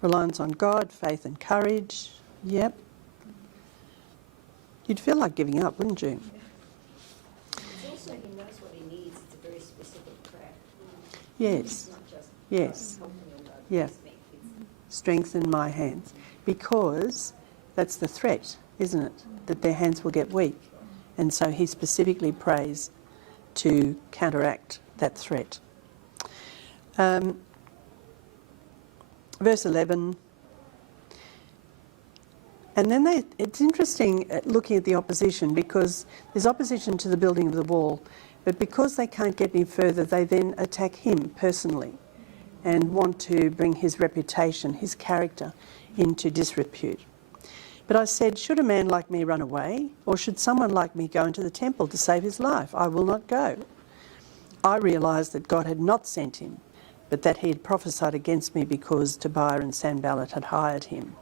Reliance on God, faith and courage. Yep. You'd feel like giving up, wouldn't you? It's also, he knows what he needs. It's a very specific prayer. Yes. It's not just Yes. help me, oh God, Yeah. bless me. It's Strengthen my hands. Because that's the threat, isn't it? That their hands will get weak. And so he specifically prays to counteract that threat. Verse 11. And then it's interesting looking at the opposition, because there's opposition to the building of the wall, but because they can't get any further, they then attack him personally and want to bring his reputation, his character, into disrepute. But I said, should a man like me run away, or should someone like me go into the temple to save his life? I will not go. I realised that God had not sent him, but that he had prophesied against me because Tobiah and Sanballat had hired him.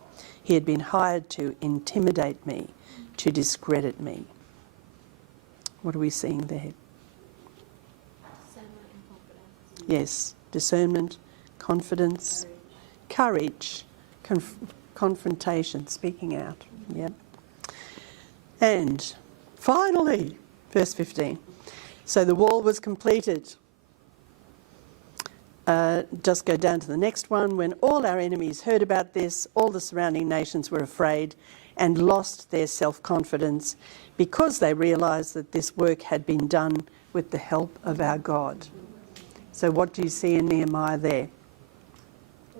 He had been hired to intimidate me, to discredit me. What are we seeing there? Yes, discernment, confidence, courage, confrontation, speaking out. Yep. And finally, verse 15. So the wall was completed. Just go down to the next one. When all our enemies heard about this, all the surrounding nations were afraid and lost their self-confidence because they realised that this work had been done with the help of our God. So what do you see in Nehemiah there?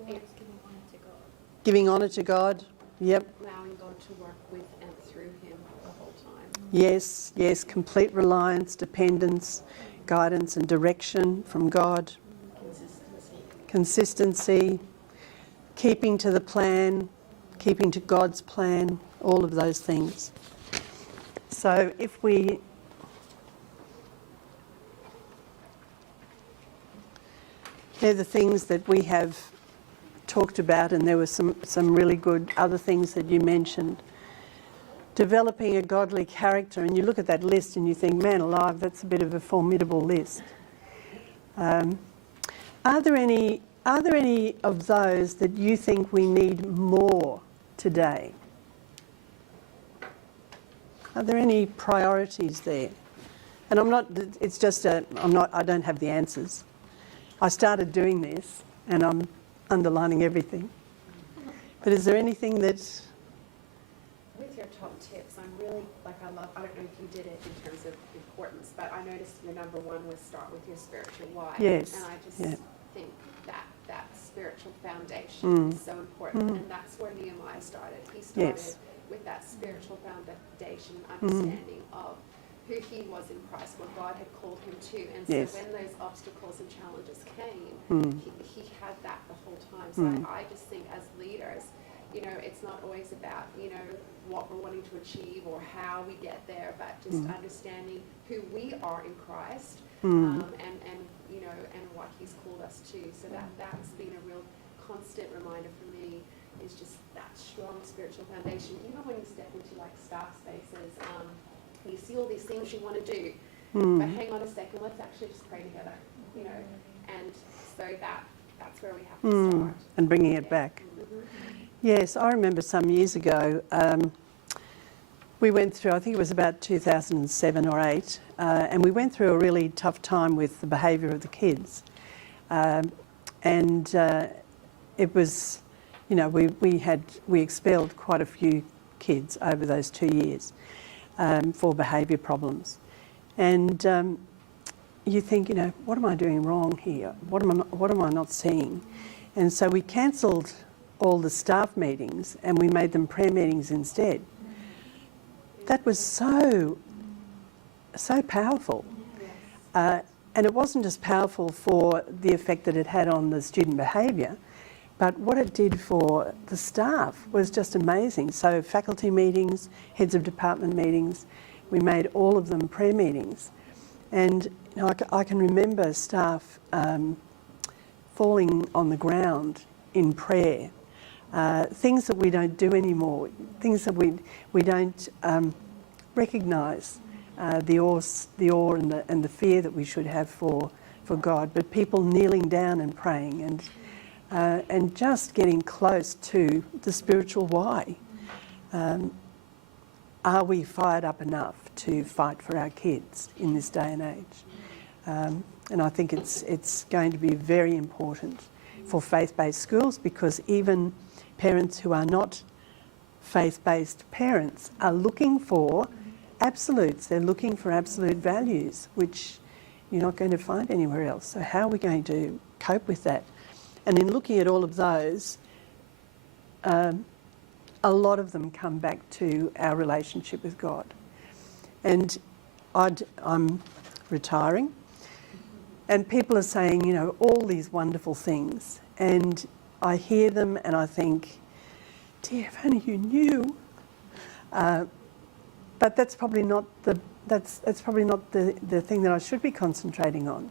It's giving honour to God. Giving honour to God. Yep. Allowing God to work with and through him the whole time. Yes, yes. Complete reliance, dependence, guidance and direction from God. Consistency. Keeping to the plan, keeping to God's plan, all of those things. So if we they're the things that we have talked about, and there were some really good other things that you mentioned. Developing a godly character, and you look at that list and you think, man alive, that's a bit of a formidable list. Are there any of those that you think we need more today? Are there any priorities there? And I'm not, it's just I don't have the answers. I started doing this and I'm underlining everything. But is there anything that... With your top tips, I'm really, I don't know if you did it in terms of importance, but I noticed your number one was start with your spiritual why. Yes. And I just think that spiritual foundation is so important. And that's where Nehemiah started. He started with that spiritual foundation, understanding of who he was in Christ, what God had called him to. And so when those obstacles and challenges came, he had that the whole time. So I just think as leaders, you know, it's not always about, you know, what we're wanting to achieve or how we get there, but just understanding who we are in Christ and you know, and what he's called us to. So that's been a real constant reminder for me, is just that strong spiritual foundation. Even when you step into like staff spaces, you see all these things you want to do, but hang on a second, let's actually just pray together, you know, and so that's where we have to start. And bringing it back. Yes, I remember some years ago, we went through, I think it was about 2007 or 8, and we went through a really tough time with the behaviour of the kids. It was, you know, we expelled quite a few kids over those 2 years for behaviour problems. And you think, you know, what am I doing wrong here? What am I not seeing? And so we cancelled all the staff meetings and we made them prayer meetings instead. That was so powerful. And it wasn't just powerful for the effect that it had on the student behaviour, but what it did for the staff was just amazing. So faculty meetings, heads of department meetings, we made all of them prayer meetings. And you know, I can remember staff falling on the ground in prayer. Things that we don't do anymore, things that we don't recognise, the awe and the fear that we should have for God, but people kneeling down and praying and just getting close to the spiritual why. Are we fired up enough to fight for our kids in this day and age? And I think it's going to be very important for faith-based schools, because even parents who are not faith-based parents are looking for absolutes. They're looking for absolute values, which you're not going to find anywhere else. So how are we going to cope with that? And in looking at all of those, a lot of them come back to our relationship with God. And I'm retiring, and people are saying, you know, all these wonderful things, and I hear them and I think, dear, if only you knew. But that's probably not the thing that I should be concentrating on.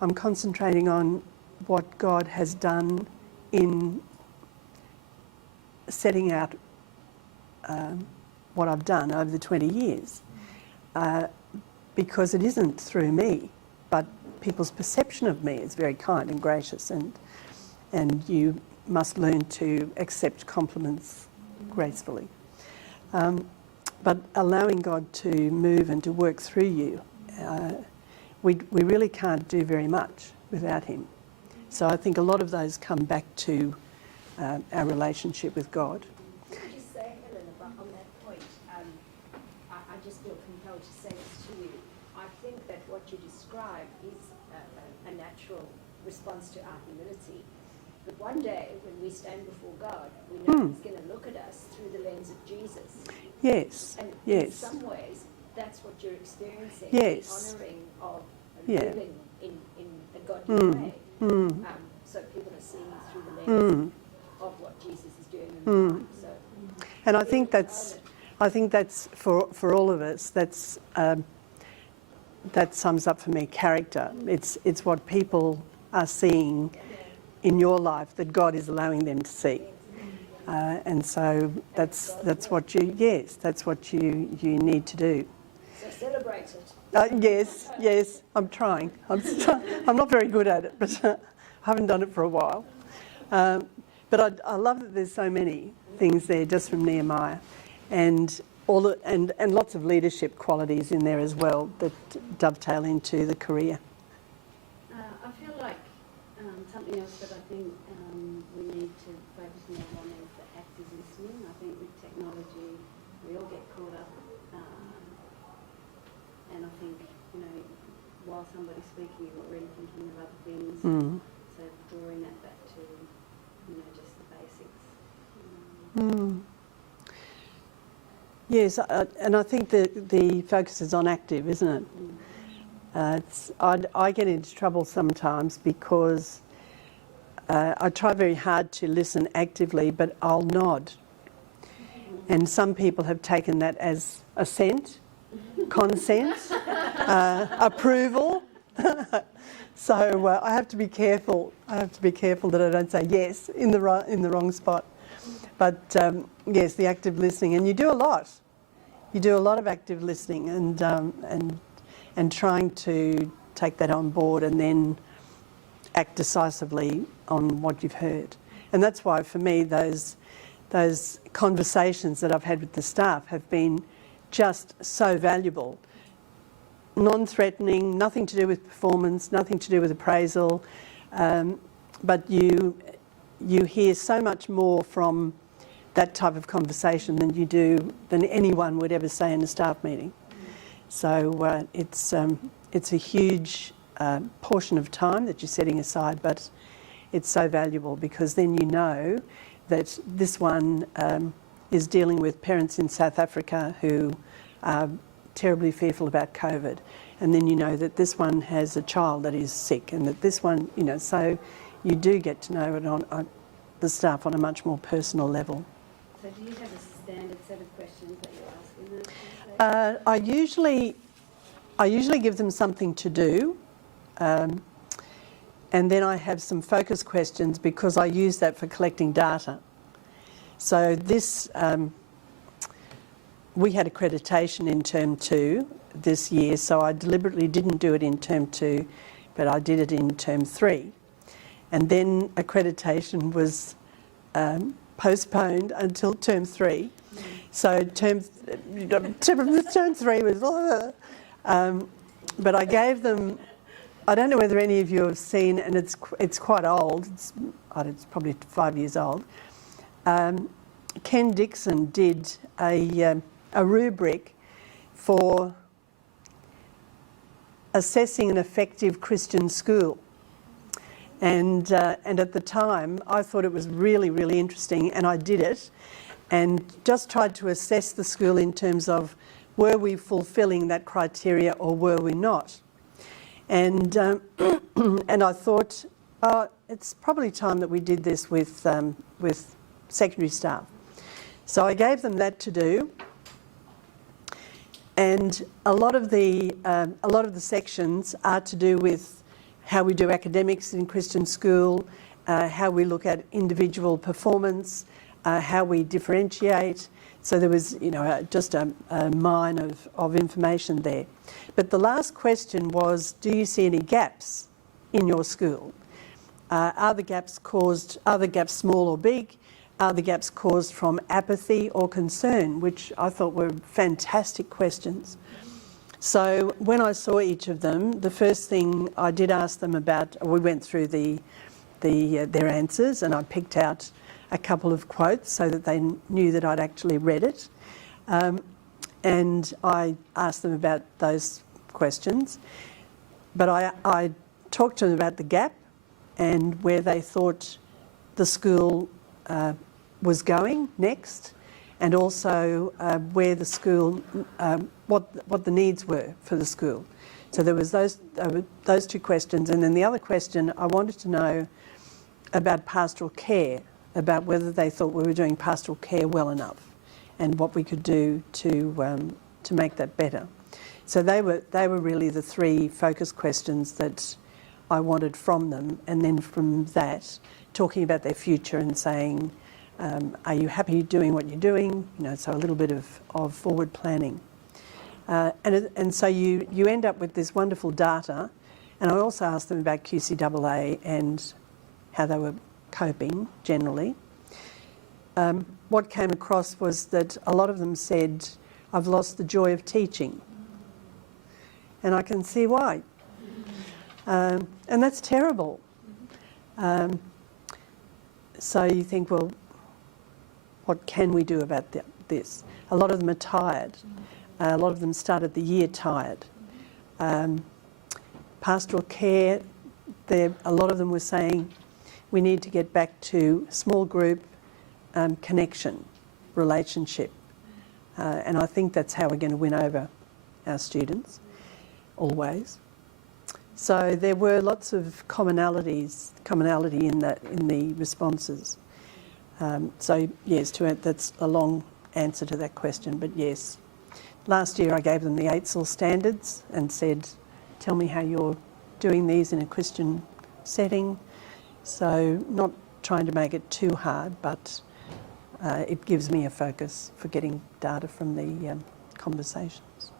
I'm concentrating on what God has done in setting out what I've done over the 20 years. Because it isn't through me, but people's perception of me is very kind and gracious, and you must learn to accept compliments gracefully. But allowing God to move and to work through you, we really can't do very much without him. So I think a lot of those come back to our relationship with God. Could you say, Helen, about on that point, I just feel compelled to say this to you. I think that what you describe is a natural response to our humility. But one day, when we stand before God, we know He's going to look at us through the lens of Jesus. Yes, And yes. in some ways, that's what you're experiencing, Yes. the honouring of Yeah. living in a godly way. So people are seeing through the lens of what Jesus is doing in their life. So, And I think that's for all of us. That sums up for me character. It's what people are seeing in your life that God is allowing them to see. And so that's what you need to do. so celebrate it. Yes, I'm trying. I'm not very good at it, but I haven't done it for a while. But I love that there's so many things there just from Nehemiah, and lots of leadership qualities in there as well that dovetail into the career. I feel like something else that I think we need to focus more on is the active listening. I think with technology, we all get caught up, and I think, while somebody's speaking, you're not really thinking of other things. So drawing that back to, just the basics. Yes, and I think the focus is on active, isn't it? I get into trouble sometimes because I try very hard to listen actively, but I'll nod. And some people have taken that as assent, consent, approval. So I have to be careful. I have to be careful that I don't say yes in the wrong spot. But yes, the active listening, and you do a lot. You do a lot of active listening, and trying to take that on board, and then act decisively on what you've heard. And that's why, for me, those conversations that I've had with the staff have been just so valuable. Non-threatening, nothing to do with performance, nothing to do with appraisal, but you hear so much more from that type of conversation than anyone would ever say in a staff meeting. So it's a huge portion of time that you're setting aside, but it's so valuable because then you know that this one is dealing with parents in South Africa who are terribly fearful about COVID, and then you know that this one has a child that is sick, and that this one, so you do get to know it on the staff on a much more personal level. So do you have a standard set of questions that you're asking them? I usually give them something to do, and then I have some focus questions because I use that for collecting data. So this, we had accreditation in term 2 this year, so I deliberately didn't do it in term 2, but I did it in term 3. And then accreditation was postponed until term 3. So term 3 was, but I gave them, I don't know whether any of you have seen, and it's quite old, it's probably 5 years old. Ken Dixon did a rubric for assessing an effective Christian school. And at the time, I thought it was really, really interesting, and I did it, and just tried to assess the school in terms of, were we fulfilling that criteria or were we not? And and I thought, it's probably time that we did this with secondary staff. So I gave them that to do, and a lot of the sections are to do with how we do academics in Christian school, how we look at individual performance, how we differentiate. So there was, just a mine of information there. But the last question was, do you see any gaps in your school? Are the gaps small or big? Are the gaps caused from apathy or concern? Which I thought were fantastic questions. So when I saw each of them, the first thing I did ask them about, we went through the their answers, and I picked out a couple of quotes so that they knew that I'd actually read it. And I asked them about those questions. But I talked to them about the gap and where they thought the school was going next, and also where the school, what the needs were for the school. So there was those two questions, and then the other question, I wanted to know about pastoral care, about whether they thought we were doing pastoral care well enough, and what we could do to make that better. So they were really the three focus questions that I wanted from them, and then from that, talking about their future and saying, are you happy doing what you're doing? You know, so a little bit of forward planning. And so you end up with this wonderful data, and I also asked them about QCAA and how they were coping generally. What came across was that a lot of them said, I've lost the joy of teaching. And I can see why. And that's terrible. So you think, well, what can we do about this? A lot of them are tired. A lot of them started the year tired. Pastoral care, a lot of them were saying, we need to get back to small group connection, relationship. And I think that's how we're going to win over our students, always. So there were lots of commonality in the responses. So yes, that's a long answer to that question, but yes. Last year I gave them the 8 SIL standards and said, tell me how you're doing these in a Christian setting. So not trying to make it too hard, but it gives me a focus for getting data from the conversations.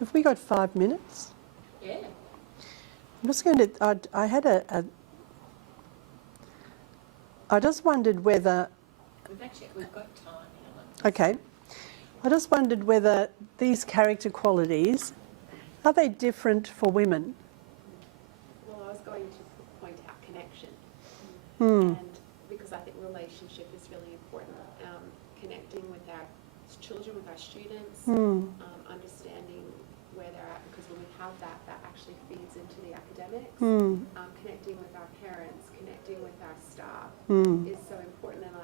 Have we got 5 minutes? Yeah. I'm just going to, I just wondered whether... We've got time, Helen. Okay. I just wondered whether these character qualities, are they different for women? Well, I was going to point out connection. Hmm. And because I think relationship is really important. Connecting with our children, with our students, understanding where they're at, because when we have that, that actually feeds into the academics. Connecting with our parents, connecting with our staff is so important. And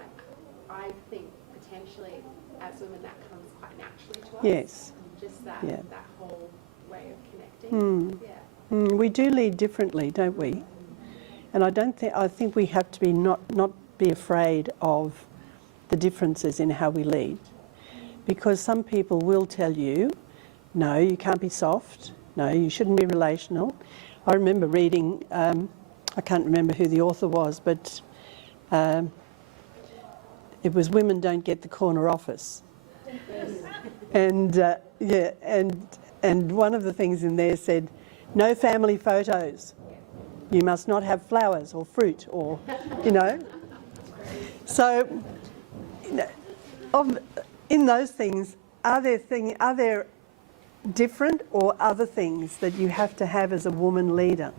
I think potentially as women that comes quite naturally to us. Yes. Just that whole way of connecting. We do lead differently, don't we? And I think we have to be not be afraid of the differences in how we lead. Because some people will tell you, no, you can't be soft, no, you shouldn't be relational. I remember reading, I can't remember who the author was, but it was Women Don't Get the Corner Office. And and one of the things in there said, no family photos. You must not have flowers or fruit or, you know. So, in those things, are there different or other things that you have to have as a woman leader?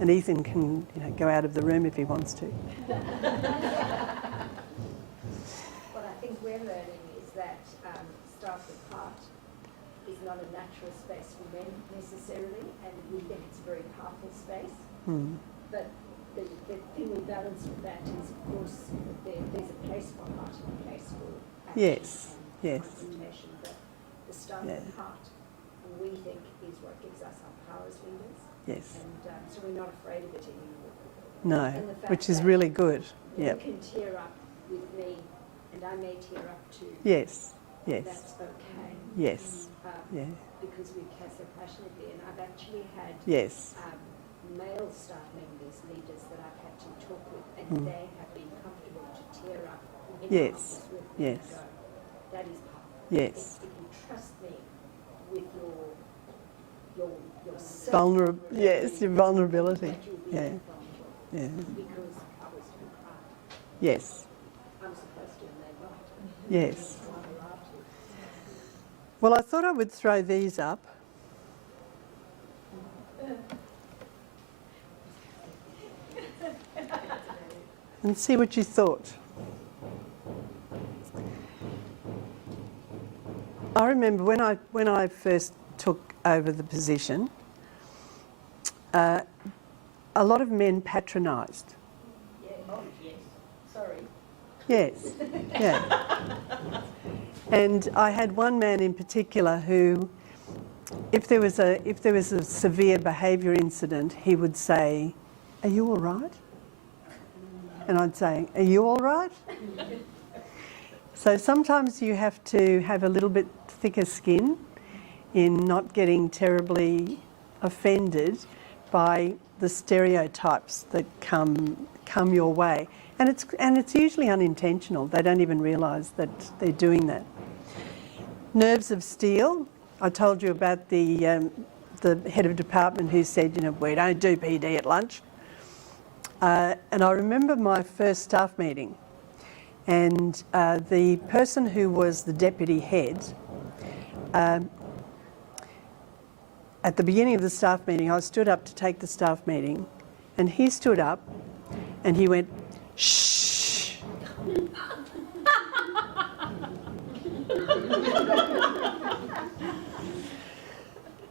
And Ethan can, go out of the room if he wants to. What I think we're learning is that staff with heart is not a natural space for men necessarily, and we think it's a very powerful space. But the thing we balance with that is, of course, there's a place for heart and a place for action and confrontation. But the staff with heart, we think, is what gives us our power as leaders. Yes. And so we're not afraid of it anymore. No, which is really good. You can tear up with me, and I may tear up too. Yes. That's okay. Yes. Because we care so passionately, and I've actually had male staff members, leaders that I've had to talk with, and they have been comfortable to tear up in office with me and go, that is powerful. Yes. If you trust me with your your vulnerability. That you'll be vulnerable. Because I was too hard. Yes. I'm supposed to, and they're not. Yes. So I'm allowed to. Well, I thought I would throw these up. and see what you thought. I remember when I first took over the position, a lot of men patronised. Yeah, oh, yes, sorry. Yes, yeah. And I had one man in particular who, if there was a severe behaviour incident, he would say, "Are you all right?" And I'd say, "Are you all right?" So sometimes you have to have a little bit thicker skin in not getting terribly offended by the stereotypes that come your way. And it's usually unintentional. They don't even realise that they're doing that. Nerves of steel. I told you about the head of department who said, you know, we don't do PD at lunch. And I remember my first staff meeting, and the person who was the deputy head, at the beginning of the staff meeting, I stood up to take the staff meeting, and he stood up and he went, "Shh."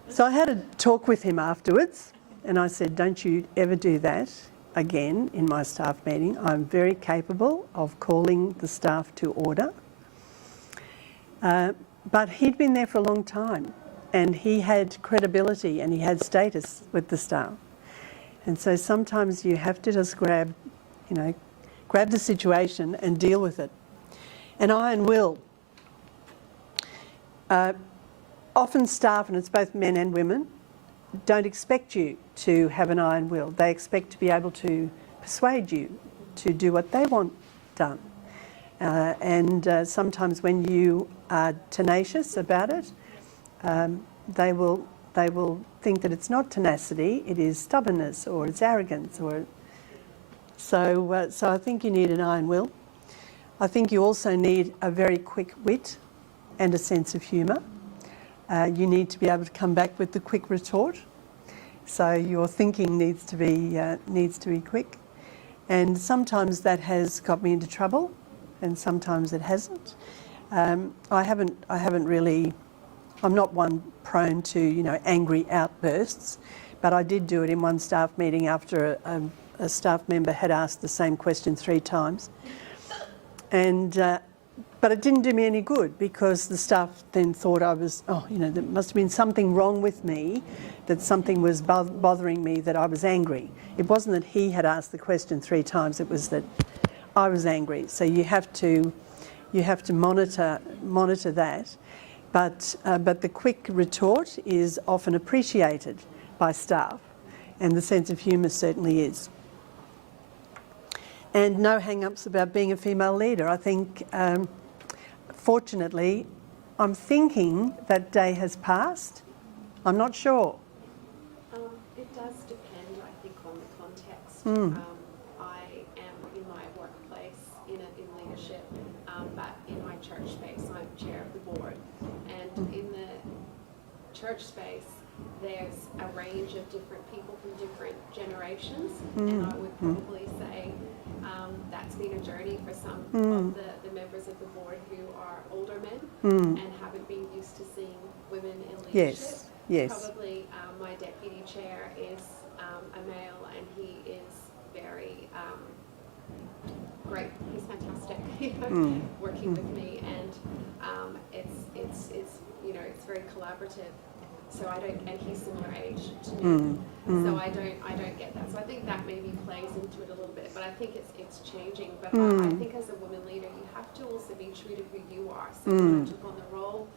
So I had a talk with him afterwards, and I said, "Don't you ever do that again in my staff meeting. I'm very capable of calling the staff to order." But he'd been there for a long time, and he had credibility and he had status with the staff. And so sometimes you have to just grab the situation and deal with it. An iron will. Often staff, and it's both men and women, don't expect you to have an iron will. They expect to be able to persuade you to do what they want done. And sometimes when you are tenacious about it, they will think that it's not tenacity, it is stubbornness or it's arrogance. So I think you need an iron will. I think you also need a very quick wit and a sense of humour. You need to be able to come back with the quick retort. So your thinking needs to be quick. And sometimes that has got me into trouble, and sometimes it hasn't. I haven't really. I'm not one prone to angry outbursts, but I did do it in one staff meeting after a staff member had asked the same question 3 times, but it didn't do me any good because the staff then thought I was, there must have been something wrong with me, that something was bothering me, that I was angry. It wasn't that he had asked the question 3 times, it was that I was angry. So you have to monitor that. But the quick retort is often appreciated by staff, and the sense of humour certainly is. And no hang-ups about being a female leader. I think, fortunately, I'm thinking that day has passed. I'm not sure. It does depend, I think, on the context. I am in my workplace in leadership, but in my church space, I'm chair of the board. And in the church space, there's a range of different people from different generations, and I would probably say that's been a journey for some of the members of the board who are older men and haven't been used to seeing women in leadership. Yes. Probably my deputy chair is a male, and he is very great. He's fantastic, working with me, and it's very collaborative. So and he's similar age to me. So I don't get that. So I think that maybe plays into it a little bit, but I think it's changing. But I think as a woman leader, you have to also be true to who you are. So when I took on the role,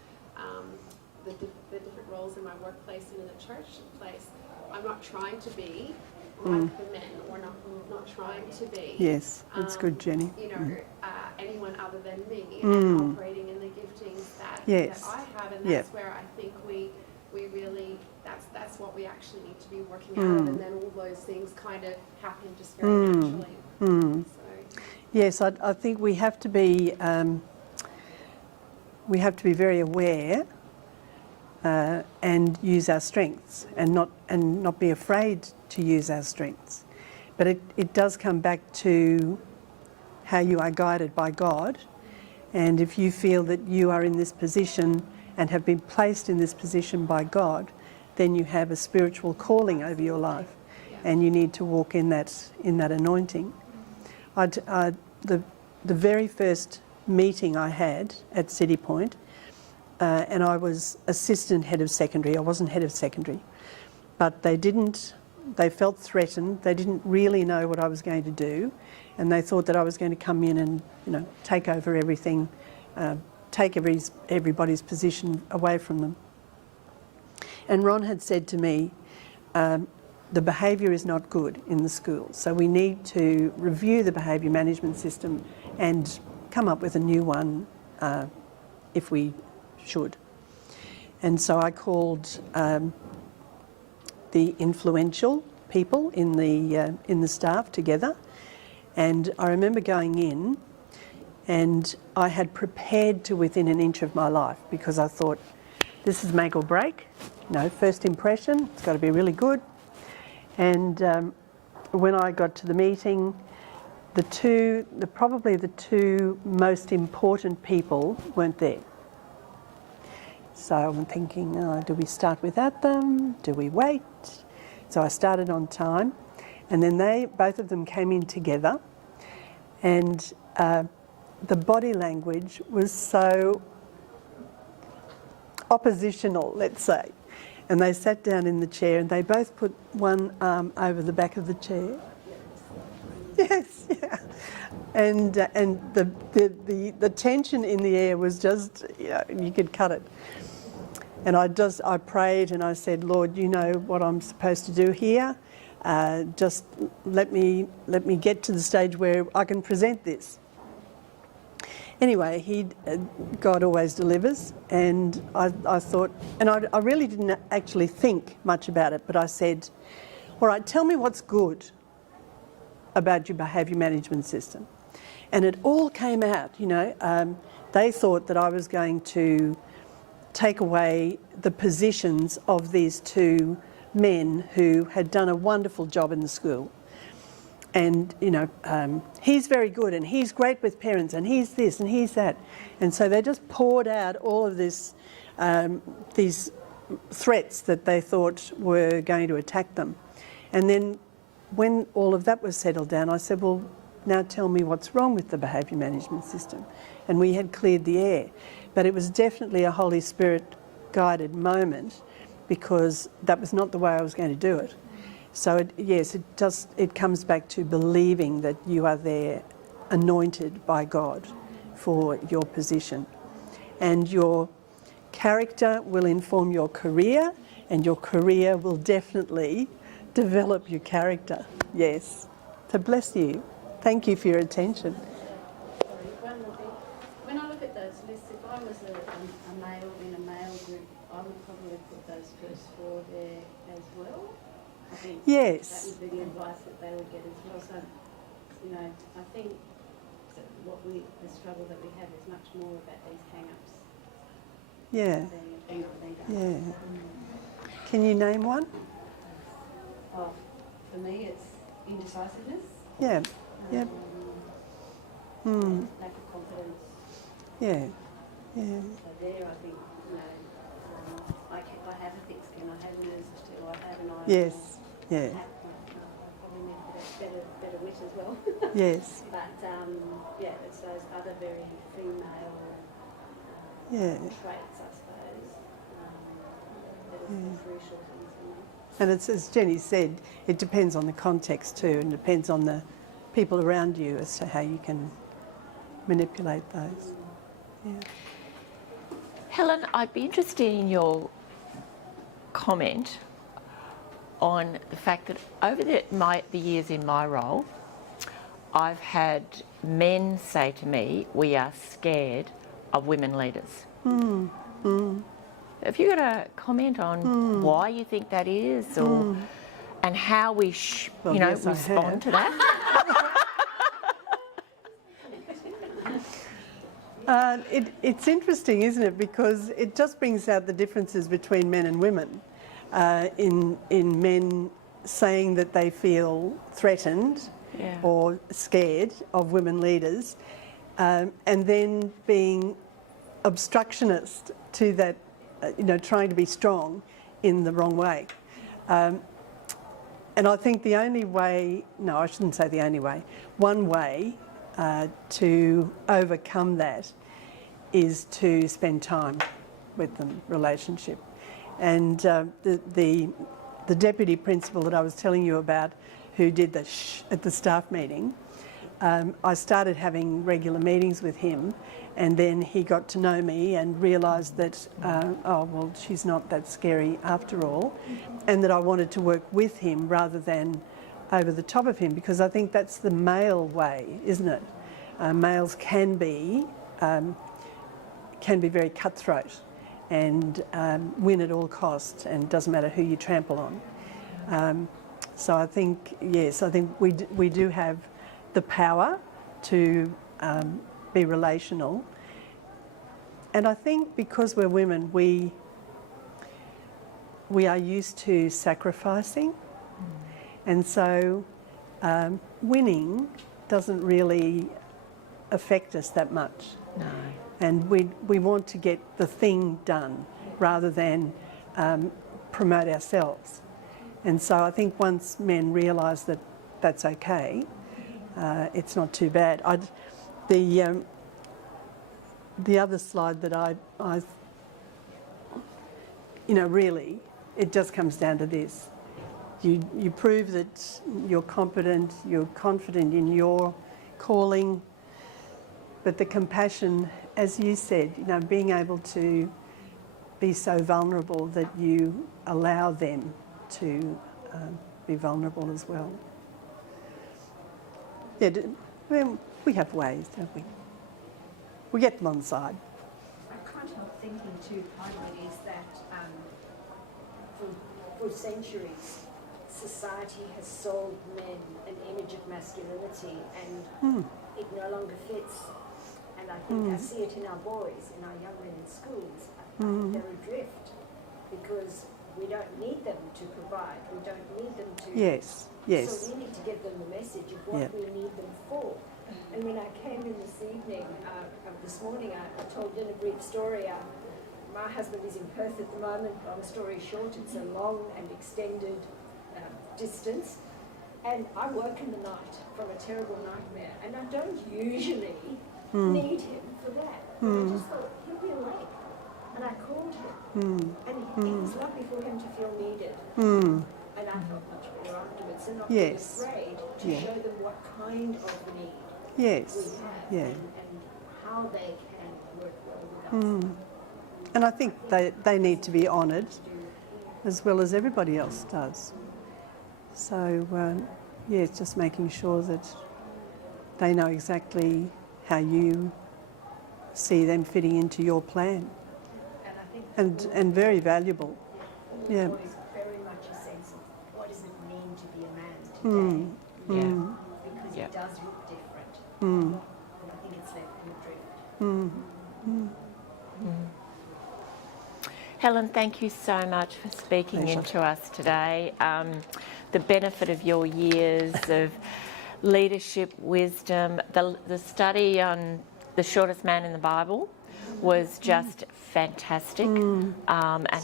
the different roles in my workplace and in the church place, I'm not trying to be like the men, or not trying to be. Yes, that's good, Jenny. Anyone other than me, and operating in the giftings that I have, and that's where I think we really, that's what we actually need to be working out of, and then all those things kind of happen just very naturally. So. Yes, I think we have to be very aware and use our strengths, and not be afraid to use our strengths. But it does come back to how you are guided by God. And if you feel that you are in this position and have been placed in this position by God, then you have a spiritual calling over your life, and you need to walk in that anointing. The very first meeting I had at City Point, and I was assistant head of secondary. I wasn't head of secondary, but they felt threatened. They didn't really know what I was going to do, and they thought that I was going to come in and, take over everything, take everybody's position away from them. And Ron had said to me, the behaviour is not good in the school, so we need to review the behaviour management system and come up with a new one if we should. And so I called the influential people in the staff together, and I remember going in, and I had prepared to within an inch of my life, because I thought, this is make or break. First impression, it's got to be really good. And when I got to the meeting, probably the two most important people weren't there. So I'm thinking, do we start without them? Do we wait? So I started on time, and then both of them came in together, and the body language was so oppositional, let's say. And they sat down in the chair, and they both put one arm over the back of the chair. Yes, yeah. And the tension in the air was just, you could cut it. And I prayed and I said, Lord, you know what I'm supposed to do here. Just let me get to the stage where I can present this. Anyway, God always delivers, and I thought, and I really didn't actually think much about it, but I said, all right, tell me what's good about your behaviour management system. And it all came out, they thought that I was going to take away the positions of these two men who had done a wonderful job in the school. And, he's very good, and he's great with parents, and he's this and he's that. And so they just poured out all of this, these threats that they thought were going to attack them. And then when all of that was settled down, I said, well, now tell me what's wrong with the behaviour management system. And we had cleared the air. But it was definitely a Holy Spirit guided moment, because that was not the way I was going to do it. So it comes back to believing that you are there anointed by God for your position. And your character will inform your career, and your career will definitely develop your character. Yes. So bless you. Thank you for your attention. Sorry, one more thing. When I look at those lists, if I was a male in a male group, I would probably put those first four there as well. I think yes. that would be the advice that they would get as well. So, I think that the struggle that we have is much more about these hang-ups. Yeah. Than Yeah. Can you name one? Oh, for me, it's indecisiveness. Yeah. Yep. Lack of confidence. Yeah. Yeah. So there, I think, I have a thick skin, I have nerves still, I have an eye. Yes. Yeah. I probably need better wit as well. Yes. But it's those other very female traits, I suppose, that are crucial things for me. And it's, as Jenny said, it depends on the context too, and depends on the people around you as to how you can manipulate those. Yeah. Helen, I'd be interested in your comment on the fact that over the years in my role, I've had men say to me, we are scared of women leaders. Have you got a comment on why you think that is, or and how we respond to that? It's interesting, isn't it? Because it just brings out the differences between men and women. In men saying that they feel threatened, or scared of women leaders, and then being obstructionist to that, trying to be strong in the wrong way. And I think the only way, no, I shouldn't say the only way, one way to overcome that is to spend time with them, relationship. And the deputy principal that I was telling you about, who did the shh at the staff meeting, I started having regular meetings with him, and then he got to know me and realised that, oh, well, she's not that scary after all, and that I wanted to work with him rather than over the top of him, because I think that's the male way, isn't it? Males can be very cutthroat and win at all costs, and it doesn't matter who you trample on. So I think, yes, I think we do have the power to be relational. And I think because we're women, we are used to sacrificing. And so winning doesn't really affect us that much. No. And we want to get the thing done rather than promote ourselves. And so I think once men realise that that's okay, it's not too bad. The other slide that I really, it just comes down to this. You prove that you're competent, you're confident in your calling, but the compassion, as you said, being able to be so vulnerable that you allow them to be vulnerable as well. Yeah, we have ways, don't we? We get them on the side. I can't help thinking too, part of it is that for centuries, society has sold men an image of masculinity, and it no longer fits. And I think I see it in our boys, in our young men in schools. They're adrift because we don't need them to provide. We don't need them to. Yes. So we need to give them the message of what we need them for. And when I came in this evening, this morning, I told in a brief story. My husband is in Perth at the moment. Long story short, it's a long and extended distance. And I work in the night from a terrible nightmare. And I don't usually need him for that. But I just thought, he'll be awake. And I called him. And it was lovely for him to feel needed. And I felt much better afterwards. And not be afraid to show them what kind of need we have and how they can work well with us. And I think they need to be honoured as well as everybody else does. So, it's just making sure that they know exactly how you see them fitting into your plan. And very valuable. Yeah. There is very much a sense of what does it mean to be a man today? Because it does look different. And I think it's left in drift. Helen, thank you so much for speaking into us today. The benefit of your years of leadership, wisdom, the study on the shortest man in the Bible was just fantastic and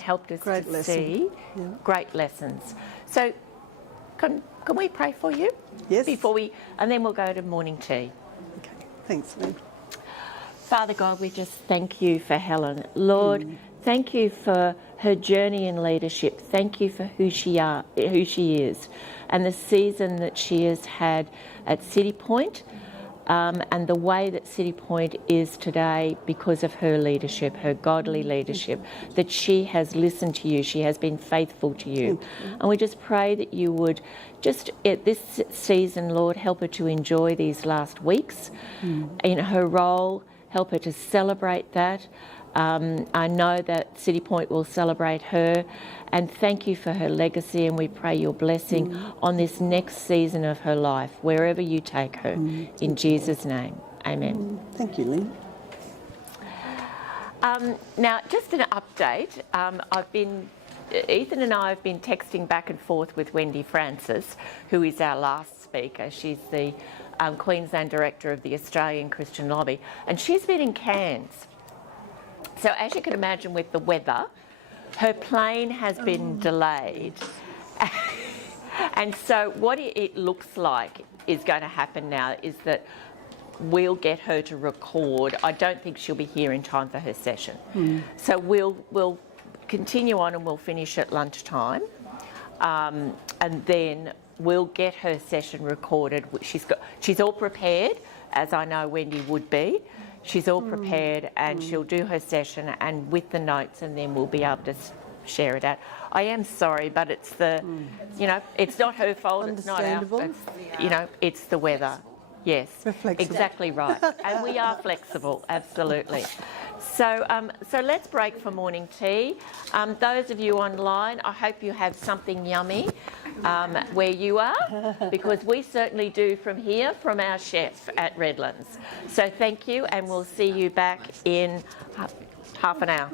helped us to see great lessons. So can we pray for you? Yes. And then we'll go to morning tea. Okay, thanks, Lynn. Father God, we just thank you for Helen. Lord, thank you for her journey in leadership. Thank you for who she is, and the season that she has had at City Point, and the way that City Point is today because of her leadership, her godly leadership, that she has listened to you, she has been faithful to you. And we just pray that you would just at this season, Lord, help her to enjoy these last weeks in her role, help her to celebrate that. I know that City Point will celebrate her, and thank you for her legacy, and we pray your blessing on this next season of her life, wherever you take her. In Jesus' name, amen. Thank you, Lynn. Now, just an update. Ethan and I have been texting back and forth with Wendy Francis, who is our last speaker. She's the Queensland Director of the Australian Christian Lobby, and she's been in Cairns. So as you can imagine with the weather, her plane has been delayed. And so what it looks like is going to happen now is that we'll get her to record. I don't think she'll be here in time for her session. So we'll continue on and we'll finish at lunchtime. And then we'll get her session recorded. She's all prepared, as I know Wendy would be. She's all prepared and she'll do her session and with the notes, and then we'll be able to share it out. I am sorry, but it's the, you know, it's not her fault, it's not our fault, you know, it's the weather. Yes, exactly right. And we are flexible, absolutely. So, so let's break for morning tea. Those of you online, I hope you have something yummy where you are, because we certainly do from here, from our chef at Redlands. So thank you, and we'll see you back in half an hour.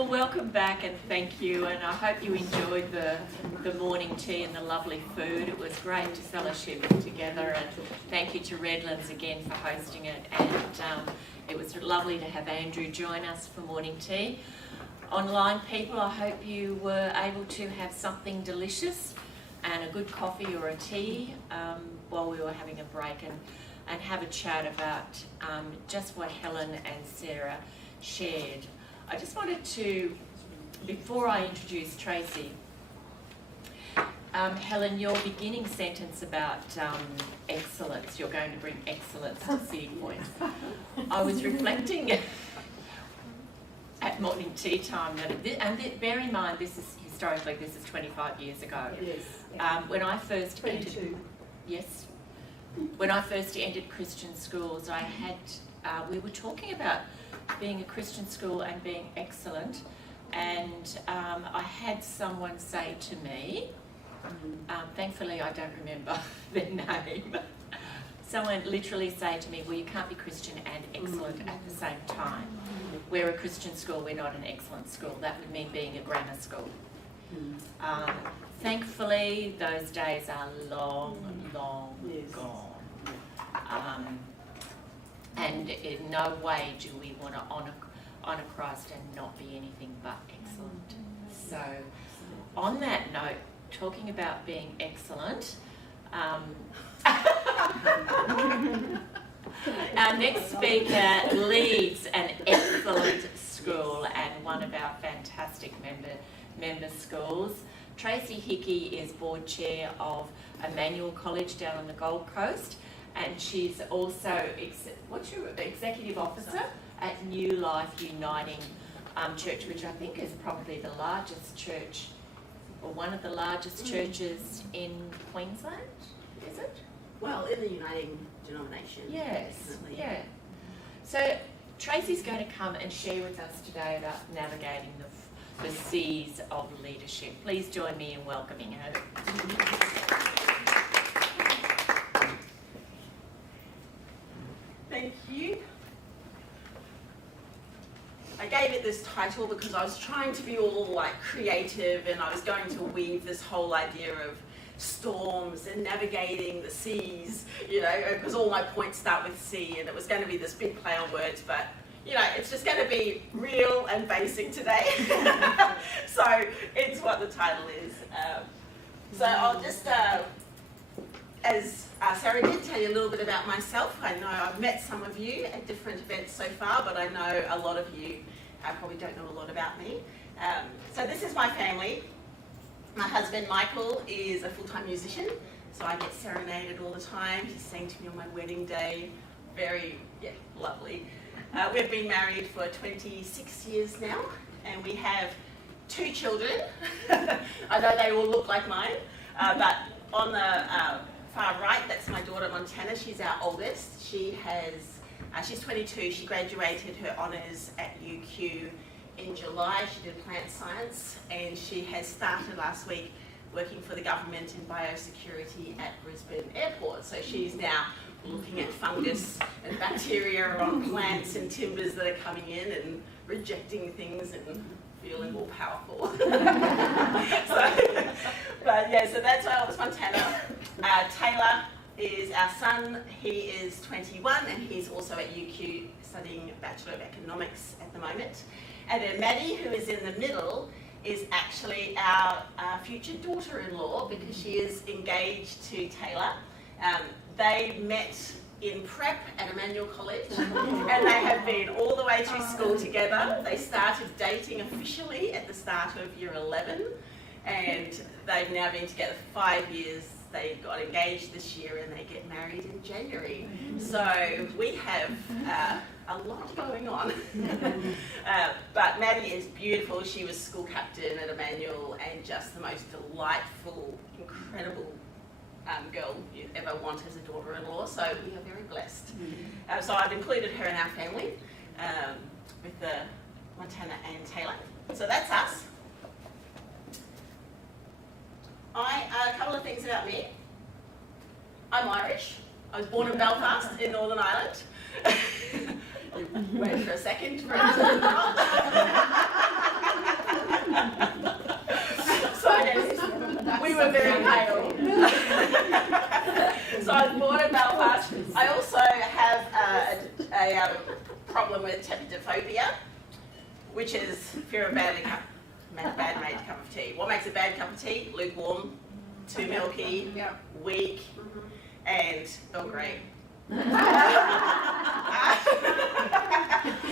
Well, welcome back and thank you, and I hope you enjoyed the morning tea and the lovely food. It was great to fellowship together, and thank you to Redlands again for hosting it, and it was lovely to have Andrew join us for morning tea. Online people, I hope you were able to have something delicious and a good coffee or a tea while we were having a break, and have a chat about just what Helen and Sarah shared. I just wanted to, before I introduce Tracey, Helen, your beginning sentence about excellence, you're going to bring excellence to City Point. I was reflecting at morning tea time, and bear in mind, this is historically, this is 25 years ago. Yes. When I first 22. entered, yes, when I first entered Christian schools, I had, we were talking about being a Christian school and being excellent, and I had someone say to me, thankfully I don't remember their name, someone literally say to me, well, you can't be Christian and excellent at the same time. We're a Christian school, we're not an excellent school. That would mean being a grammar school. Thankfully, those days are long gone. And in no way do we want to honour Christ and not be anything but excellent. So, on that note, talking about being excellent, our next speaker leads an excellent school and one of our fantastic member schools. Tracey Hickey is board chair of Emmanuel College down on the Gold Coast, and she's also executive officer at New Life Uniting Church, which I think is probably the largest church, or one of the largest churches in Queensland, is it? Well, in the uniting denomination. Yes, definitely. yeah. So Tracey's going to come and share with us today about navigating the seas of leadership. Please join me in welcoming her. Thank you. I gave it this title because I was trying to be all like creative, and I was going to weave this whole idea of storms and navigating the seas, you know, because all my points start with sea, and it was going to be this big play on words, but you know, it's just going to be real and basic today. So it's what the title is. So I'll just, as Sarah did, tell you a little bit about myself. I know I've met some of you at different events so far, but I know a lot of you probably don't know a lot about me. So this is my family. My husband Michael is a full-time musician, so I get serenaded all the time. He sang to me on my wedding day. Very, lovely. We've been married for 26 years now, and we have 2 children. I know they all look like mine, but on the far right, that's my daughter Montana. She's our oldest. She's 22. She graduated her honours at UQ in July. She did plant science, and she has started last week working for the government in biosecurity at Brisbane Airport. So she's now looking at fungus and bacteria on plants and timbers that are coming in and rejecting things and feeling more powerful. So that's my oldest Montana. Taylor is our son. He is 21 and he's also at UQ studying Bachelor of Economics at the moment. And then Maddie, who is in the middle, is actually our future daughter-in-law because she is engaged to Taylor. They met in prep at Emmanuel College and they have been all the way through school together. They started dating officially at the start of year 11 and they've now been together for 5 years. They got engaged this year and they get married in January. So we have a lot going on. But Maddie is beautiful. She was school captain at Emmanuel and just the most delightful, incredible girl you'd ever want as a daughter-in-law. So we are very blessed. So I've included her in our family with the Montana and Taylor. So that's us. A couple of things about me. I'm Irish. I was born in Belfast in Northern Ireland. Wait for a second for it to So yes, we were very pale. So I was born in Belfast. I also have a problem with tepidophobia, which is fear of bad made cup of tea. What makes a bad cup of tea? Lukewarm, too milky, weak, and Earl Grey.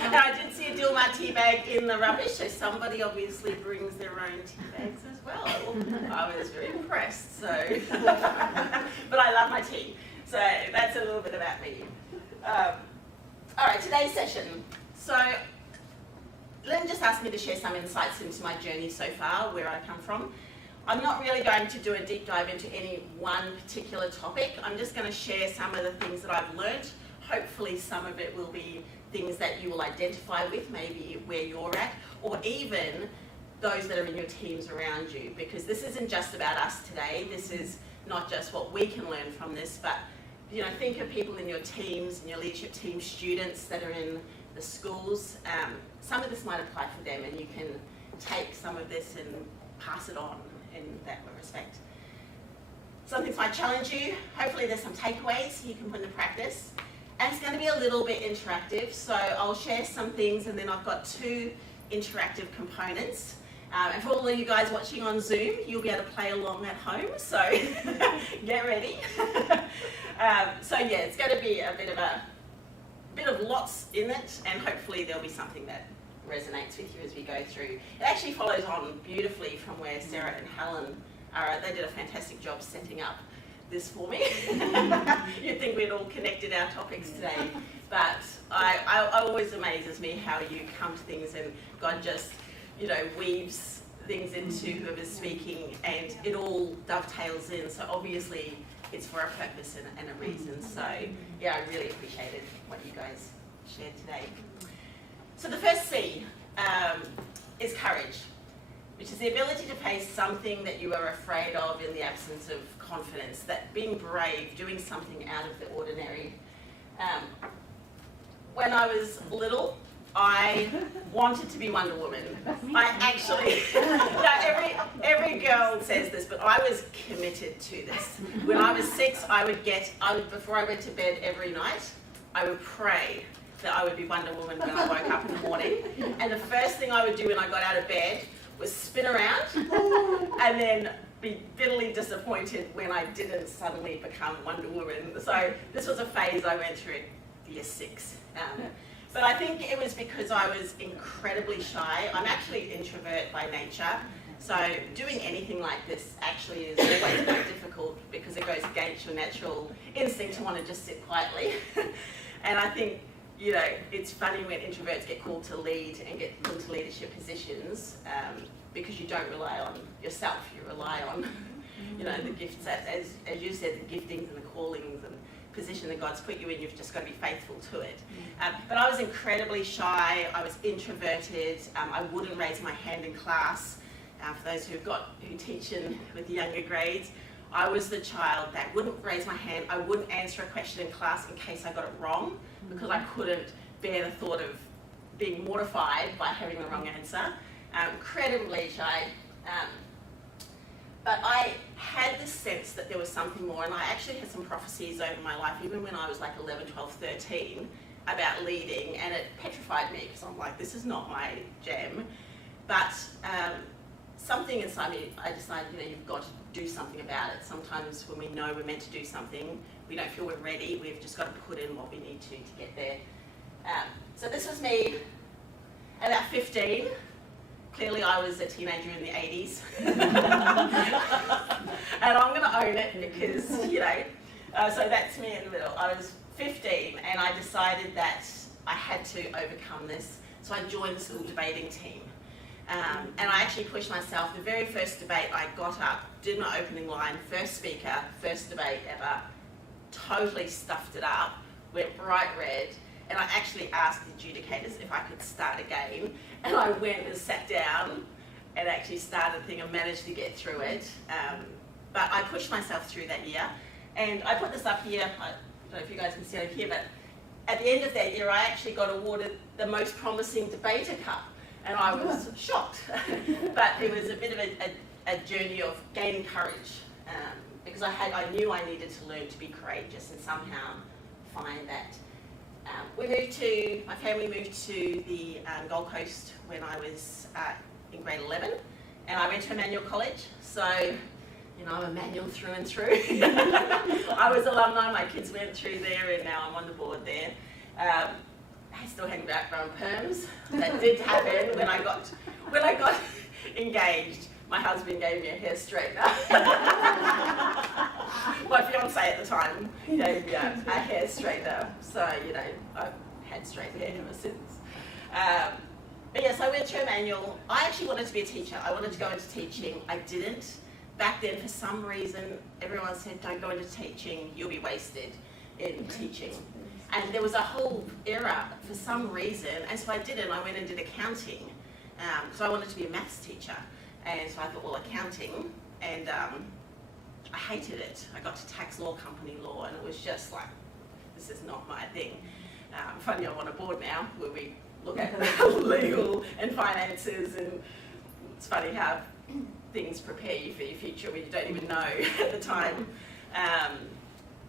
And I did see a Dilmah tea bag in the rubbish, so somebody obviously brings their own tea bags as well. I was very impressed, so. But I love my tea, so that's a little bit about me. All right, today's session. So Len just asked me to share some insights into my journey so far, where I come from. I'm not really going to do a deep dive into any one particular topic. I'm just going to share some of the things that I've learnt. Hopefully some of it will be things that you will identify with, maybe where you're at, or even those that are in your teams around you, because this isn't just about us today. This is not just what we can learn from this, but think of people in your teams, in your leadership team, students that are in the schools. Some of this might apply for them, and you can take some of this and pass it on in that respect. Some things might challenge you. Hopefully there's some takeaways you can put into practice. And it's going to be a little bit interactive, so I'll share some things, and then I've got 2 interactive components. And for all of you guys watching on Zoom, you'll be able to play along at home, so get ready. So yeah, it's going to be a bit of lots in it, and hopefully there'll be something that resonates with you as we go through. It actually follows on beautifully from where Sarah and Helen are at. They did a fantastic job setting up this for me. You'd think we'd all connected our topics today, but I always amazes me how you come to things and God just, weaves things into whoever's speaking, and it all dovetails in. So obviously it's for a purpose and a reason. So yeah, I really appreciated what you guys shared today. So the first C is courage, which is the ability to face something that you are afraid of in the absence of confidence, that being brave, doing something out of the ordinary. When I was little, I wanted to be Wonder Woman. I actually, every girl says this, but I was committed to this. When I was 6, before I went to bed every night, I would pray that I would be Wonder Woman when I woke up in the morning. And the first thing I would do when I got out of bed was spin around and then be bitterly disappointed when I didn't suddenly become Wonder Woman. So this was a phase I went through at year 6. But I think it was because I was incredibly shy. I'm actually an introvert by nature. So doing anything like this actually is always very difficult because it goes against your natural instinct to want to just sit quietly. And I think, it's funny when introverts get called to lead and get put into leadership positions because you don't rely on yourself, you rely on, the gifts, as you said, the giftings and the callings and position that God's put you in. You've just got to be faithful to it. But I was incredibly shy, I was introverted, I wouldn't raise my hand in class. For those who teach with the younger grades, I was the child that wouldn't raise my hand. I wouldn't answer a question in class in case I got it wrong because I couldn't bear the thought of being mortified by having the wrong answer. Incredibly shy. But I had this sense that there was something more, and I actually had some prophecies over my life, even when I was like 11, 12, 13, about leading, and it petrified me because I'm like, this is not my jam. But something inside me, I decided, you've got to do something about it. Sometimes when we know we're meant to do something, we don't feel we're ready. We've just got to put in what we need to get there. So this was me at about 15. Clearly I was a teenager in the 80s. And I'm going to own it because, so that's me in the middle. I was 15 and I decided that I had to overcome this. So I joined the school debating team. And I actually pushed myself. The very first debate I got up, did my opening line, first speaker, first debate ever, totally stuffed it up, went bright red, and I actually asked the adjudicators if I could start again. And I went and sat down and actually started the thing and managed to get through it. But I pushed myself through that year. And I put this up here, I don't know if you guys can see it here, but at the end of that year, I actually got awarded the most promising debater cup. And I was shocked. But it was a bit of a journey of gaining courage, because I knew I needed to learn to be courageous and somehow find that. My family moved to the Gold Coast when I was in grade 11, and I went to Emmanuel College, so I'm Emmanuel through and through. I was alumni, my kids went through there, and now I'm on the board there. I still hadn't outgrown perms. That did happen when I got engaged. My husband gave me a hair straightener. My fiance at the time gave me a hair straightener, so I've had straight hair ever since. But yes, I went to Emmanuel. I actually wanted to be a teacher. I wanted to go into teaching. I didn't. Back then, for some reason, everyone said, don't go into teaching, you'll be wasted in teaching. And there was a whole era for some reason, and so I didn't. I went and did accounting. So I wanted to be a maths teacher. And so I thought, well, accounting, and I hated it. I got to tax law, company law, and it was just like, this is not my thing. Funny, I'm on a board now where we look at legal and finances, and it's funny how things prepare you for your future when you don't even know at the time.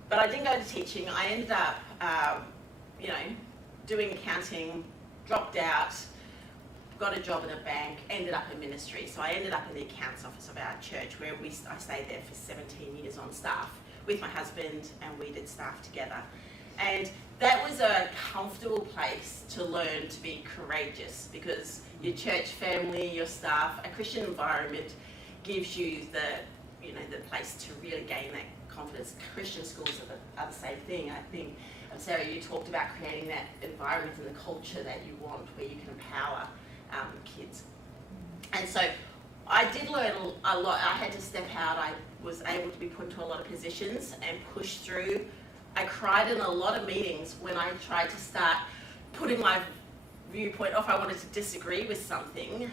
But I didn't go into teaching. I ended up, doing accounting, dropped out, got a job in a bank, ended up in ministry. So I ended up in the accounts office of our church, where I stayed there for 17 years on staff with my husband, and we did staff together. And that was a comfortable place to learn to be courageous, because your church family, your staff, a Christian environment gives you the place to really gain that confidence. Christian schools are the same thing. I think, Sarah, you talked about creating that environment and the culture that you want, where you can empower kids. And so I did learn a lot. I had to step out. I was able to be put into a lot of positions and push through. I cried in a lot of meetings when I tried to start putting my viewpoint off. I wanted to disagree with something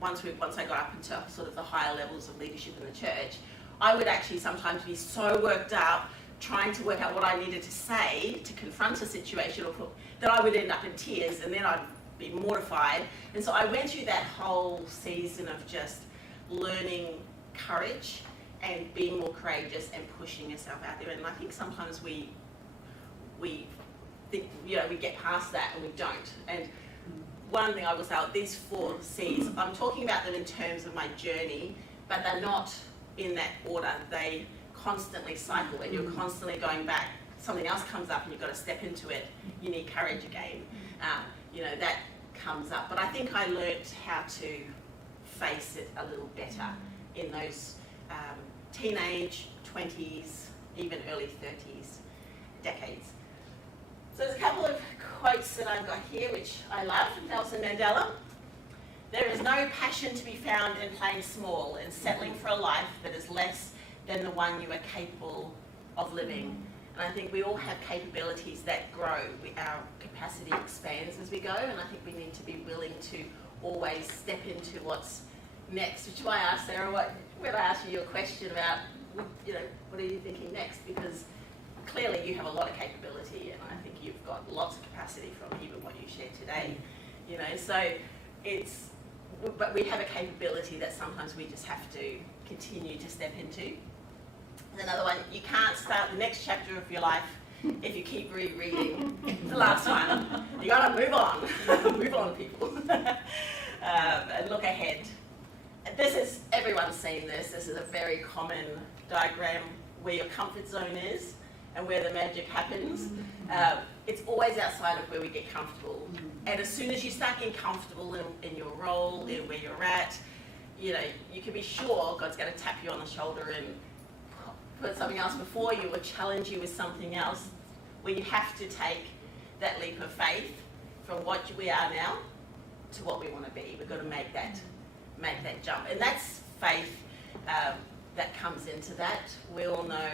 once I got up into sort of the higher levels of leadership in the church. I would actually sometimes be so worked up trying to work out what I needed to say to confront a situation, that I would end up in tears, and then I'd be mortified. And so I went through that whole season of just learning courage and being more courageous and pushing yourself out there. And I think sometimes we think, we get past that, and we don't. And one thing I will say, these 4 C's, I'm talking about them in terms of my journey, but they're not in that order. They constantly cycle, and you're constantly going back. Something else comes up and you've got to step into it. You need courage again. That comes up. But I think I learnt how to face it a little better in those teenage, 20s, even early 30s decades. So there's a couple of quotes that I've got here, which I love, from Nelson Mandela. There is no passion to be found in playing small and settling for a life that is less than the one you are capable of living. And I think we all have capabilities that grow. Our capacity expands as we go, and I think we need to be willing to always step into what's next, which is why I asked Sarah, when I asked you your question about, what are you thinking next? Because clearly you have a lot of capability, and I think you've got lots of capacity from even what you shared today. But we have a capability that sometimes we just have to continue to step into. Another one, you can't start the next chapter of your life if you keep rereading the last one. You gotta move on. Move on, people. And look ahead. Everyone's seen this. This is a very common diagram where your comfort zone is and where the magic happens. It's always outside of where we get comfortable. And as soon as you start getting comfortable in your role, in where you're at, you can be sure God's going to tap you on the shoulder and put something else before you, or challenge you with something else, where you have to take that leap of faith from what we are now to what we want to be. We've got to make that jump, and that's faith that comes into that. We all know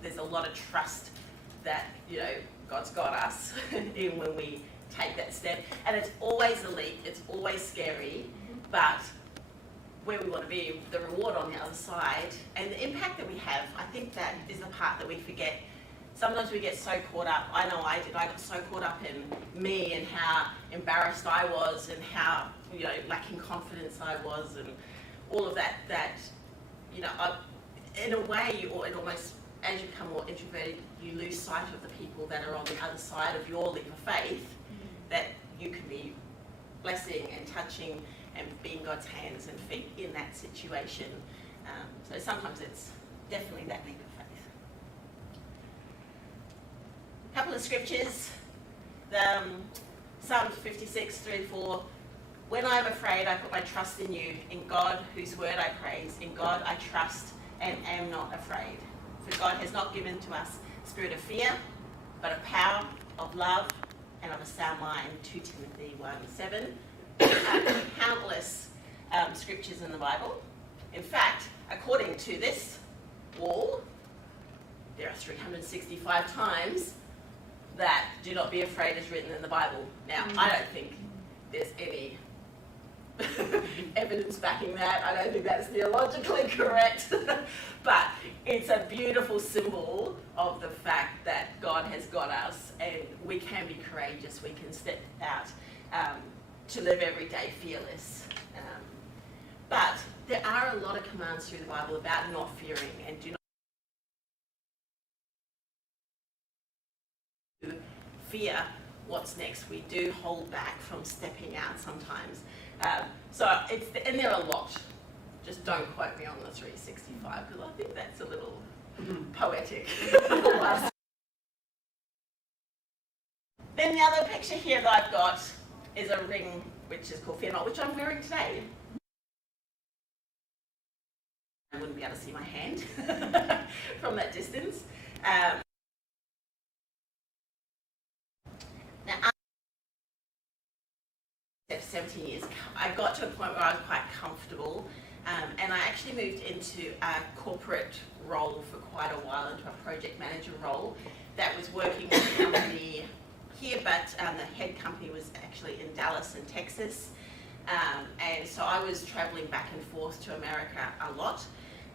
there's a lot of trust that God's got us in when we take that step, and it's always a leap. It's always scary, but where we want to be, the reward on the other side, and the impact that we have, I think that is the part that we forget sometimes we get so caught up, I know I did, I got so caught up in me and how embarrassed I was and how, you know, lacking confidence I was and all of that, you know, in a way, or it almost, as you become more introverted, you lose sight of the people that are on the other side of your leap of faith, that you can be blessing and touching and being God's hands and feet in that situation. So sometimes it's definitely that leap of faith. A couple of scriptures. Psalm 56, 3-4. When I am afraid, I put my trust in you. In God, whose word I praise. In God I trust and am not afraid. For God has not given to us a spirit of fear, but of power, of love, and of a sound mind. 2 Timothy 1:7. Countless scriptures in the Bible. In fact, according to this wall, there are 365 times that do not be afraid is written in the Bible. Now, I don't think there's any evidence backing that. I don't think that's theologically correct. But it's a beautiful symbol of the fact that God has got us and we can be courageous. We can step out to live every day fearless. But there are a lot of commands through the Bible about not fearing and do not fear what's next. We do hold back from stepping out sometimes. And there are a lot. Just don't quote me on the 365 because I think that's a little poetic. Then the other picture here that I've got is a ring which is called Fear Not, which I'm wearing today. I wouldn't be able to see my hand from that distance. Now, after 17 years, I got to a point where I was quite comfortable, and I actually moved into a corporate role for quite a while, into a project manager role that was working with a company here, but the head company was actually in Dallas in Texas. And so I was traveling back and forth to America a lot.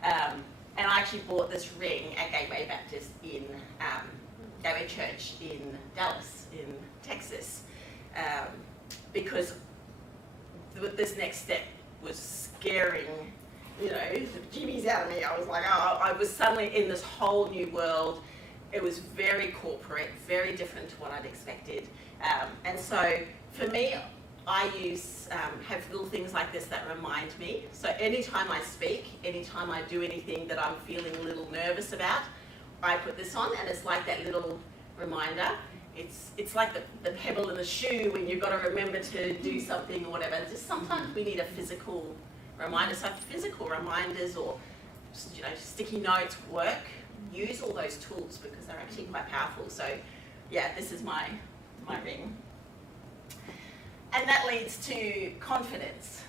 And I actually bought this ring at Gateway Baptist in Gateway Church in Dallas, in Texas, because this next step was scaring, you know, the jimmies out of me. I was like, oh, I was suddenly in this whole new world. It was very corporate, very different to what I'd expected. And so for me, I have little things like this that remind me. So anytime I speak, anytime I do anything that I'm feeling a little nervous about, I put this on, and it's like that little reminder. It's like the pebble in the shoe when you've got to remember to do something or whatever. Just sometimes we need a physical reminder. So physical reminders or, you know, sticky notes work. Use all those tools because they're actually quite powerful. So yeah, this is my ring. And that leads to confidence,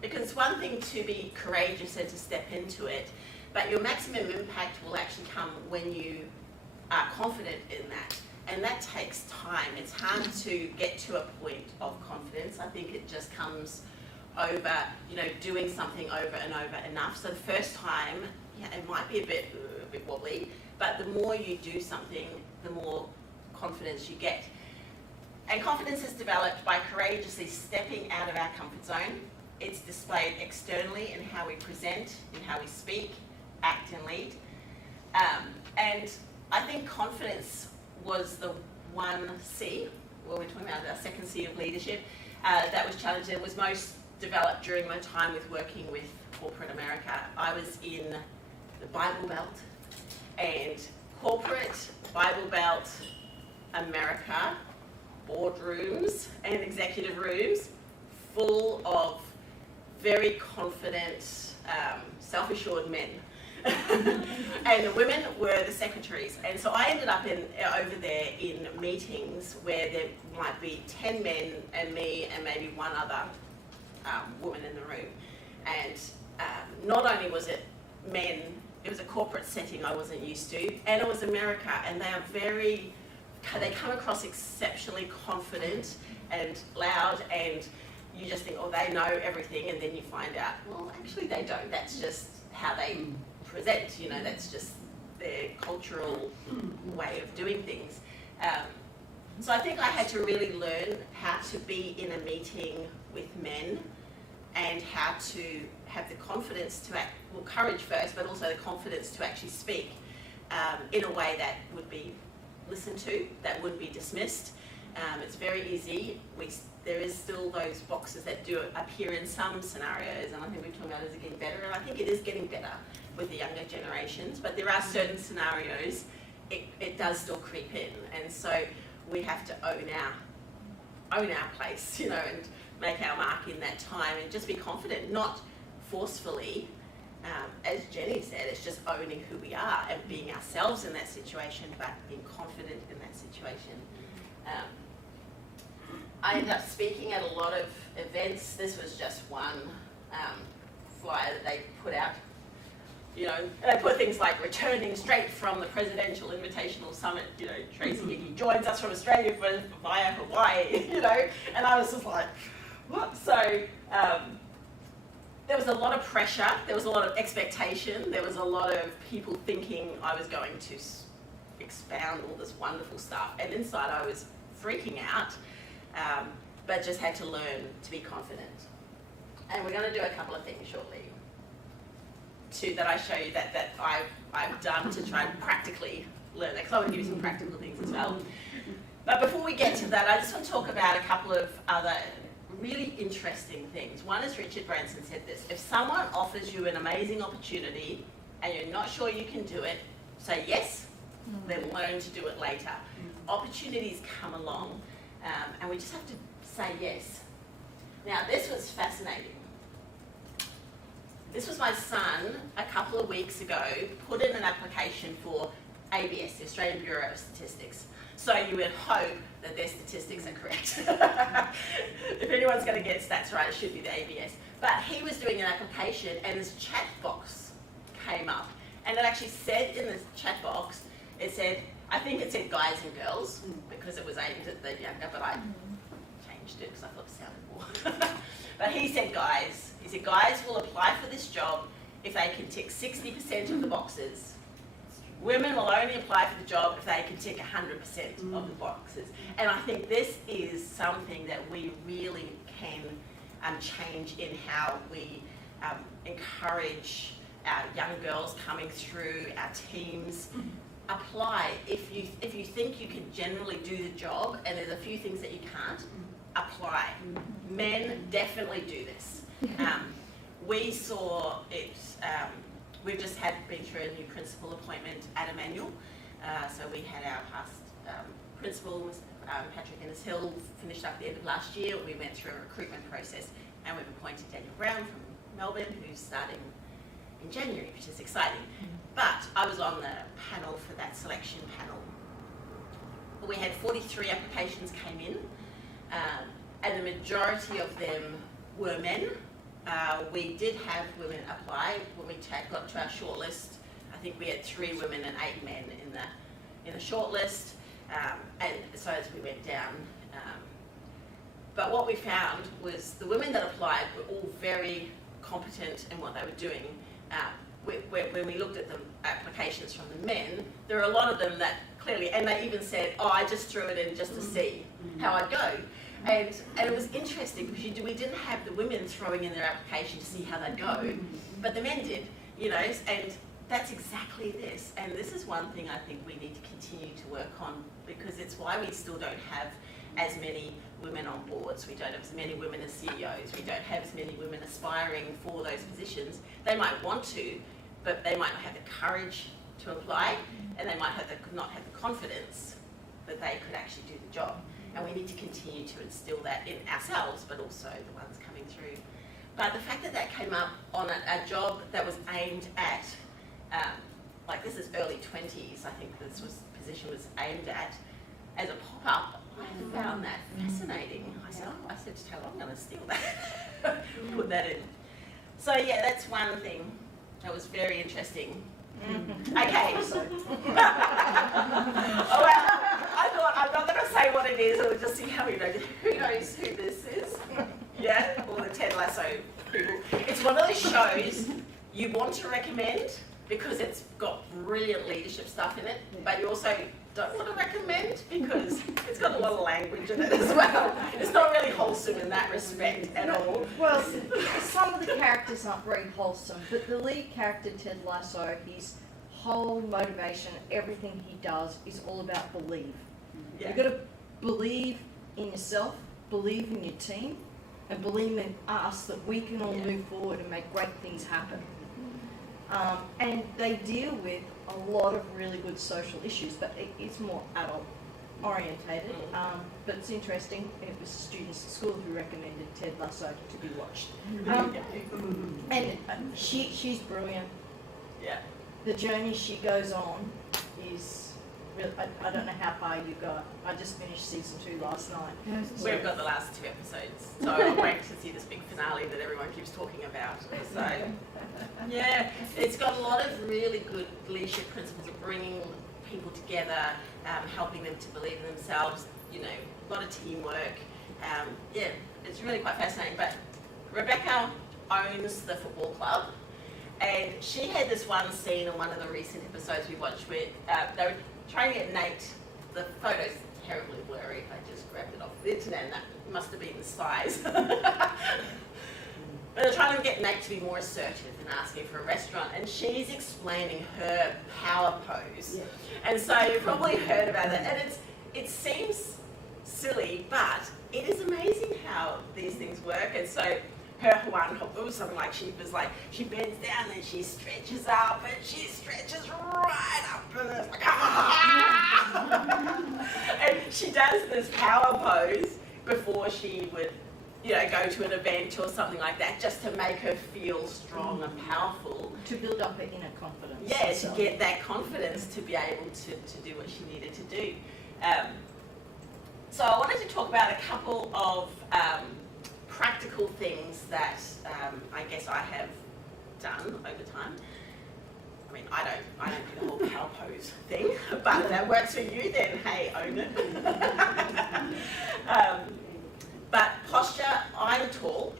because it's one thing to be courageous and to step into it, but your maximum impact will actually come when you are confident in that. And that takes time. It's hard to get to a point of confidence. I think it just comes over, you know, doing something over and over enough. So the first time, yeah, it might be a bit wobbly, but the more you do something, the more confidence you get. And confidence is developed by courageously stepping out of our comfort zone. It's displayed externally in how we present, in how we speak, act and lead. And I think confidence was the one C, well, we're talking about the second C of leadership, that was challenged and was most developed during my time with working with corporate America. I was in the Bible Belt, and corporate Bible Belt America boardrooms and executive rooms full of very confident, self-assured men. And the women were the secretaries. And so I ended up over there in meetings where there might be 10 men and me and maybe one other woman in the room. And not only was it men, it was a corporate setting I wasn't used to, and it was America, and they come across exceptionally confident and loud, and you just think, oh, they know everything, and then you find out, well, actually they don't. That's just how they present, you know, that's just their cultural way of doing things. So I think I had to really learn how to be in a meeting with men and how to have the confidence to act, well, courage first, but also the confidence to actually speak in a way that would be listened to, that wouldn't be dismissed. It's very easy. There is still those boxes that do appear in some scenarios, and I think we've talked about it as getting better, and I think it is getting better with the younger generations, but there are certain scenarios it does still creep in, and so we have to own our place, you know, and make our mark in that time and just be confident, not forcefully. As Jenny said, it's just owning who we are and being ourselves in that situation, but being confident in that situation. I ended up speaking at a lot of events. This was just one flyer that they put out. You know, they put things like returning straight from the Presidential Invitational Summit, you know, Tracey Hickey joins us from Australia via Hawaii, you know, and I was just like, what? So there was a lot of pressure, there was a lot of expectation, there was a lot of people thinking I was going to expound all this wonderful stuff, and inside I was freaking out, but just had to learn to be confident. And we're going to do a couple of things shortly that I show you that I've done to try and practically learn that, because I want to give you some practical things as well. But before we get to that, I just want to talk about a couple of other really interesting things. One is Richard Branson said this: if someone offers you an amazing opportunity and you're not sure you can do it, say yes, then learn to do it later. Opportunities come along, and we just have to say yes. Now, this was fascinating. This was my son a couple of weeks ago put in an application for ABS, the Australian Bureau of Statistics. So you would hope that their statistics are correct. If anyone's going to get stats right, it should be the ABS. But he was doing an application and his chat box came up. And it actually said in the chat box, it said, I think it said guys and girls, because it was aimed at the younger, but I changed it because I thought it sounded more. But he said guys. He said guys will apply for this job if they can tick 60% of the boxes. Women will only apply for the job if they can tick 100% of the boxes. And I think this is something that we really can change in how we encourage our young girls coming through, our teams. Apply. If you think you can generally do the job and there's a few things that you can't, apply. Men definitely do this. We saw it, we've just been through a new principal appointment at Emmanuel. So we had our past principal, Patrick Ennis-Hill, finished up at the end of last year. We went through a recruitment process and we've appointed Daniel Brown from Melbourne, who's starting in January, which is exciting. But I was on the panel for that selection panel. We had 43 applications came in, and the majority of them were men. We did have women apply. When we got to our shortlist, I think we had 3 women and 8 men in the shortlist, and so as we went down. But what we found was the women that applied were all very competent in what they were doing. When we looked at the applications from the men, there are a lot of them that clearly, and they even said, oh, I just threw it in just to see how I'd go. And it was interesting because we didn't have the women throwing in their application to see how they'd go, but the men did, you know, and that's exactly this. And this is one thing I think we need to continue to work on, because it's why we still don't have as many women on boards. We don't have as many women as CEOs. We don't have as many women aspiring for those positions. They might want to, but they might not have the courage to apply, and they might not have the confidence that they could actually do the job. And we need to continue to instill that in ourselves, but also the ones coming through. But the fact that that came up on a job that was aimed at, like this is early 20s, I think this position was aimed at, as a pop-up, I found that fascinating. I said to Taylor, I'm going to steal that, put that in. So yeah, that's one thing that was very interesting. Okay. Oh, well, I thought I'm not going to say what it is, we'll just see how we know. Who knows who this is? Yeah, all the Ted Lasso people. It's one of those shows you want to recommend because it's got really brilliant leadership stuff in it, but you also don't want to recommend because it's got a lot of language in it as well. It's not really wholesome in that respect at all. Well, some of the characters aren't very wholesome, but the lead character, Ted Lasso, his whole motivation, everything he does is all about belief. Yeah. You've got to believe in yourself, believe in your team, and believe in us that we can all move forward and make great things happen. And they deal with a lot of really good social issues, but it is more adult orientated. But it's interesting. It was students at school who recommended Ted Lasso to be watched. And she's brilliant. Yeah. The journey she goes on is really, I don't know how far you got. I just finished season 2 last night. We've got the last 2 episodes, so I'm waiting to see this big finale that everyone keeps talking about. So, yeah, it's got a lot of really good leadership principles of bringing people together, helping them to believe in themselves, you know, a lot of teamwork. Yeah, it's really quite fascinating. But Rebecca owns the football club, and she had this one scene in one of the recent episodes we watched where they were trying to get Nate, the photo's terribly blurry, I just grabbed it off the internet and that must have been the size. But they're trying to get Nate to be more assertive and asking for a restaurant, and she's explaining her power pose. And so you've probably heard about it, and it seems silly, but it is amazing how these things work. And so her Hawaiian hop, it was something like she bends down and she stretches up and she stretches right up and it's like, and she does this power pose before she would, you know, go to an event or something like that, just to make her feel strong and powerful. To build up her inner confidence. Yeah, to get that confidence to be able to do what she needed to do. So I wanted to talk about a couple of practical things that I guess I have done over time. I mean, I don't do the whole power pose thing, but if that works for you, then hey, own it. But posture, I'm tall,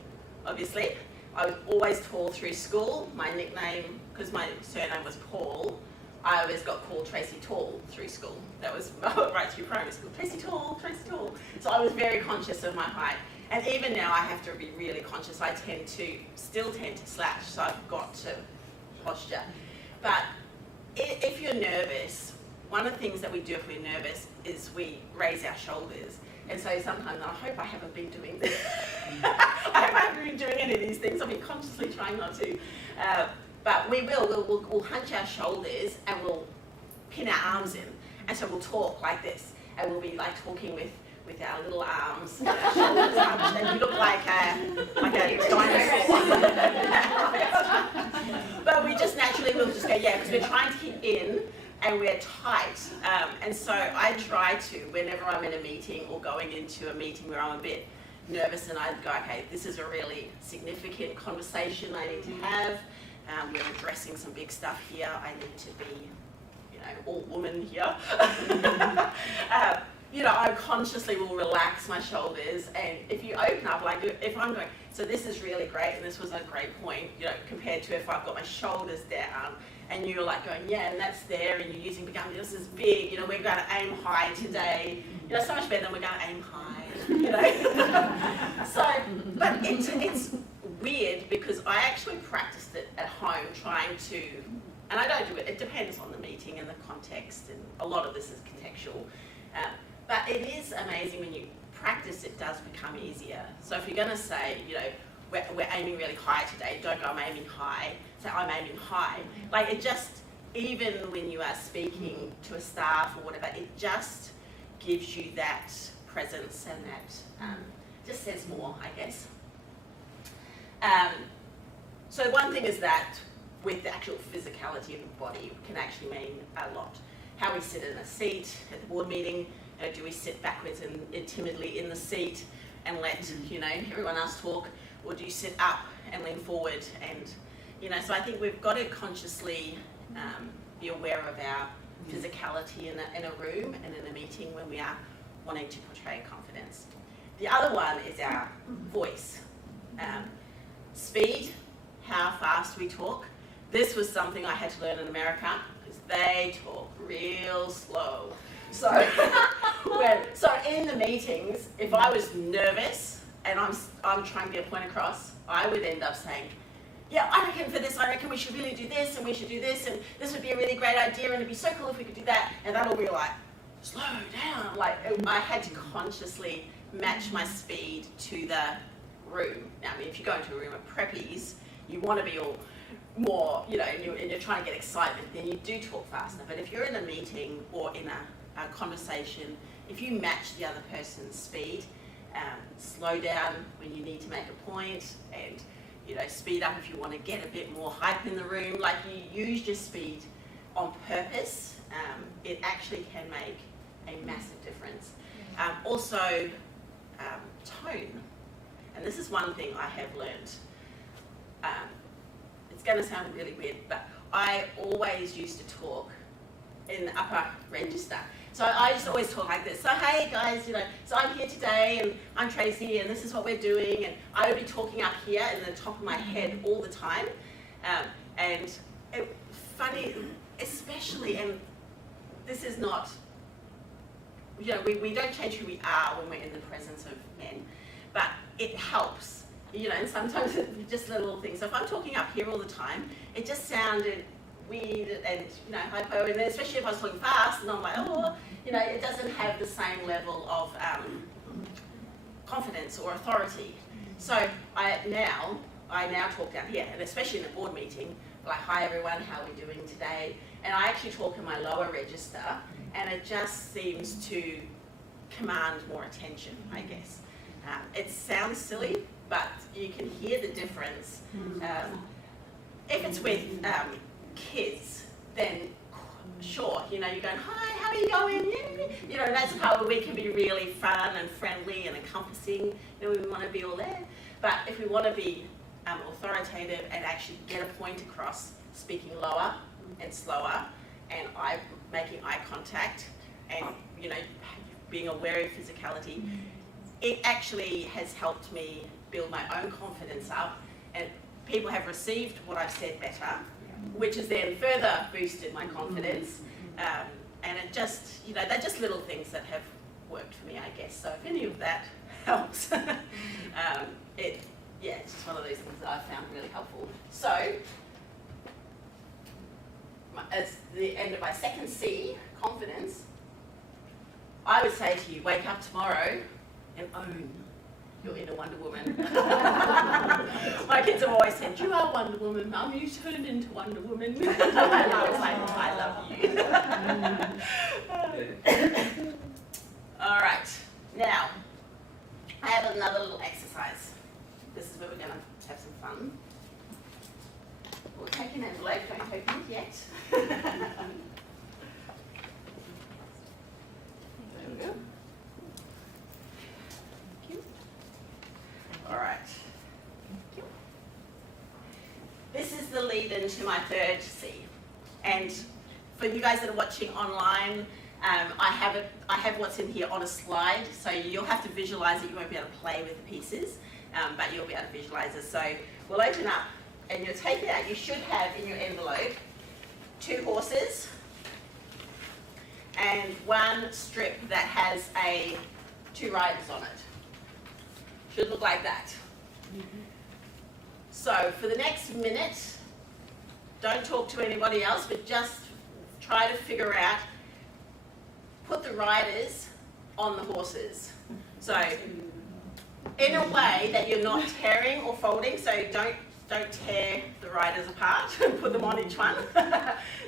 obviously. I was always tall through school. My nickname, because my surname was Paul, I always got called Tracey Tall through school. That was right through primary school. Tracey Tall, Tracey Tall. So I was very conscious of my height. And even now I have to be really conscious. I still tend to slouch, so I've got to posture. But if you're nervous, one of the things that we do if we're nervous is we raise our shoulders. And so sometimes I hope I haven't been doing this. I hope I haven't been doing any of these things. I've been consciously trying not to. But we'll hunch our shoulders and we'll pin our arms in. And so we'll talk like this. And we'll be like talking with our little arms, and our shoulders up, and you look like a dinosaur. But we just naturally will just go, yeah, because we're trying to keep in and we're tight. And so I try to, whenever I'm in a meeting or going into a meeting where I'm a bit nervous, and I go, okay, this is a really significant conversation I need to have. We're addressing some big stuff here. I need to be, you know, all woman here. You know, I consciously will relax my shoulders, and if you open up, like if I'm going, so this is really great, and this was a great point, you know, compared to if I've got my shoulders down, and you're like going, yeah, and that's there, and you're using big arms, this is big, you know, we're going to aim high today, you know, so much better than we're going to aim high, you know. So, but it's weird because I actually practiced it at home trying to, and I don't do it, it depends on the meeting and the context, and a lot of this is contextual. But it is amazing when you practice, it does become easier. So if you're going to say, you know, we're aiming really high today, don't go, I'm aiming high. Say, I'm aiming high. Like it just, even when you are speaking to a staff or whatever, it just gives you that presence and that just says more, I guess. So one thing is that with the actual physicality of the body can actually mean a lot. How we sit in a seat at the board meeting. Do we sit backwards and timidly in the seat and let, you know, everyone else talk, or do you sit up and lean forward? And, you know, so I think we've got to consciously be aware of our physicality in a room and in a meeting when we are wanting to portray confidence. The other one is our voice. Speed, how fast we talk. This was something I had to learn in America. because they talk real slow. So, so in the meetings, if I was nervous and I'm trying to get a point across, I would end up saying, yeah, I reckon for this, I reckon we should really do this, and we should do this, and this would be a really great idea, and it'd be so cool if we could do that. And that'll be like, slow down. Like, I had to consciously match my speed to the room. Now, I mean, if you go into a room of preppies, you want to be all more, you know, and you're trying to get excitement, then you do talk faster. But if you're in a meeting or in a conversation, if you match the other person's speed, slow down when you need to make a point, and you know, speed up if you want to get a bit more hype in the room. Like, you use your speed on purpose, it actually can make a massive difference. Also, tone. And this is one thing I have learned. It's going to sound really weird, but I always used to talk in the upper register. So I used to always talk like this. So, hey guys, you know, so I'm here today, and I'm Tracey, and this is what we're doing. And I would be talking up here in the top of my head all the time. And funny, especially, and this is not, you know, we don't change who we are when we're in the presence of men, but it helps, you know, and sometimes it's just little things. So if I'm talking up here all the time, it just sounded weird and, you know, hypo, and then especially if I was talking fast, and I'm like, oh, you know, it doesn't have the same level of confidence or authority. So I now talk down here, and especially in a board meeting, like, hi everyone, how are we doing today? And I actually talk in my lower register, and it just seems to command more attention, I guess. It sounds silly, but you can hear the difference. If it's with kids, then sure, you know, you're going, hi, how are you going? You know, that's the part where we can be really fun and friendly and encompassing. You know, we want to be all there. But if we want to be authoritative and actually get a point across, speaking lower and slower, and making eye contact, and, you know, being aware of physicality, it actually has helped me build my own confidence up, and people have received what I've said better, which has then further boosted my confidence. And it just, you know, they're just little things that have worked for me, I guess. So if any of that helps, it's just one of those things that I've found really helpful. So, as the end of my second C, confidence, I would say to you, wake up tomorrow and own your inner Wonder Woman. My kids have always said, you are Wonder Woman, Mum, you turned into Wonder Woman. And I was like, I love you. All right, now, I have another little exercise. This is where we're going to have some fun. We'll take an envelope, don't open it yet. There we go. All right. This is the lead into my third C. And for you guys that are watching online, I have what's in here on a slide, so you'll have to visualize it. You won't be able to play with the pieces, but you'll be able to visualize it. So we'll open up, and you'll take it out. You should have in your envelope 2 horses and 1 strip that has 2 riders on it. Should look like that. So for the next minute, don't talk to anybody else, but just try to figure out, put the riders on the horses. So in a way that you're not tearing or folding, so don't tear the riders apart and put them on each one.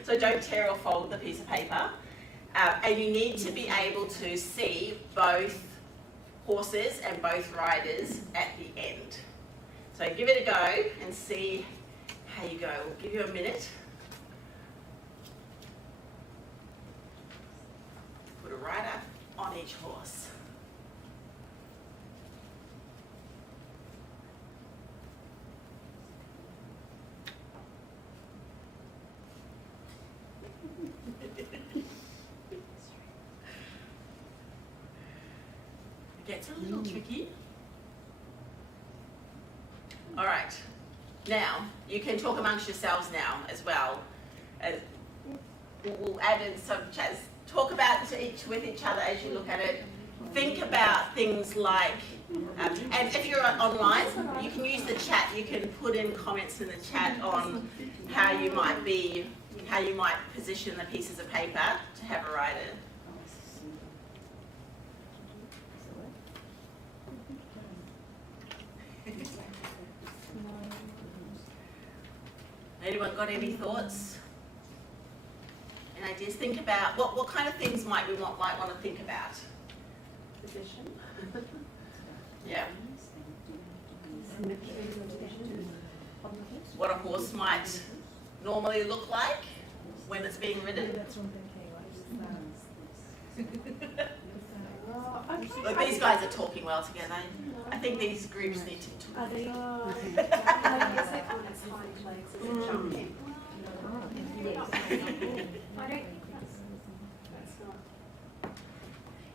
So don't tear or fold the piece of paper. And you need to be able to see both horses and both riders at the end. So give it a go and see how you go. We'll give you a minute. Put a rider on each horse. It gets a little tricky. All right, now you can talk amongst yourselves now as well. we'll add in some chats. Talk about with each other as you look at it. Think about things like, and if you're online, you can use the chat. You can put in comments in the chat on how you might position the pieces of paper to have a write in. Anyone got any thoughts and ideas? Think about what kind of things might want to think about. Position. Yeah. What a horse might normally look like when it's being ridden. Look, these guys are talking well together. I think these groups need to talk.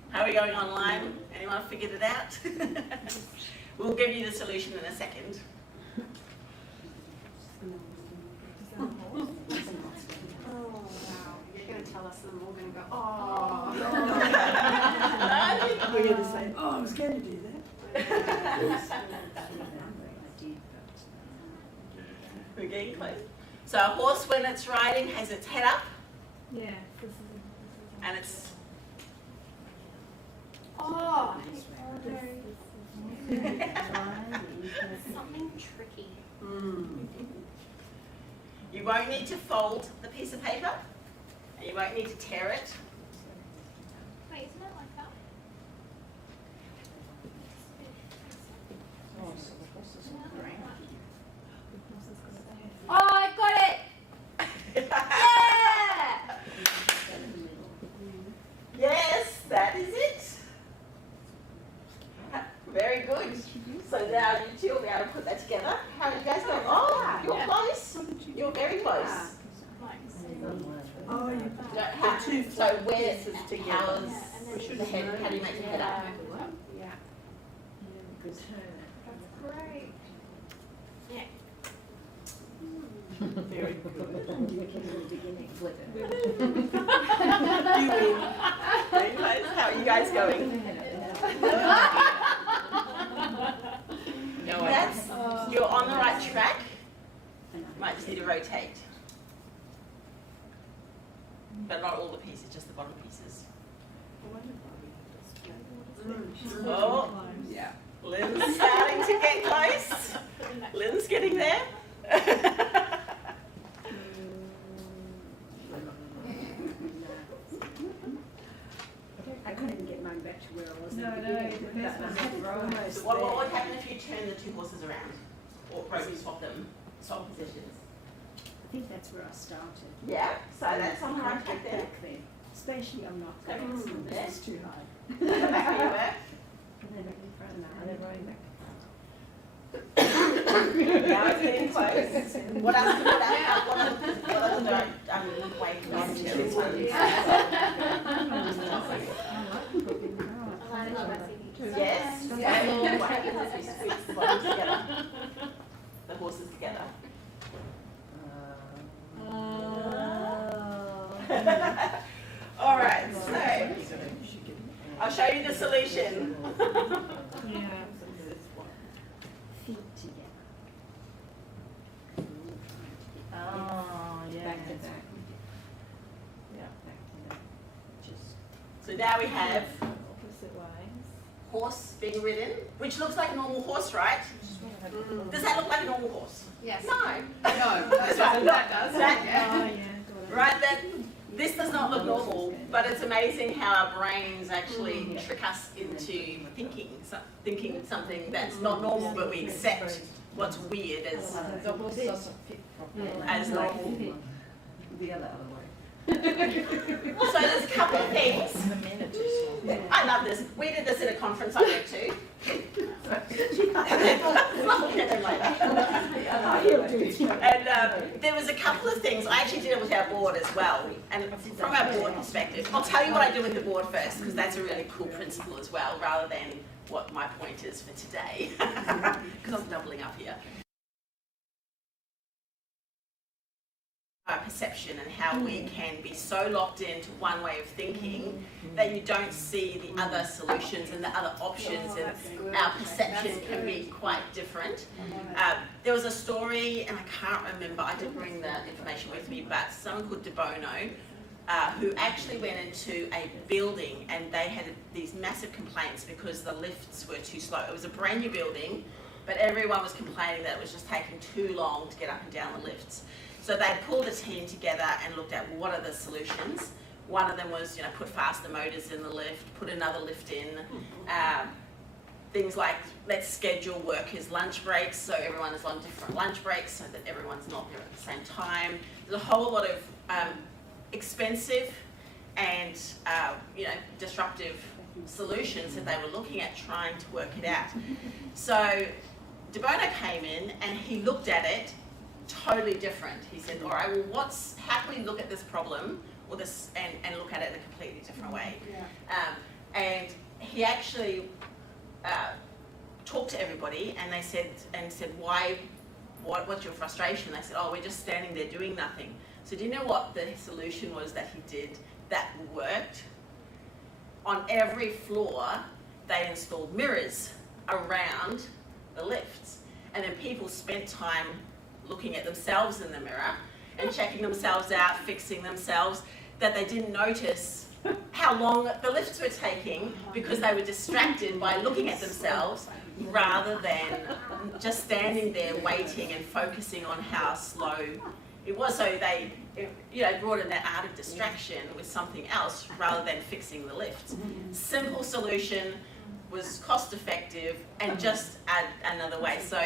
How are we going online? Anyone figured it out? We'll give you the solution in a second. Oh, wow. You're going to tell us and we're all going to go, oh. We're going to say, oh, I was going to do that. We're getting close. So a horse, when it's riding, has its head up. Yeah. And it's... Oh, something tricky. You won't need to fold the piece of paper. And you won't need to tear it. Wait, isn't it like that? Oh, I got it! Yeah! Yes, that is it. Very good. So now you two will be able to put that together. How are you guys going? Oh, you're close. You're very close. Oh, you So where the head? How do you make the head up? Yeah. Good turn. That's great. Yeah. Very Very close. How are you guys going? You're on the right track. You might just need to rotate. But not all the pieces, just the bottom pieces. Oh, yeah. Lynn's starting to get close. Lynn's getting there. I couldn't even get mine back to where I was. No, What would happen if you turn the two horses around? Or maybe swap positions? I think that's where I started. Yeah, so that's on the right track there. Back then, especially I'm not Okay. going. It's too high. Come back where you were. And then back in front now, and then right back. Now it's getting close. What else do I wait on to this one? Yes. Squeeze the bottoms together. The horses together. All right, so I'll show you the solution. Yeah. Feet together. Oh, yeah. Back to back. Yeah. Back to back. Just. So now we have Opposite lines. horse being ridden, which looks like a normal horse, right? Does that look like a normal horse? Yes. No. No, That's right. that does. Oh, yeah, got it. Right, this does not look normal, but it's amazing how our brains actually trick us into thinking something that's not normal, but we accept what's weird as Doesn't fit properly. as normal. The other way. So there's a couple of things. I love this. We did this at a conference I went to. And there was a couple of things. I actually did it with our board as well. And from our board perspective, I'll tell you what I do with the board first, because that's a really cool principle as well, rather than what my point is for today, because I'm doubling up here. perception and how we can be so locked into one way of thinking that you don't see the other solutions and the other options, and our perception can be quite different. There was a story, and I can't remember, I didn't bring the information with me, but someone called De Bono, who actually went into a building and they had these massive complaints because the lifts were too slow. It was a brand new building, but everyone was complaining that it was just taking too long to get up and down the lifts. So they pulled a team together and looked at what are the solutions. One of them was, put faster motors in the lift, put another lift in. Things like, let's schedule workers' lunch breaks so everyone is on different lunch breaks so that everyone's not there at the same time. There's a whole lot of expensive and disruptive solutions that they were looking at trying to work it out. So De Bono came in and he looked at it totally different. He said, all right, well, how can we look at this problem or this and look at it in a completely different way? And he actually talked to everybody and they said, what's your frustration? They said, oh, we're just standing there doing nothing. So do you know what the solution was that he did that worked? On every floor, they installed mirrors around the lifts. And then people spent time looking at themselves in the mirror and checking themselves out, fixing themselves, that they didn't notice how long the lifts were taking because they were distracted by looking at themselves rather than just standing there waiting and focusing on how slow it was. So they brought in that art of distraction with something else rather than fixing the lift. Simple solution, was cost effective, and just add another way. So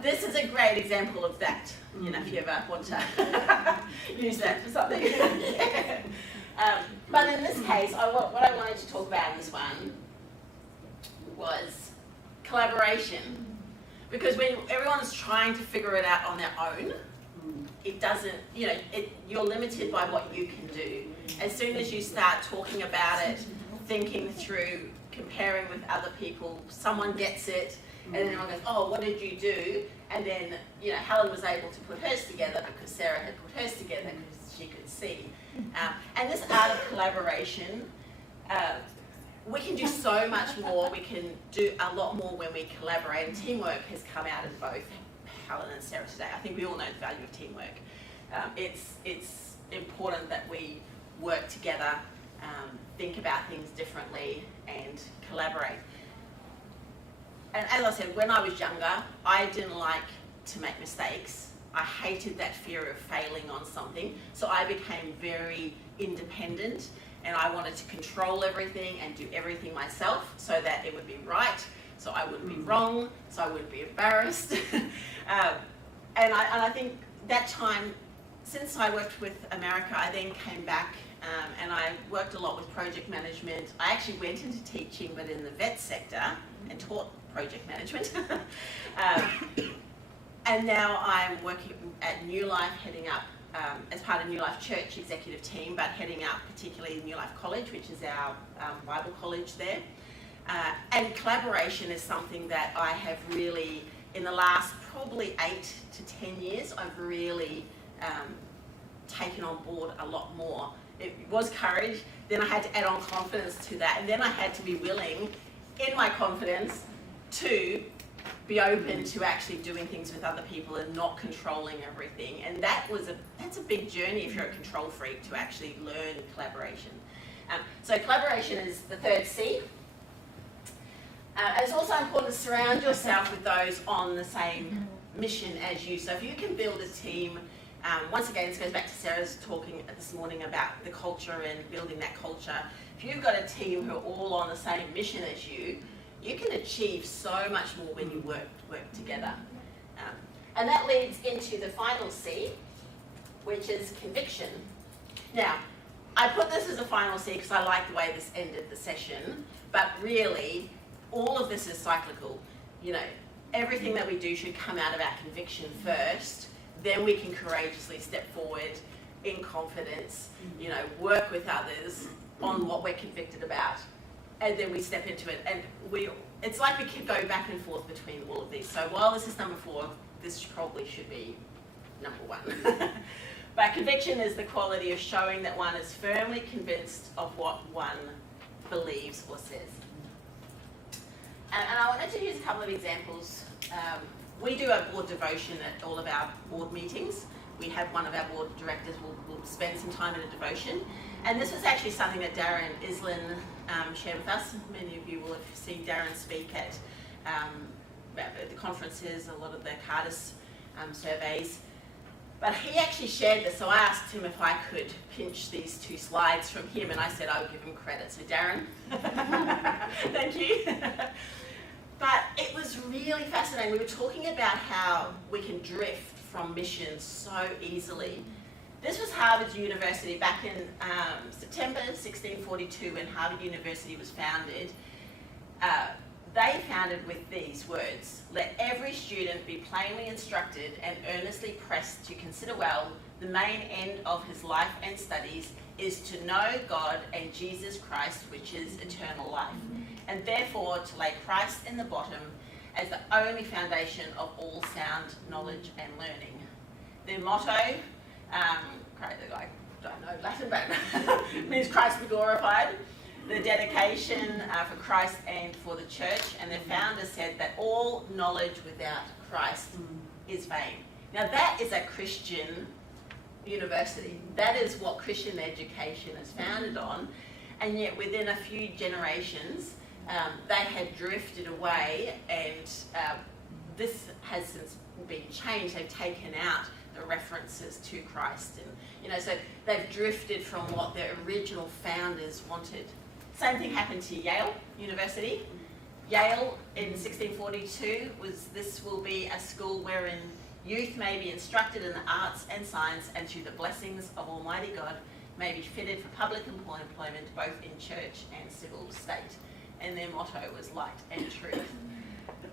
this is a great example of that, if you ever want to use that for something. But in this case, what I wanted to talk about in this one was collaboration. Because when everyone's trying to figure it out on their own, it doesn't, you're limited by what you can do. As soon as you start talking about it, thinking through, comparing with other people, someone gets it, and then everyone goes, oh, what did you do? And then, Helen was able to put hers together because Sarah had put hers together because she could see. And this art of collaboration, we can do so much more. We can do a lot more when we collaborate, and teamwork has come out of both Helen and Sarah today. I think we all know the value of teamwork. It's important that we work together, think about things differently, and collaborate. And as I said, when I was younger, I didn't like to make mistakes. I hated that fear of failing on something, so I became very independent, and I wanted to control everything and do everything myself so that it would be right, so I wouldn't be wrong, so I wouldn't be embarrassed. And I think that time, since I worked with America, I then came back and I worked a lot with project management. I actually went into teaching, but in the vet sector, and taught project management. And now I'm working at New Life, heading up as part of New Life Church executive team, but heading up particularly New Life College, which is our Bible college there. And collaboration is something that I have really, in the last probably 8 to 10 years, I've really taken on board a lot more. It was courage, then I had to add on confidence to that, and then I had to be willing, in my confidence, to be open to actually doing things with other people and not controlling everything. And that's a big journey if you're a control freak, to actually learn collaboration. So collaboration is the third C. It's also important to surround yourself with those on the same mission as you. So if you can build a team, once again, this goes back to Sarah's talking this morning about the culture and building that culture. If you've got a team who are all on the same mission as you, you can achieve so much more when you work together. And that leads into the final C, which is conviction. Now, I put this as a final C because I like the way this ended the session, but really, all of this is cyclical. Everything that we do should come out of our conviction first, then we can courageously step forward in confidence, work with others on what we're convicted about. And then we step into it, and it's like we keep going back and forth between all of these. So while this is number 4, this probably should be number one. But conviction is the quality of showing that one is firmly convinced of what one believes or says. And I wanted to use a couple of examples. We do a board devotion at all of our board meetings. We have one of our board directors will spend some time in a devotion. And this was actually something that Darren Islin shared with us. Many of you will have seen Darren speak at the conferences, a lot of the Cardis surveys. But he actually shared this, so I asked him if I could pinch these 2 slides from him, and I said I would give him credit. So Darren, thank you. But it was really fascinating. We were talking about how we can drift from mission so easily. This was Harvard University back in September 1642 when Harvard University was founded. They founded with these words: "Let every student be plainly instructed and earnestly pressed to consider well the main end of his life and studies is to know God and Jesus Christ, which is eternal life, and therefore to lay Christ in the bottom as the only foundation of all sound knowledge and learning." Their motto, I don't know Latin, but means Christ be glorified. The dedication for Christ and for the church, and the founder said that all knowledge without Christ is vain. Now that is a Christian university. That is what Christian education is founded on, and yet within a few generations they had drifted away, and this has since been changed. They've taken out the references to Christ, and so they've drifted from what their original founders wanted. Same thing happened to Yale University. Yale in 1642 this will be a school wherein youth may be instructed in the arts and science, and through the blessings of Almighty God may be fitted for public employment both in church and civil state. And their motto was light and truth.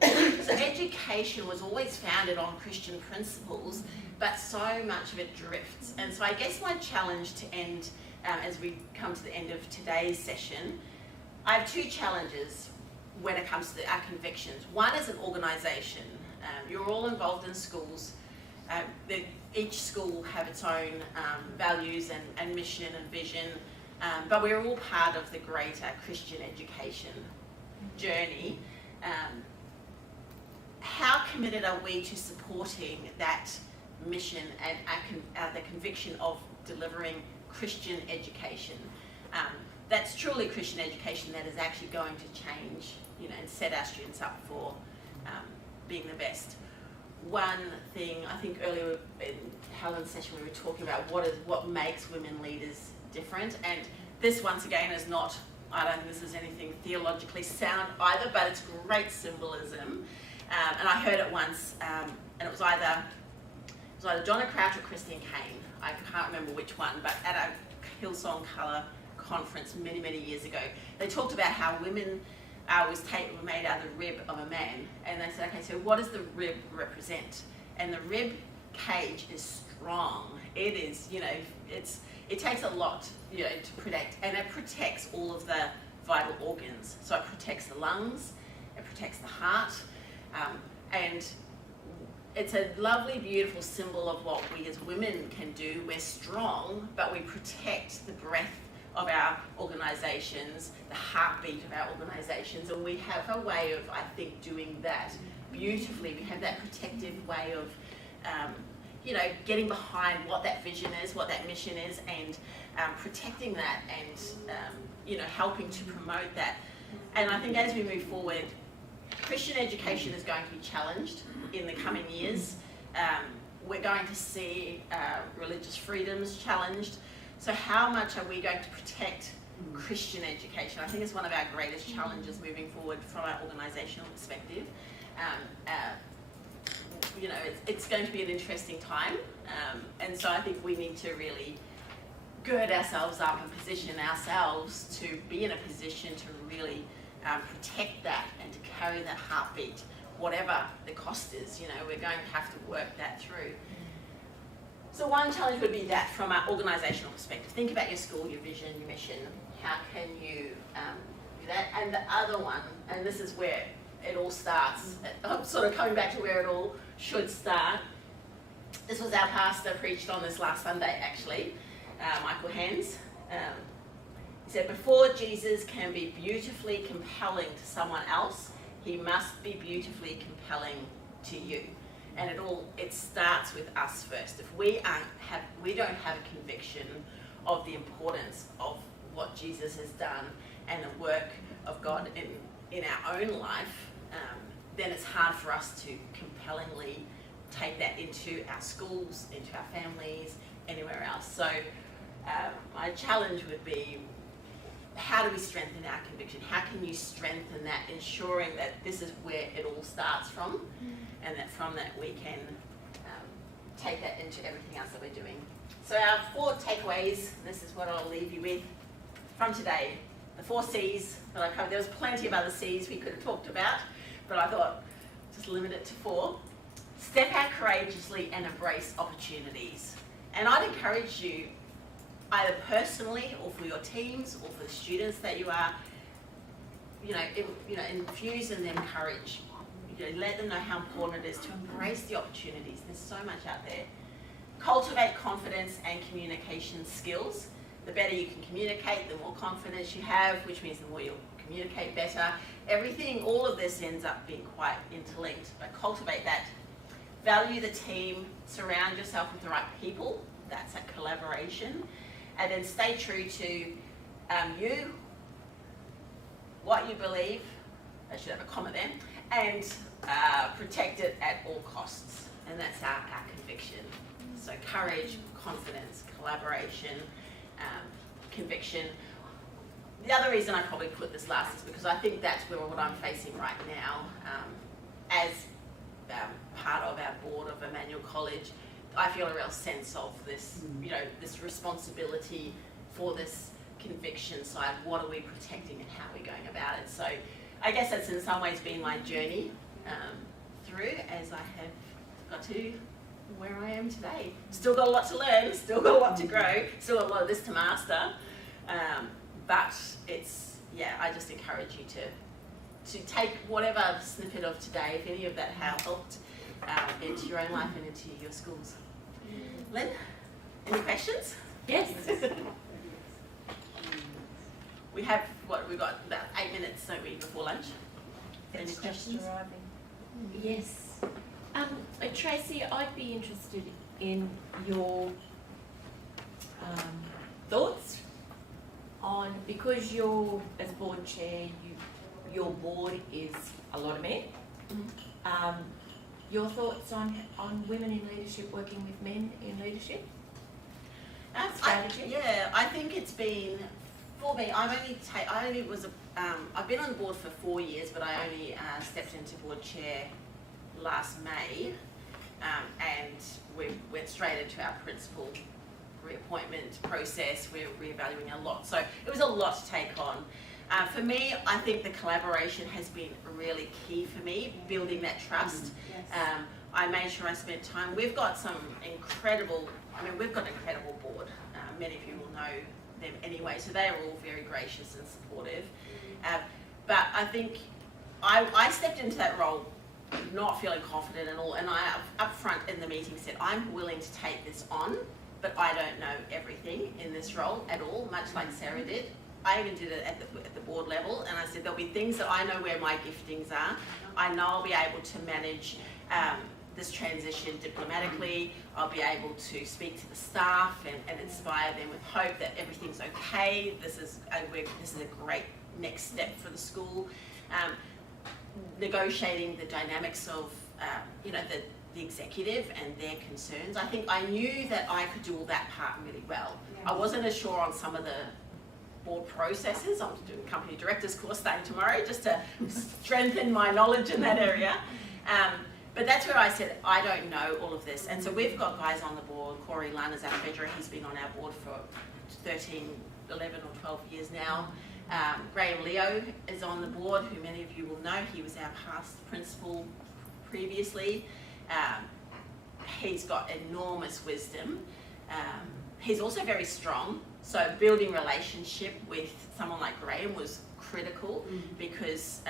So education was always founded on Christian principles, but so much of it drifts. And so I guess my challenge to end, as we come to the end of today's session, I have 2 challenges when it comes to our convictions. One is an organisation. You're all involved in schools. Each school will have its own values and mission and vision, but we're all part of the greater Christian education journey. How committed are we to supporting that mission and the conviction of delivering Christian education? That's truly Christian education that is actually going to change, and set our students up for being the best. One thing, I think earlier in Helen's session we were talking about what makes women leaders different, and this once again is not, I don't think this is anything theologically sound either, but it's great symbolism. And I heard it once, and it was either Donna Crouch or Christine Kane. I can't remember which one, but at a Hillsong Colour conference many, many years ago, they talked about how women were made out of the rib of a man. And they said, okay, so what does the rib represent? And the rib cage is strong. It is, it takes a lot, to protect, and it protects all of the vital organs. So it protects the lungs, it protects the heart, and it's a lovely, beautiful symbol of what we as women can do. We're strong, but we protect the breath of our organisations, the heartbeat of our organisations, and we have a way of, I think, doing that beautifully. We have that protective way of, getting behind what that vision is, what that mission is, and protecting that, and helping to promote that. And I think as we move forward, Christian education is going to be challenged in the coming years. We're going to see religious freedoms challenged. So how much are we going to protect Christian education? I think it's one of our greatest challenges moving forward from our organisational perspective. It's going to be an interesting time. And so I think we need to really gird ourselves up and position ourselves to be in a position to really protect that and to carry that heartbeat, whatever the cost is. We're going to have to work that through. So one challenge would be that from an organisational perspective. Think about your school, your vision, your mission. How can you do that? And the other one, and this is where it all starts, I'm sort of coming back to where it all should start, This was our pastor preached on this last Sunday, actually, Michael Hands. He said, before Jesus can be beautifully compelling to someone else, he must be beautifully compelling to you. And it starts with us first. If we don't have a conviction of the importance of what Jesus has done and the work of God in our own life, then it's hard for us to compellingly take that into our schools, into our families, anywhere else. So my challenge would be, how do we strengthen our conviction? How can you strengthen that, ensuring that this is where it all starts from, and that from that we can take that into everything else that we're doing. So our 4 takeaways, this is what I'll leave you with from today. The 4 C's that I covered. There was plenty of other C's we could have talked about, but I thought just limit it to 4. Step out courageously and embrace opportunities. And I'd encourage you, either personally or for your teams or for the students that you are, infuse in them courage. Let them know how important it is to embrace the opportunities. There's so much out there. Cultivate confidence and communication skills. The better you can communicate, the more confidence you have, which means the more you'll communicate better. Everything, all of this ends up being quite interlinked, but cultivate that. Value the team, surround yourself with the right people. That's a collaboration. And then stay true to you, what you believe. I should have a comment there. And protect it at all costs. And that's our conviction. So courage, confidence, collaboration, conviction. The other reason I probably put this last is because I think that's what I'm facing right now as part of our board of Emmanuel College. I feel a real sense of this, this responsibility for this conviction side. What are we protecting and how are we going about it? So I guess that's in some ways been my journey through as I have got to where I am today. Still got a lot to learn, still got a lot to grow, still got a lot of this to master. But it's, I just encourage you to take whatever snippet of today, if any of that helped, into your own life and into your schools. Lynn, any questions? Yes. We've got about 8 minutes, don't we, before lunch? Any questions? Yes. Tracey, I'd be interested in your thoughts on, because you're, as board chair, your board is a lot of men. Your thoughts on women in leadership, working with men in leadership? Strategy? I think it's been, for me, I've been on the board for 4 years, but I only stepped into board chair last May, and we went straight into our principal reappointment process. We're reevaluating a lot, so it was a lot to take on. For me, I think the collaboration has been really key for me, building that trust. I made sure I spent time. We've got an incredible board. Many of you will know them anyway, so they are all very gracious and supportive. But I think I stepped into that role not feeling confident at all, and I up front in the meeting said, I'm willing to take this on, but I don't know everything in this role at all, much like Sarah did. I even did it at the board level, and I said there'll be things that I know where my giftings are. I know I'll be able to manage this transition diplomatically. I'll be able to speak to the staff and inspire them with hope that everything's okay. This is a great next step for the school. Negotiating the dynamics of the executive and their concerns. I think I knew that I could do all that part really well. I wasn't as sure on some of the board processes. I'm doing a company director's course starting tomorrow just to strengthen my knowledge in that area. But that's where I said, I don't know all of this. And so we've got guys on the board. Corey Lunn is our treasurer. He's been on our board for 13, 11 or 12 years now. Graham Leo is on the board, who many of you will know. He was our past principal previously. He's got enormous wisdom. He's also very strong. So building relationship with someone like Graham was critical because,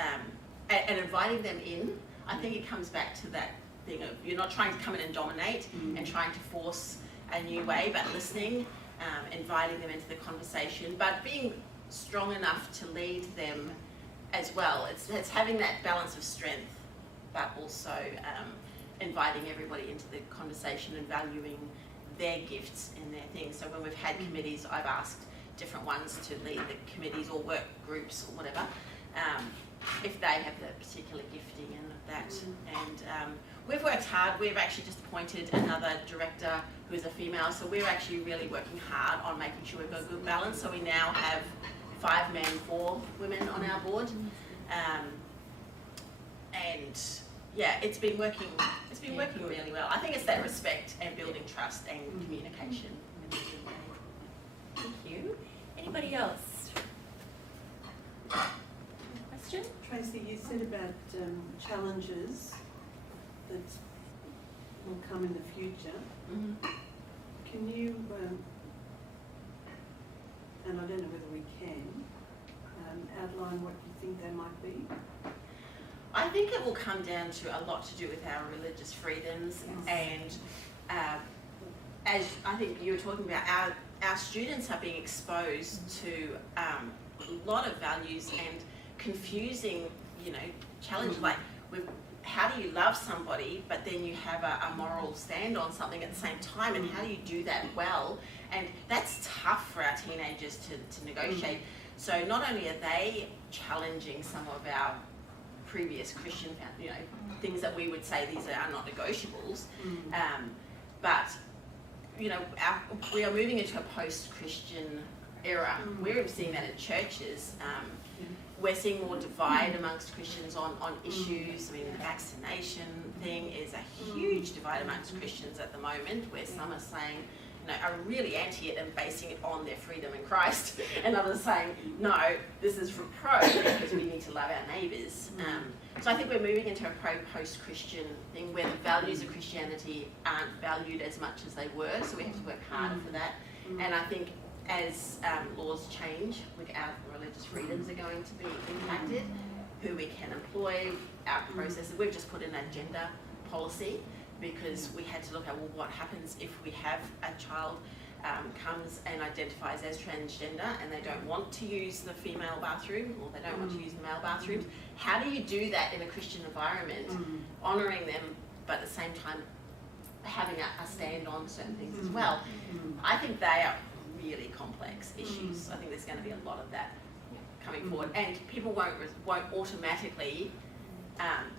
and inviting them in, I think it comes back to that thing of you're not trying to come in and dominate and trying to force a new way, but listening, inviting them into the conversation, but being strong enough to lead them as well. It's having that balance of strength, but also inviting everybody into the conversation and valuing their gifts and their things. So when we've had committees, I've asked different ones to lead the committees or work groups or whatever, if they have the particular gifting and that. And we've worked hard. We've actually just appointed another director who is a female, so we're actually really working hard on making sure we've got a good balance. So we now have 5 men, 4 women on our board. And yeah, it's been working really well. I think it's that respect and building trust and communication. Thank you. Anybody else? Question? Tracey, you said about challenges that will come in the future. Can you, and I don't know whether we can, outline what you think they might be? I think it will come down to a lot to do with our religious freedoms, and as I think you were talking about, our students are being exposed to a lot of values and confusing, challenges like how do you love somebody, but then you have a moral stand on something at the same time, and how do you do that well? And that's tough for our teenagers to negotiate. So not only are they challenging some of our previous Christian, things that we would say these are not negotiables, but we are moving into a post-Christian era. We're seeing that in churches. We're seeing more divide amongst Christians on issues. I mean, the vaccination thing is a huge divide amongst Christians at the moment, where some are saying, are really anti it and basing it on their freedom in Christ, and others saying, no, this is from pro because we need to love our neighbours. So I think we're moving into a post-Christian thing where the values of Christianity aren't valued as much as they were, so we have to work harder for that. And I think as laws change, our religious freedoms are going to be impacted, who we can employ, our processes. We've just put in a gender policy because we had to look at, well, what happens if we have a child comes and identifies as transgender and they don't want to use the female bathroom or they don't want to use the male bathrooms. How do you do that in a Christian environment, honouring them, but at the same time having a stand on certain things as well? I think they are really complex issues. I think there's going to be a lot of that coming forward, and people won't automatically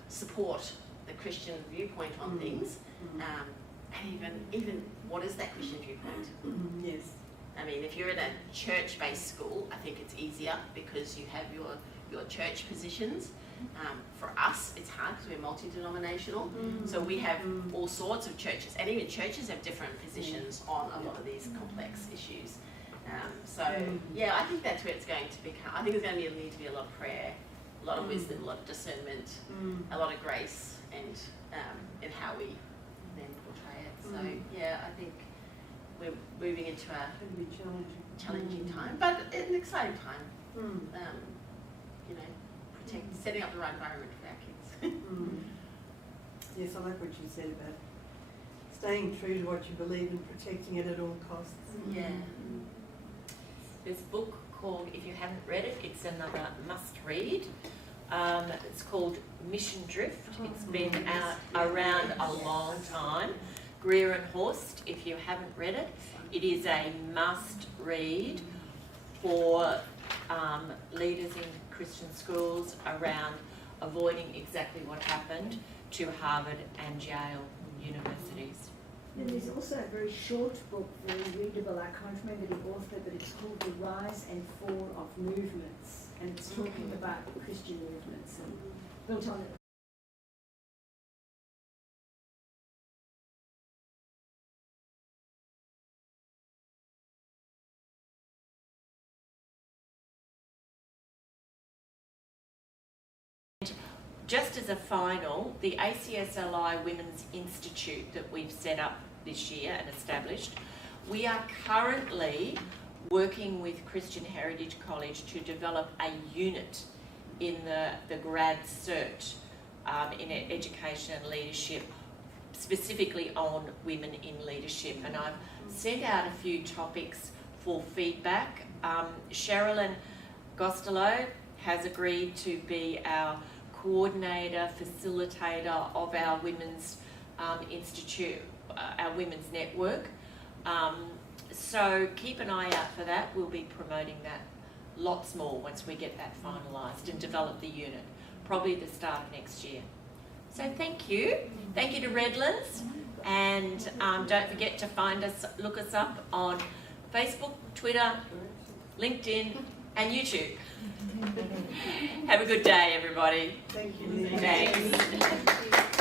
support the Christian viewpoint on things, and even what is that Christian viewpoint? Yes. I mean, if you're in a church-based school, I think it's easier because you have your church positions. For us, it's hard because we're multi-denominational, so we have all sorts of churches, and even churches have different positions on a lot of these complex issues. Yeah, I think that's where it's going to become. I think there's going to need to be a lot of prayer, a lot of wisdom, a lot of discernment, a lot of grace, and in how we then portray it. So yeah, I think we're moving into a challenging time, but an exciting time. Setting up the right environment for our kids. Yes, I like what you said about staying true to what you believe and protecting it at all costs. Yeah. There's a book called, if you haven't read it, it's another must read. It's called Mission Drift. It's been around a long time. Greer and Horst, if you haven't read it, it is a must read for leaders in Christian schools around avoiding exactly what happened to Harvard and Yale universities. And there's also a very short book, very readable. I can't remember the author, but it's called The Rise and Fall of Movements, and it's talking about Christian movements and built on it. Just as a final, the ACSLI Women's Institute that we've set up this year and established, we are currently working with Christian Heritage College to develop a unit in the grad cert in education and leadership specifically on women in leadership. And I've sent out a few topics for feedback. Sherilyn Gostelow has agreed to be our coordinator, facilitator of our Women's Institute, our Women's Network. So keep an eye out for that. We'll be promoting that lots more once we get that finalised and develop the unit, probably the start of next year. So thank you. Thank you to Redlands. And don't forget to find us, look us up on Facebook, Twitter, LinkedIn and YouTube. Have a good day, everybody. Thank you. Thanks.